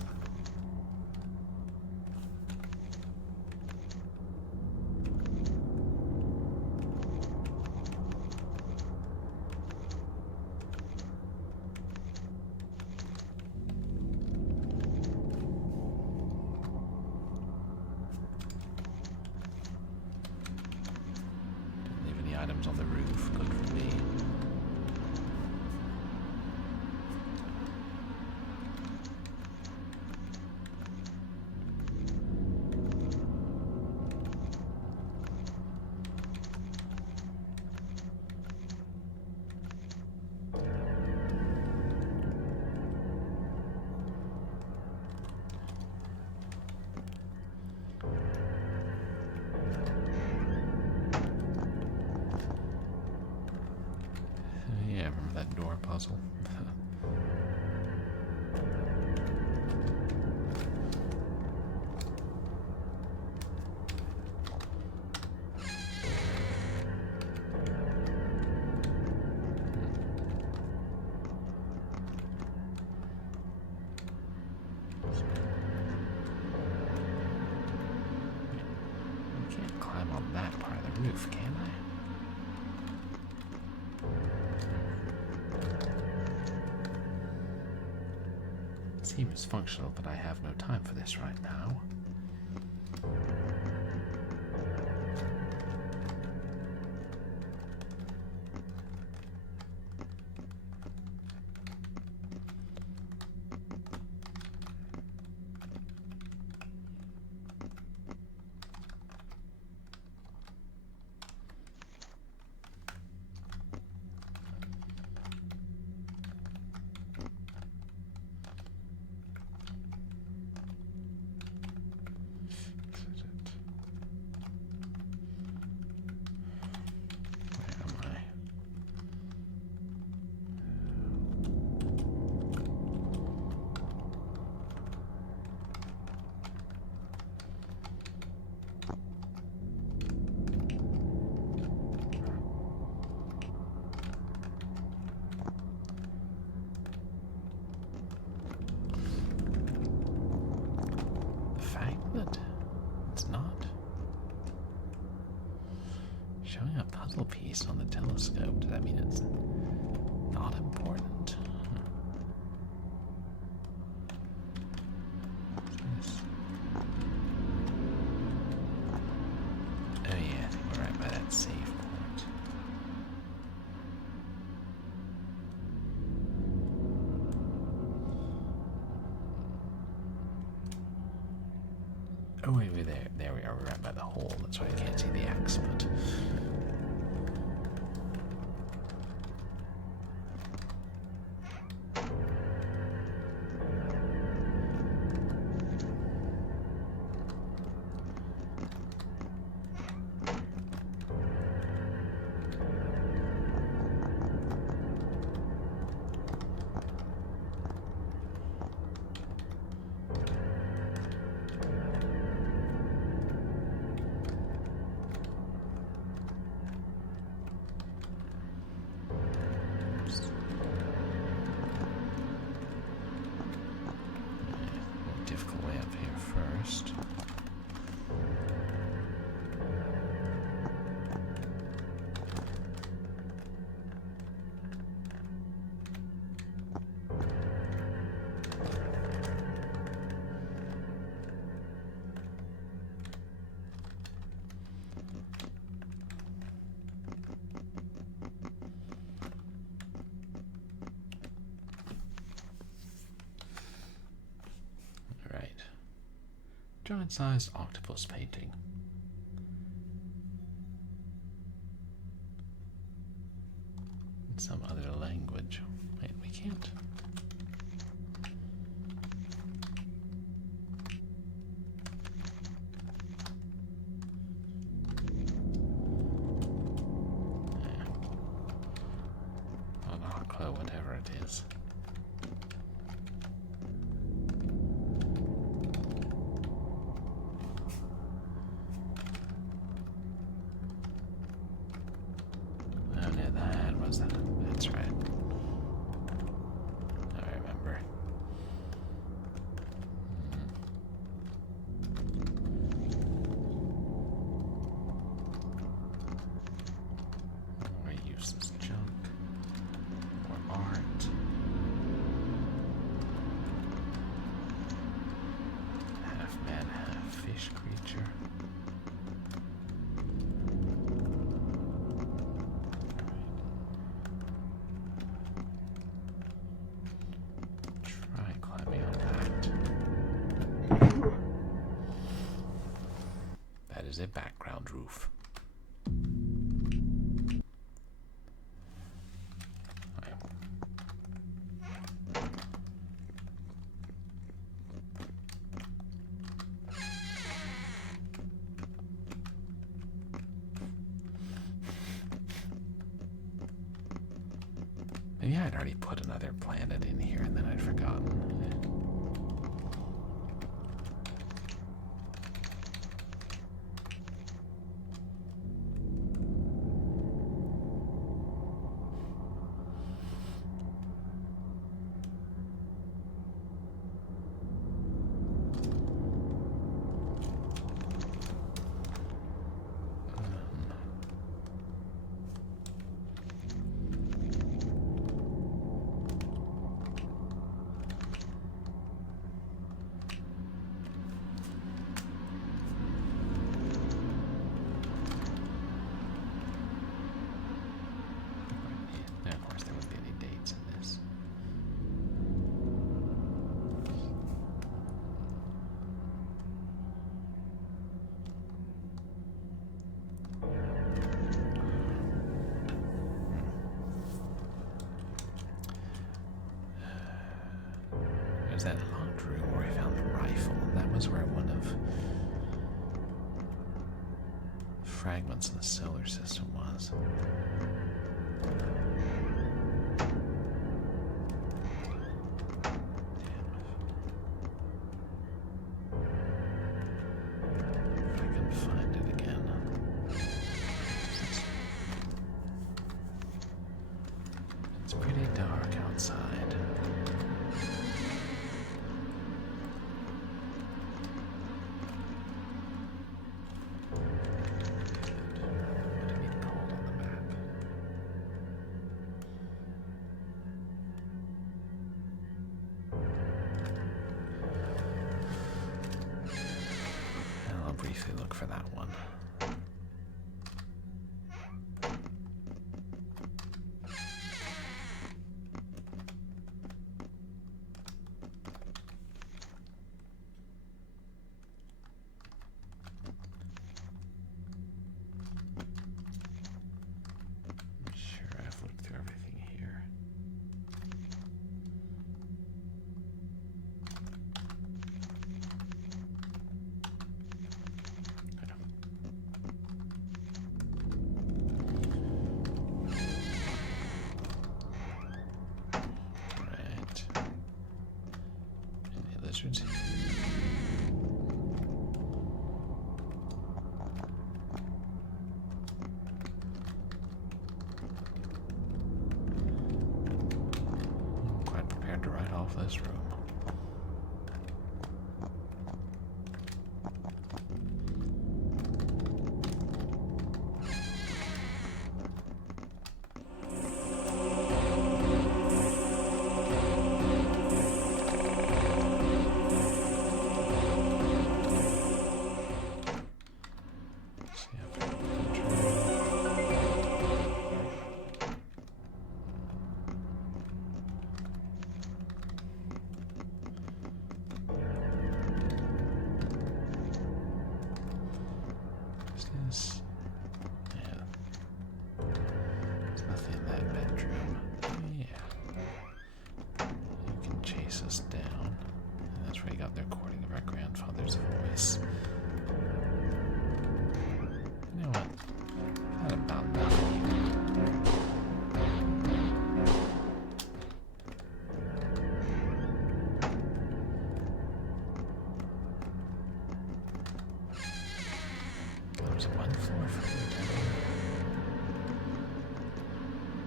Didn't leave any items on the roof. Good for me. Yeah, remember that door puzzle? I can't climb on that part of the roof, can I? Seems functional, but I have no time for this right now. puzzle piece on the telescope. Does that mean it's not important? What's this? Oh yeah, I think we're right by that save point. Oh wait, there we are. We're right by the hole. That's why I can't see the X, but. Difficult way up here first. Giant-sized octopus painting. In some other language. Wait, we can't. Whatever it is. That's right. I remember. I use this junk. More art. Half man, half fish creature. Is a background roof. Maybe I'd already put another planet in here and then I'd forgotten. There's that locked room where I found the rifle, and that was where one of fragments in the solar system was. If I can find it again. It's pretty dark outside. What do you mean called on the briefly look for that one. I'm sure I've looked through everything here. Lizards. I'm quite prepared to write off this room.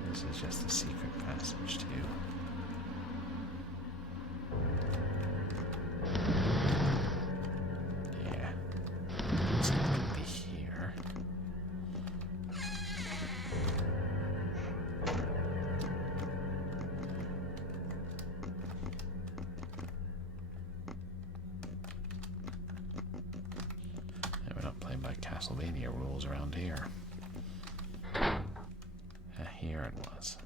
This is just a secret passage to you. Yeah. It's not going to be here. Yeah, we're not playing by Castlevania rules around here. Here it was.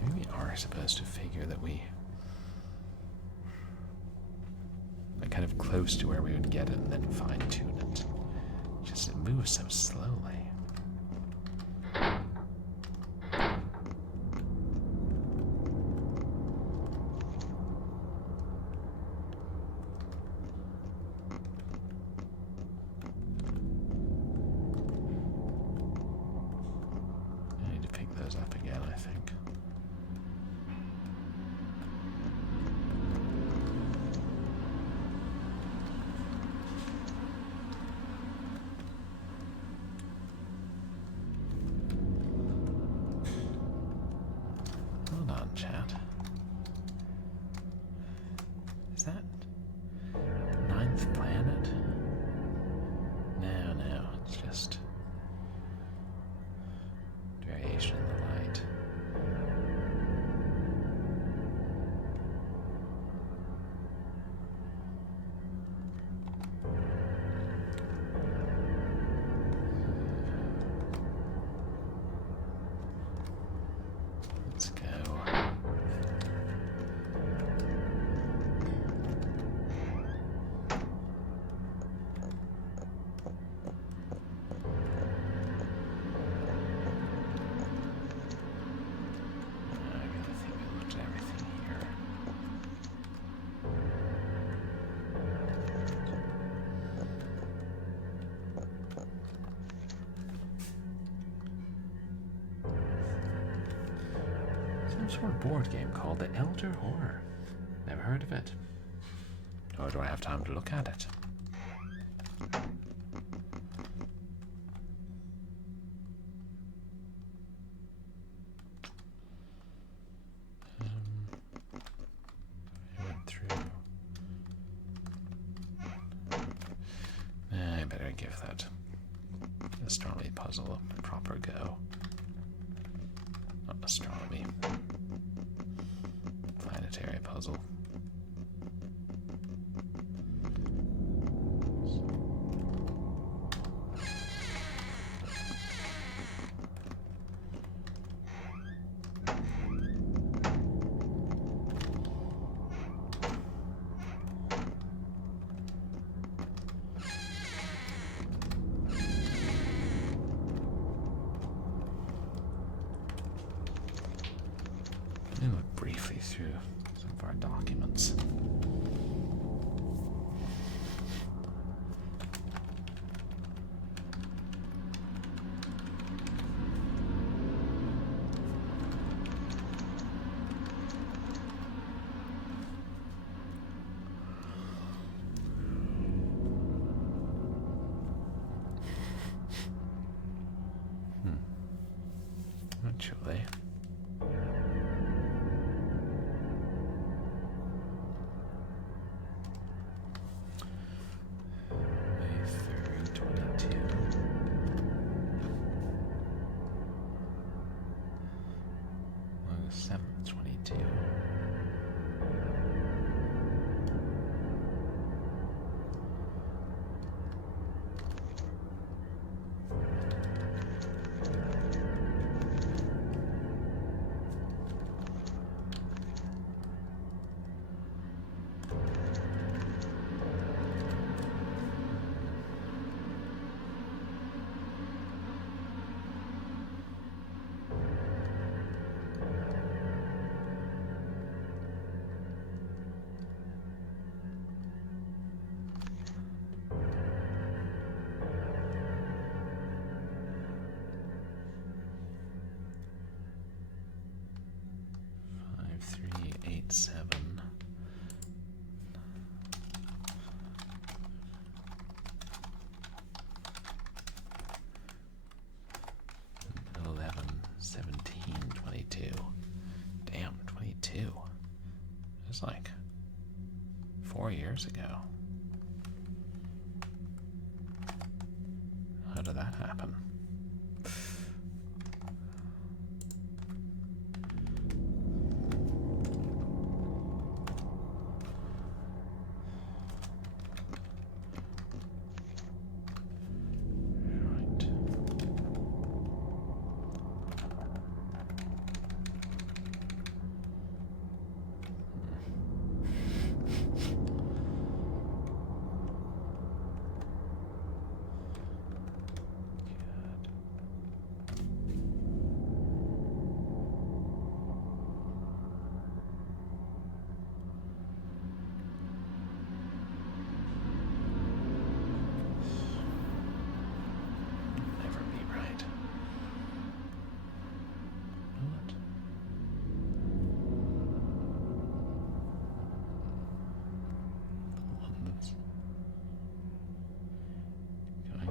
Maybe we are supposed to figure that we kind of close to where we would get it and then fine-tune it. Just it moves so slowly. I need to pick those up again, I think. Chat. Is that 9th planet? No, it's just variation in the light. Let's go. Some sort of board game called The Elder Horror. Never heard of it. Nor do I have time to look at it. I give that astronomy puzzle a proper go. Not astronomy. Planetary puzzle. Let me look briefly through some of our documents. Actually. May 3rd, 22. August 7th, 22. Three, 8, 7. Damn, 22. It's like 4 years ago. How did that happen?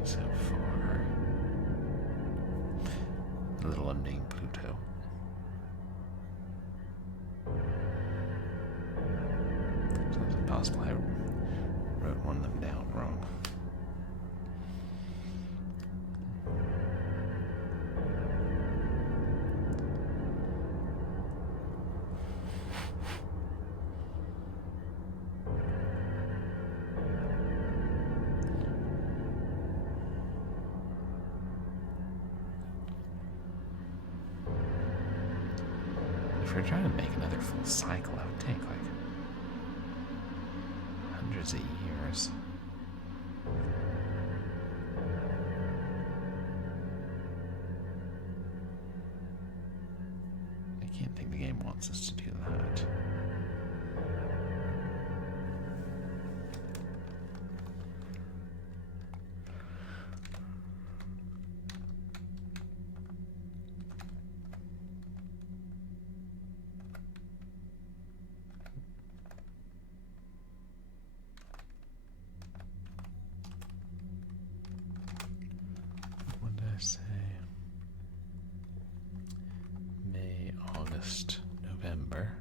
So far, a little unnamed Pluto. So it's possible I wrote one of them down wrong. If we're trying to make another full cycle, that would take like hundreds of years. I can't think the game wants us to do that. Say May, August, November.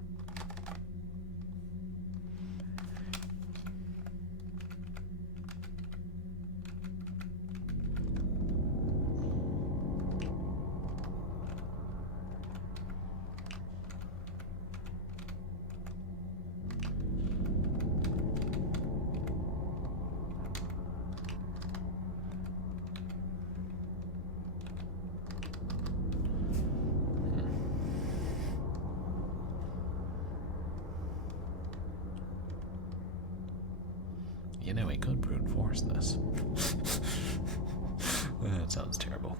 you know, we could brute force this. That sounds terrible.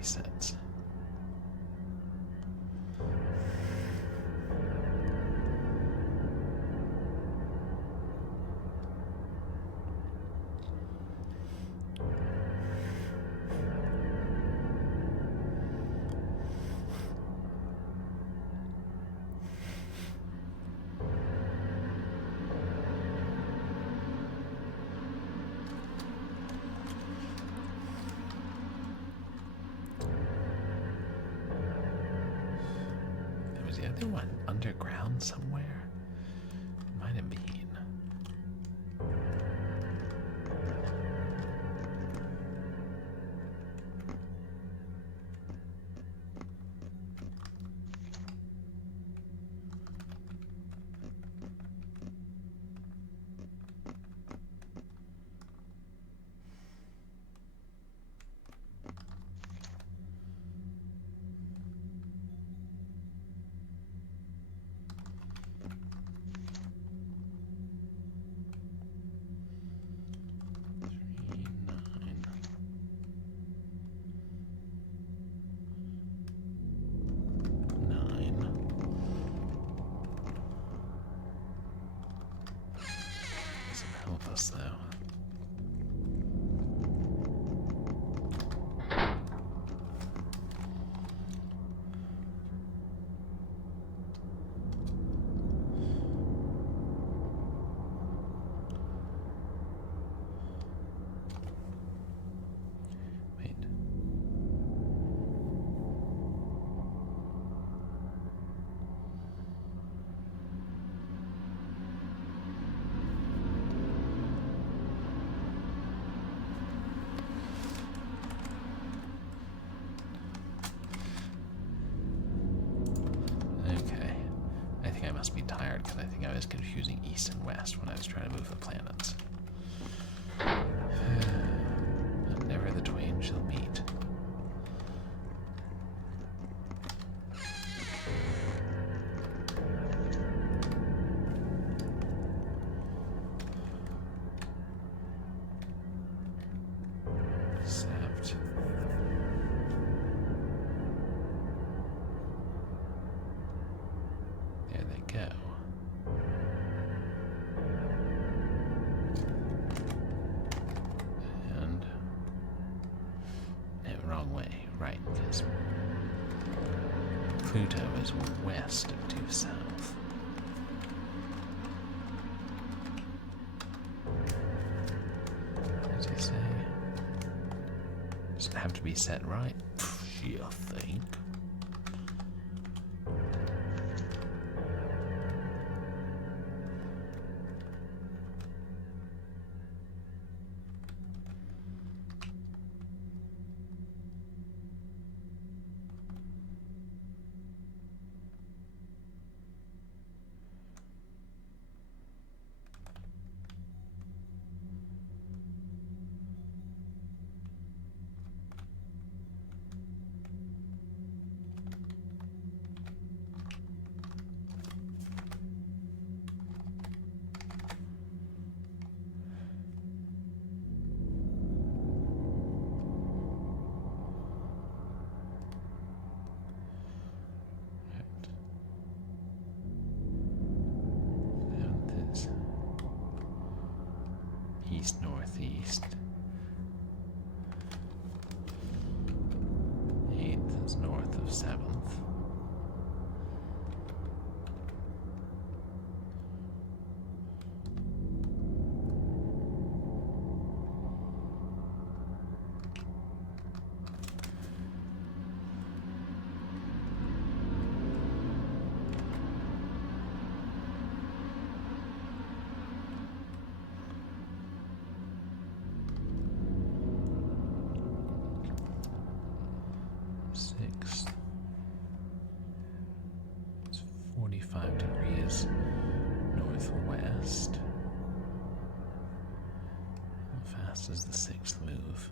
Resets. Was the other one underground somewhere? It might have been. Help us though. Wait. I must be tired because I think I was confusing east and west when I was trying to move the planets. And never the twain shall meet. Except there they go. And no, wrong way, right, because Pluto is west of due south. What did he say? Does it have to be set right? You think? East northeast. 8th is north of 7th. 5 degrees northwest. How fast does the 6th move?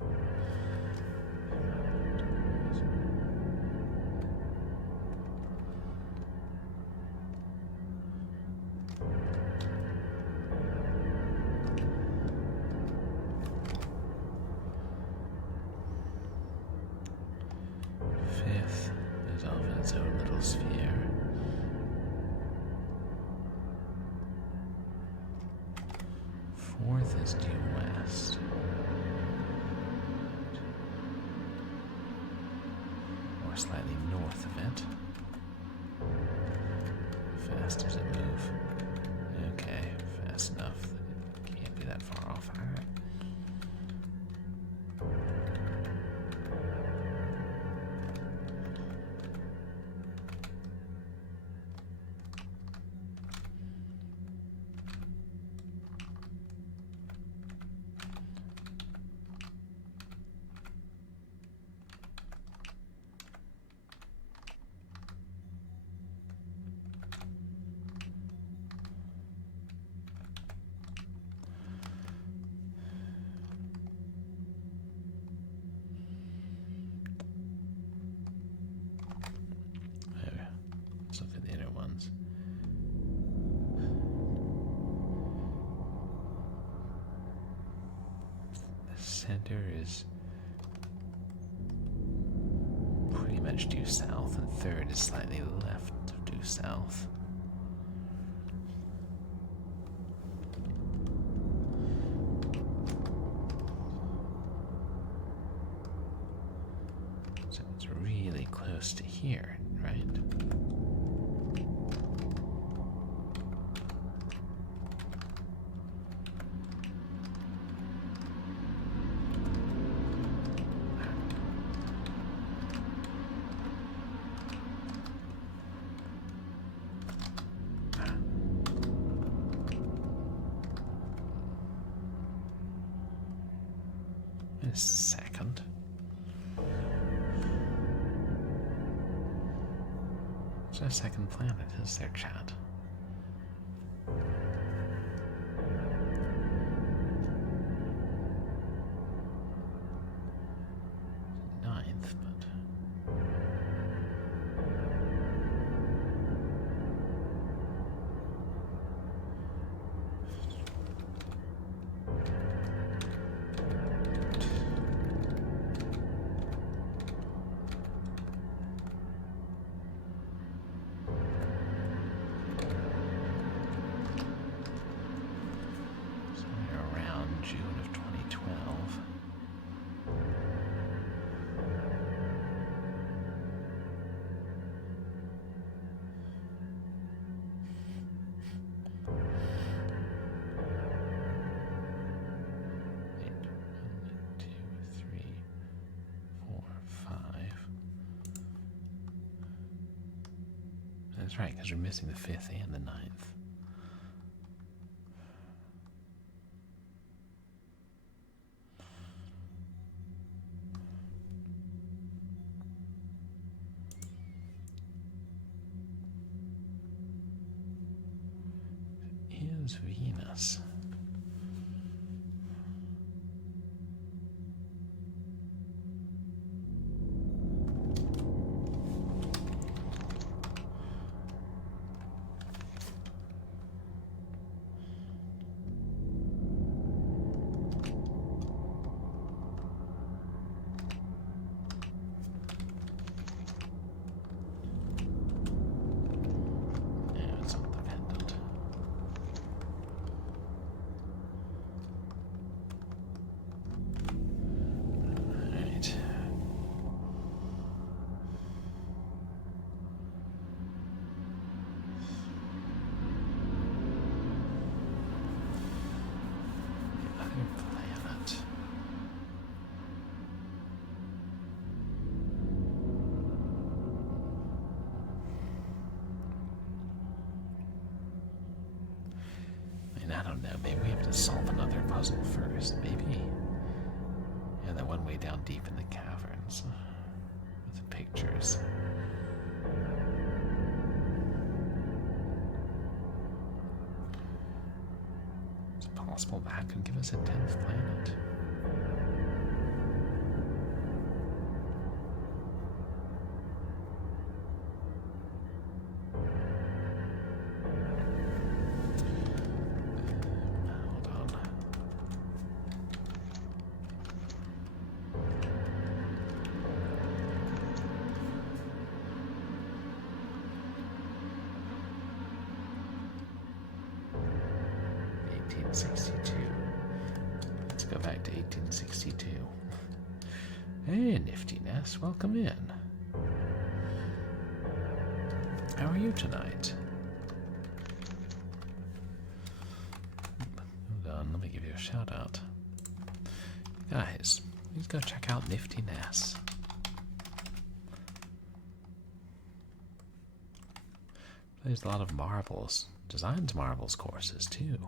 Fifth is off in its own little sphere. Fourth is due west. Or slightly north of it. How fast does it move? Okay, fast enough that it can't be that far off. Alright. Let's look at the inner ones. The center is pretty much due south, and third is slightly left of due south. So it's really close to here, right? A second. It's a second planet, is there, chat? Ninth, but June of 2012. Eight, 1, 2, 3, 4, 5. That's right, because we're missing the 5th and the 9th. Is Venus. I don't know, maybe we have to solve another puzzle first, maybe. Yeah, that one way down deep in the caverns with the pictures. possible that could give us a 10th planet. Hold on. Let's go back to 1862. Hey, Niftiness, welcome in. How are you tonight? Hold on, let me give you a shout out. Guys, please go check out Niftiness. Plays a lot of marbles, designs marbles courses too.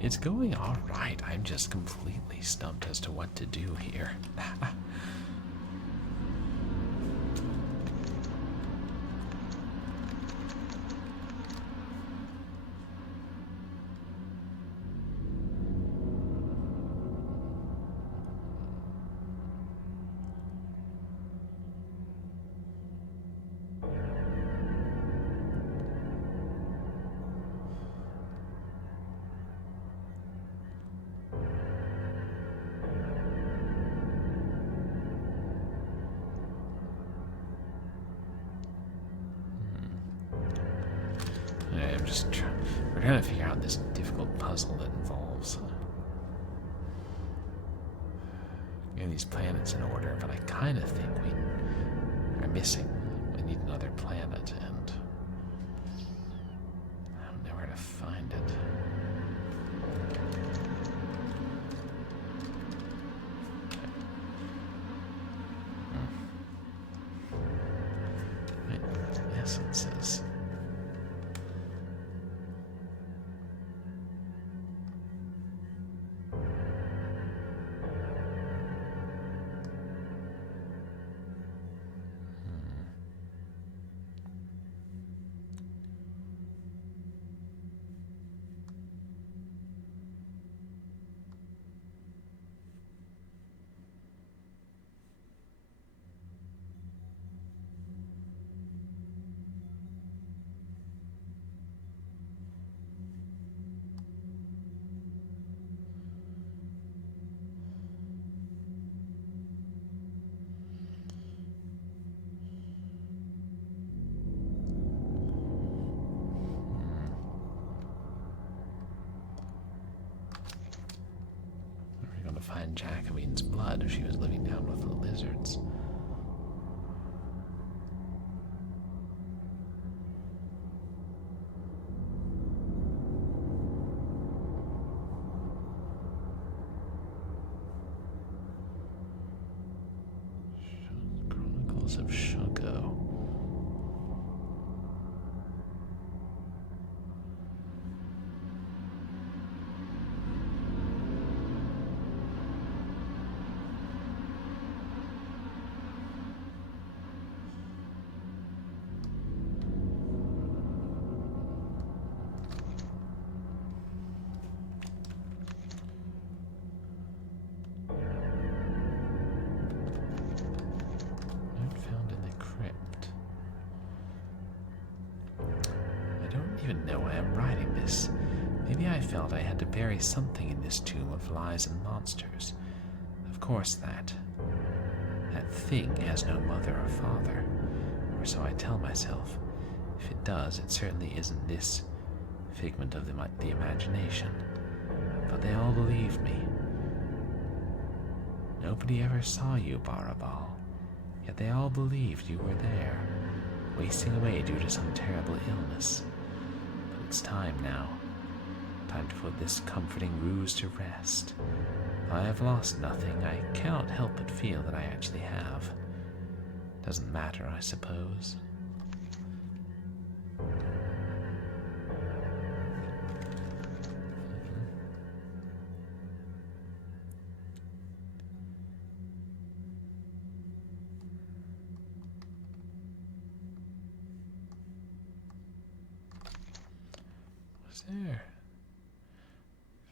It's going all right. I'm just completely stumped as to what to do here. We're trying to figure out this difficult puzzle that involves getting these planets in order, but I kind of think we are missing. We need another planet, and I don't know where to find it. Essences. Find Jacobine's blood if she was living down with the lizards. Chronicles of Shugo. Know why I'm writing this. Maybe I felt I had to bury something in this tomb of lies and monsters. Of course that thing has no mother or father, or so I tell myself. If it does, it certainly isn't this figment of the imagination. but they all believed me. Nobody ever saw you, Barabal, yet they all believed you were there, wasting away due to some terrible illness. But it's time now. Time to put this comforting ruse to rest. Though I have lost nothing, I cannot help but feel that I actually have. Doesn't matter, I suppose. What's there?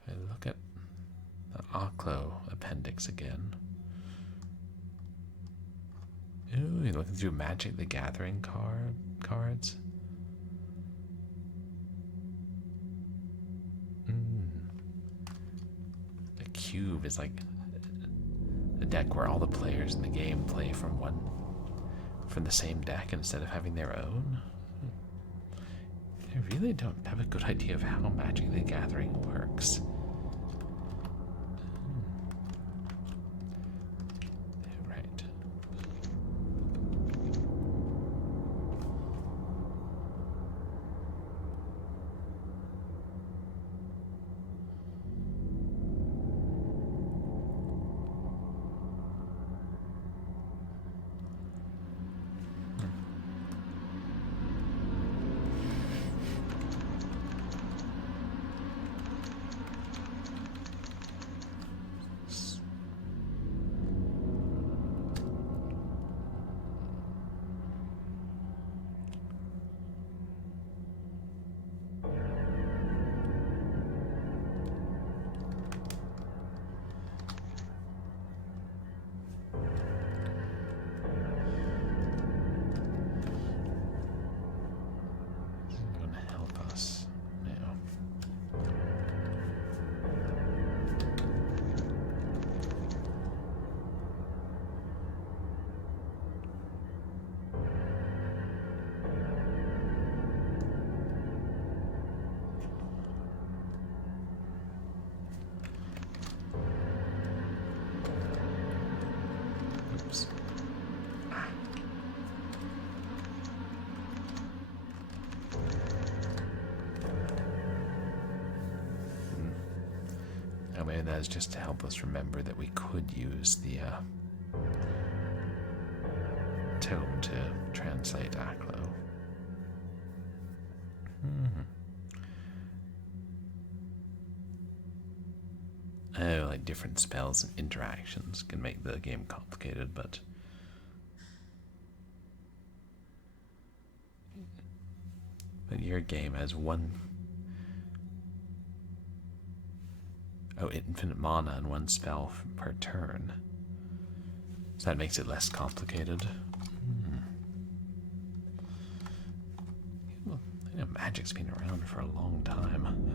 If I look at the Oclo appendix again. Ooh, you're looking through Magic the Gathering cards. The Cube is like a deck where all the players in the game play from the same deck instead of having their own. I really don't have a good idea of how Magic the Gathering works. Right. Maybe that's just to help us remember that we could use the tome to translate Aklo. Oh, like different spells and interactions can make the game complicated, but your game has infinite mana and one spell per turn. So that makes it less complicated. Well, I know Magic's been around for a long time.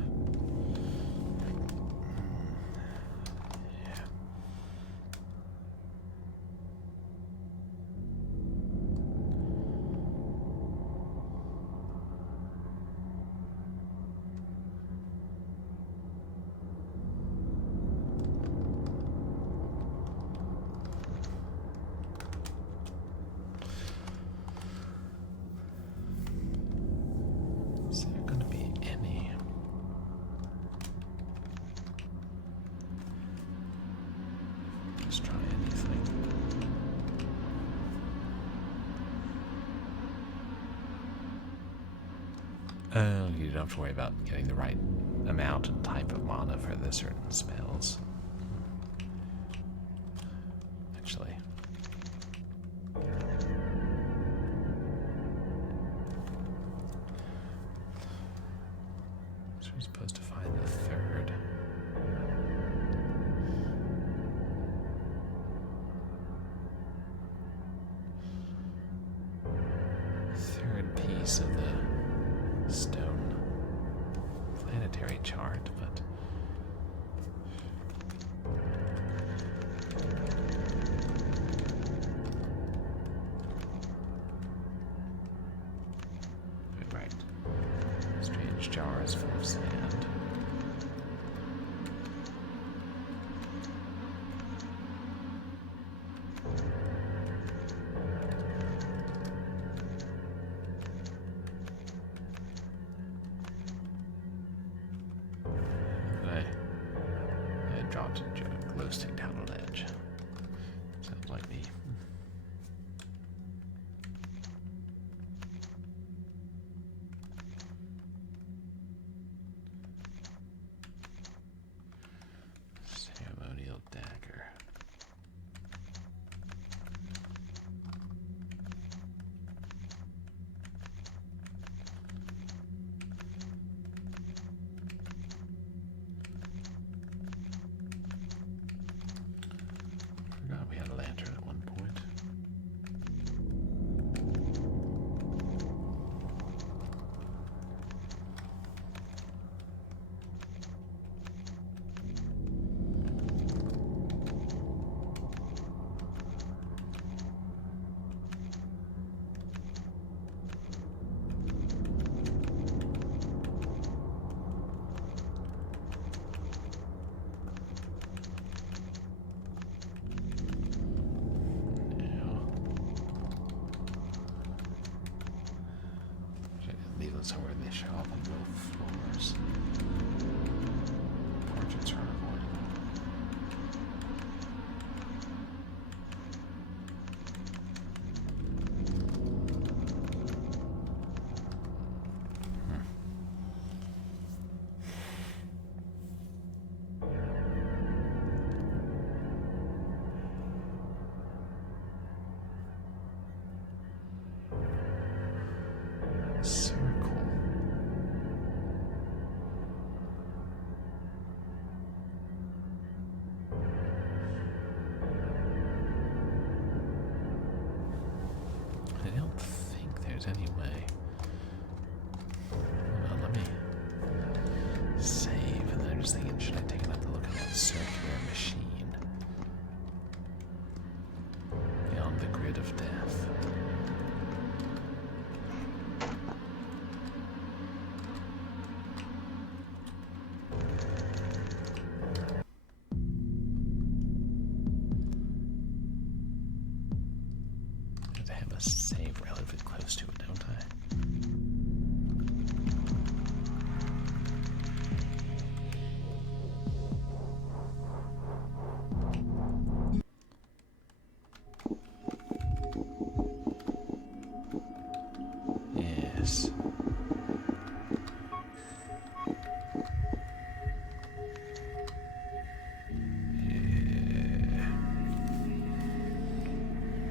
You don't have to worry about getting the right amount and type of mana for the certain spells. Actually. So we're supposed to find the third. Third piece of the stone planetary chart, but right. Strange jars full of sand. coasting down a ledge. Sounds like me. Ceremonial dagger. Forgot we had a lantern at one point. Leave them somewhere they show up on both floors. Portraits are avoidable. Circle. I don't think there's any way. Well, let me save, and then I'm just thinking, should I take another look at that circular machine beyond the grid of death? I have a save relatively close to it, don't I? Yes.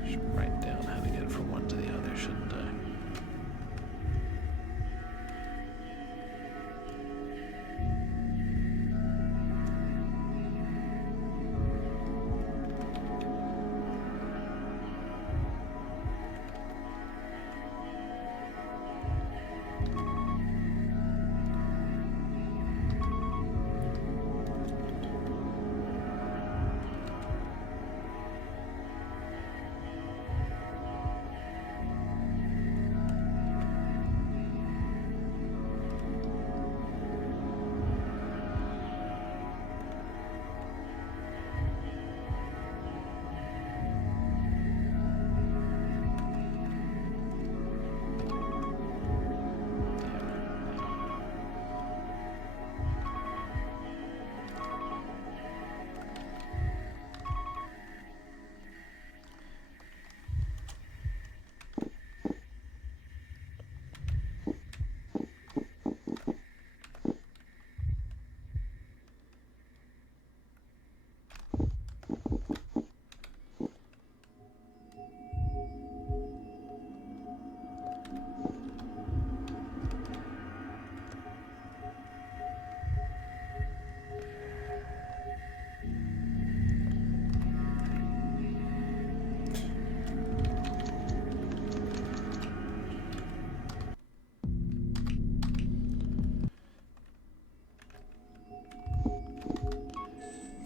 Should write down how to get from one to the other, shouldn't I?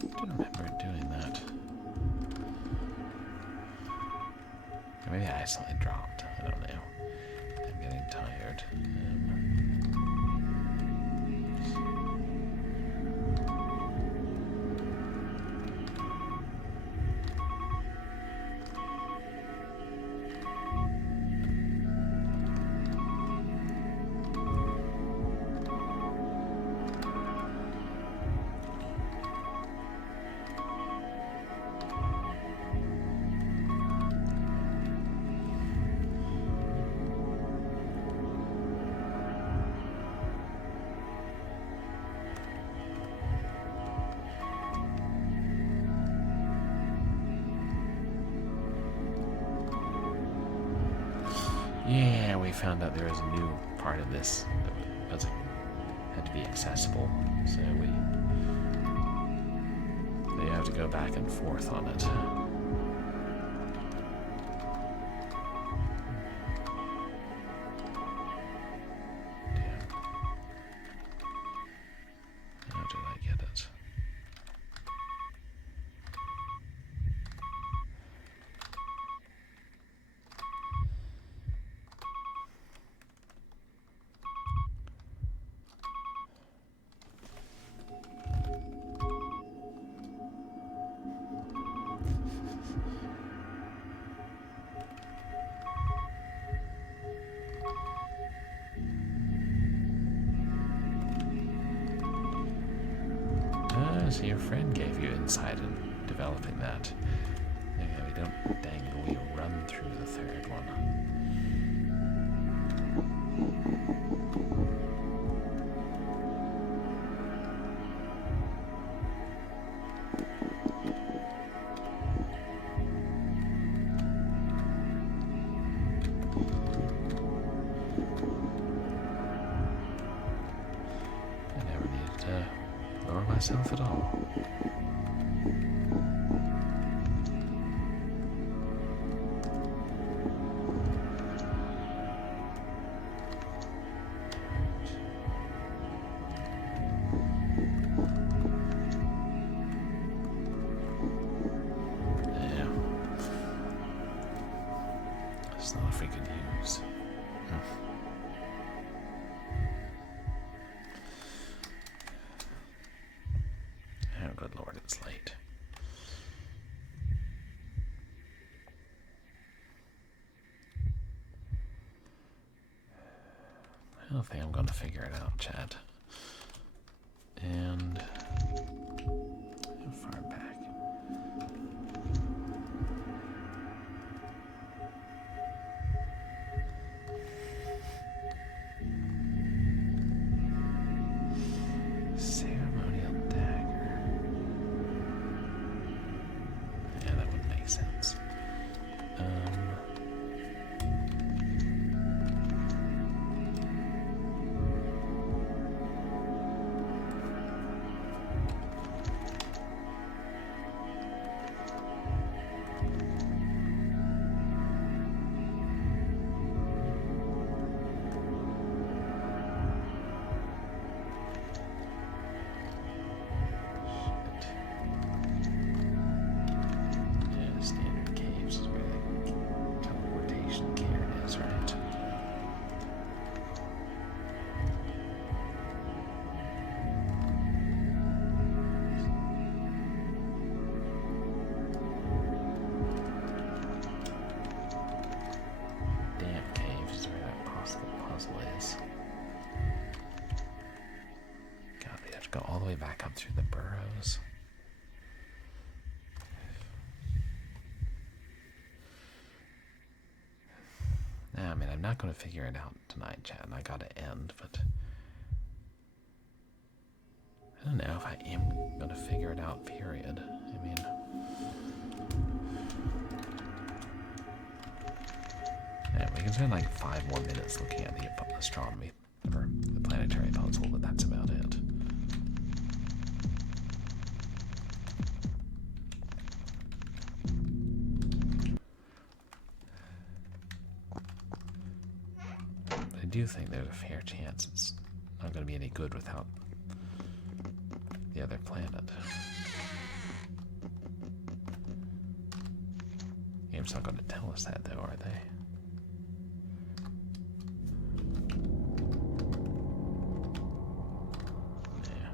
I don't remember doing that. Or maybe I accidentally dropped. I don't know. I'm getting tired. Yeah, we found out there was a new part of this that had to be accessible, so they have to go back and forth on it. How did I get it? So your friend gave you insight in developing that. Maybe we don't dangle, we run through the third one. I never needed to lower myself at all. Yeah. It's not if we could use. Oh, good lord, it's late. I don't think I'm going to figure it out, chat. And how far back? Ceremonial dagger. Yeah, that would make sense. Yeah, standard caves is where the teleportation cairn is, right? Damn caves is where that possible puzzle is. God, we have to go all the way back up through the burrows. Nah, I mean, I'm not going to figure it out tonight, Chad. I gotta end, but I don't know if I am going to figure it out, period. I mean, yeah, we can spend like 5 more minutes looking at the astronomy, or the planetary puzzle, but that's about it. But I do think there's a fair chance it's not going to be any good without the other planet. Game's not going to tell us that, though, are they? Yeah.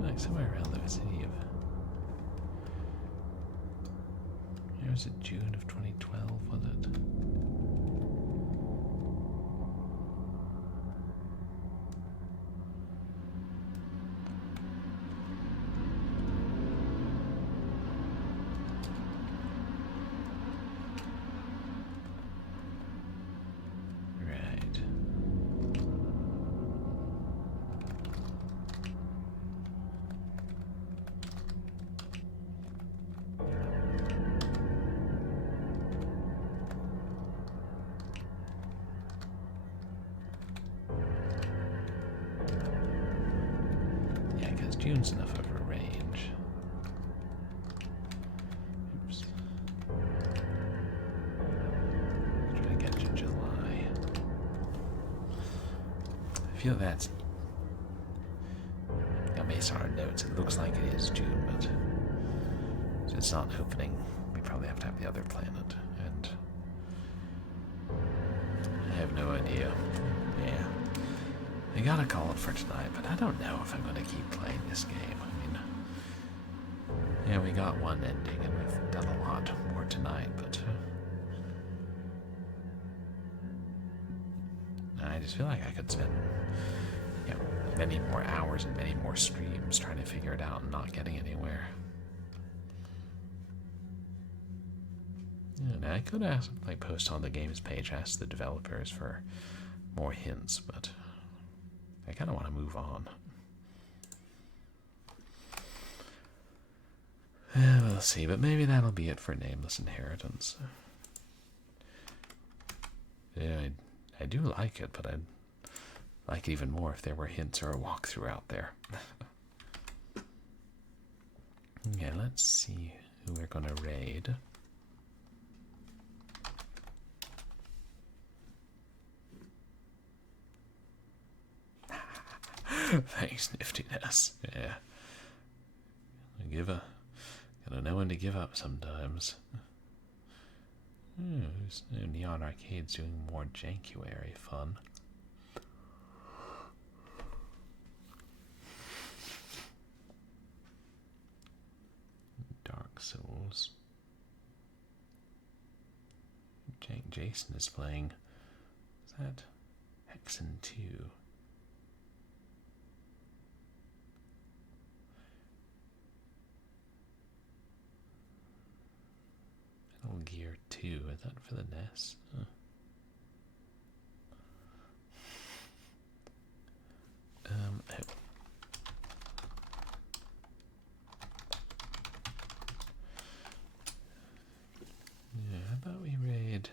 Like somewhere around the vicinity of. Was it June of 2012, was it? tunes enough of a range. Oops. Try to get to July. I feel that's... Based on our notes, it looks like it is June, but if it's not opening, we probably have to have the other planet, and I have no idea. Yeah. I gotta call it for tonight, but I don't know if I'm gonna keep playing this game. I mean, yeah, we got one ending, and we've done a lot more tonight, but I just feel like I could spend, you know, many more hours and many more streams trying to figure it out and not getting anywhere. And I could ask, like, post on the games page, ask the developers for more hints, but I kind of want to move on. We'll see, but maybe that'll be it for Nameless Inheritance. Yeah, I do like it, but I'd like it even more if there were hints or a walkthrough out there. Okay, let's see who we're going to raid. Thanks, niftiness. Yeah. Gotta know when to give up sometimes. Neon Arcade's doing more jankuary fun. Dark Souls. Jason is playing. Is that Hexen 2? Metal Gear 2. Is that for the NES? Huh. Yeah, how about we raid...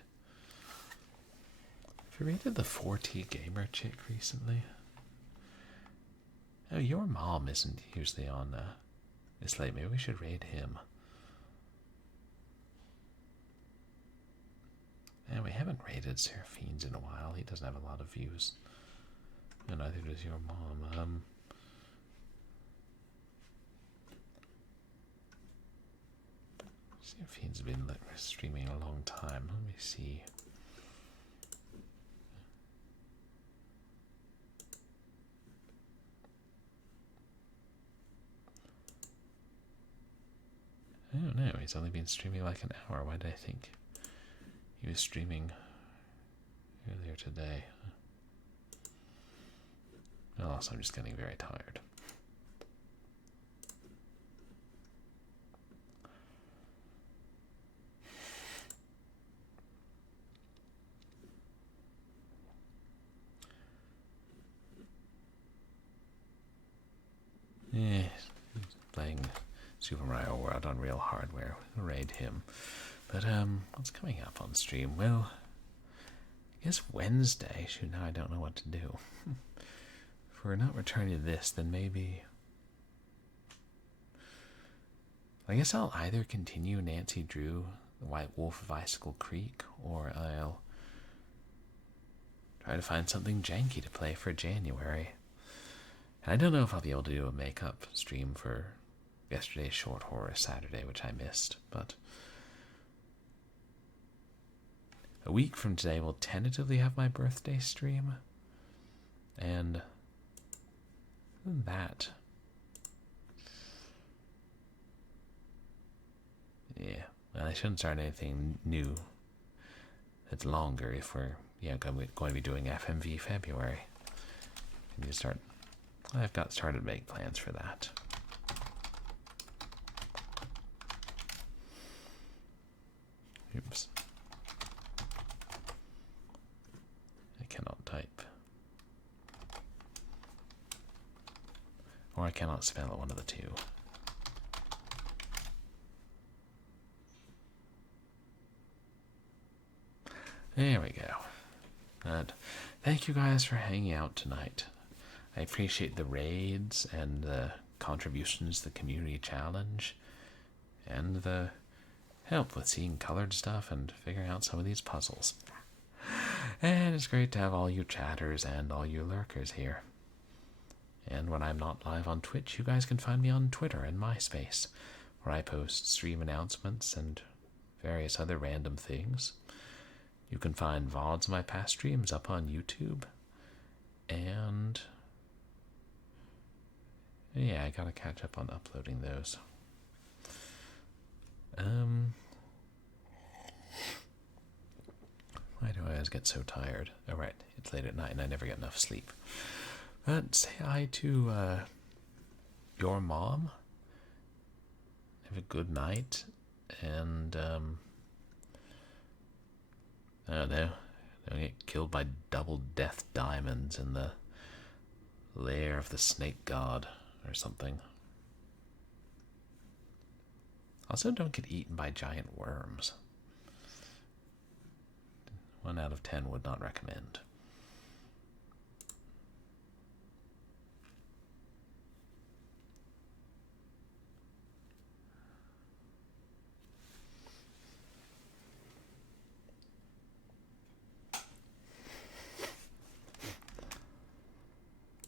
Have you raided the 4T Gamer chick recently? Oh, your mom isn't usually on this late. Maybe we should raid him. And we haven't raided Seraphines in a while. He doesn't have a lot of views. And neither does your mom. Seraphine's been streaming a long time. Let me see. I don't know. He's only been streaming like an hour. Why did I think he was streaming earlier today? Oh, so I'm just getting very tired. Yeah, he's playing Super Mario World on real hardware. We'll raid him. But what's coming up on stream? Well, I guess Wednesday. Shoot, now I don't know what to do. If we're not returning to this, then maybe... I guess I'll either continue Nancy Drew, The White Wolf of Icicle Creek, or I'll try to find something janky to play for January. And I don't know if I'll be able to do a makeup stream for yesterday's Short Horror Saturday, which I missed, but a week from today we'll tentatively have my birthday stream, and other than that, yeah, well, I shouldn't start anything new that's longer if we're going to be doing FMV February. I need to start. I've got started to make plans for that. Oops. I cannot type. Or I cannot spell it, one of the two. There we go. And thank you guys for hanging out tonight. I appreciate the raids and the contributions to the community challenge, and the help with seeing colored stuff and figuring out some of these puzzles. And it's great to have all you chatters and all you lurkers here. And when I'm not live on Twitch, you guys can find me on Twitter and MySpace, where I post stream announcements and various other random things. You can find VODs of my past streams up on YouTube. And yeah, I gotta catch up on uploading those. Why do I always get so tired? Oh, right, it's late at night and I never get enough sleep. But say hi to your mom. Have a good night. And, I don't know. Don't get killed by double death diamonds in the lair of the snake god or something. Also, don't get eaten by giant worms. 1 out of 10 would not recommend.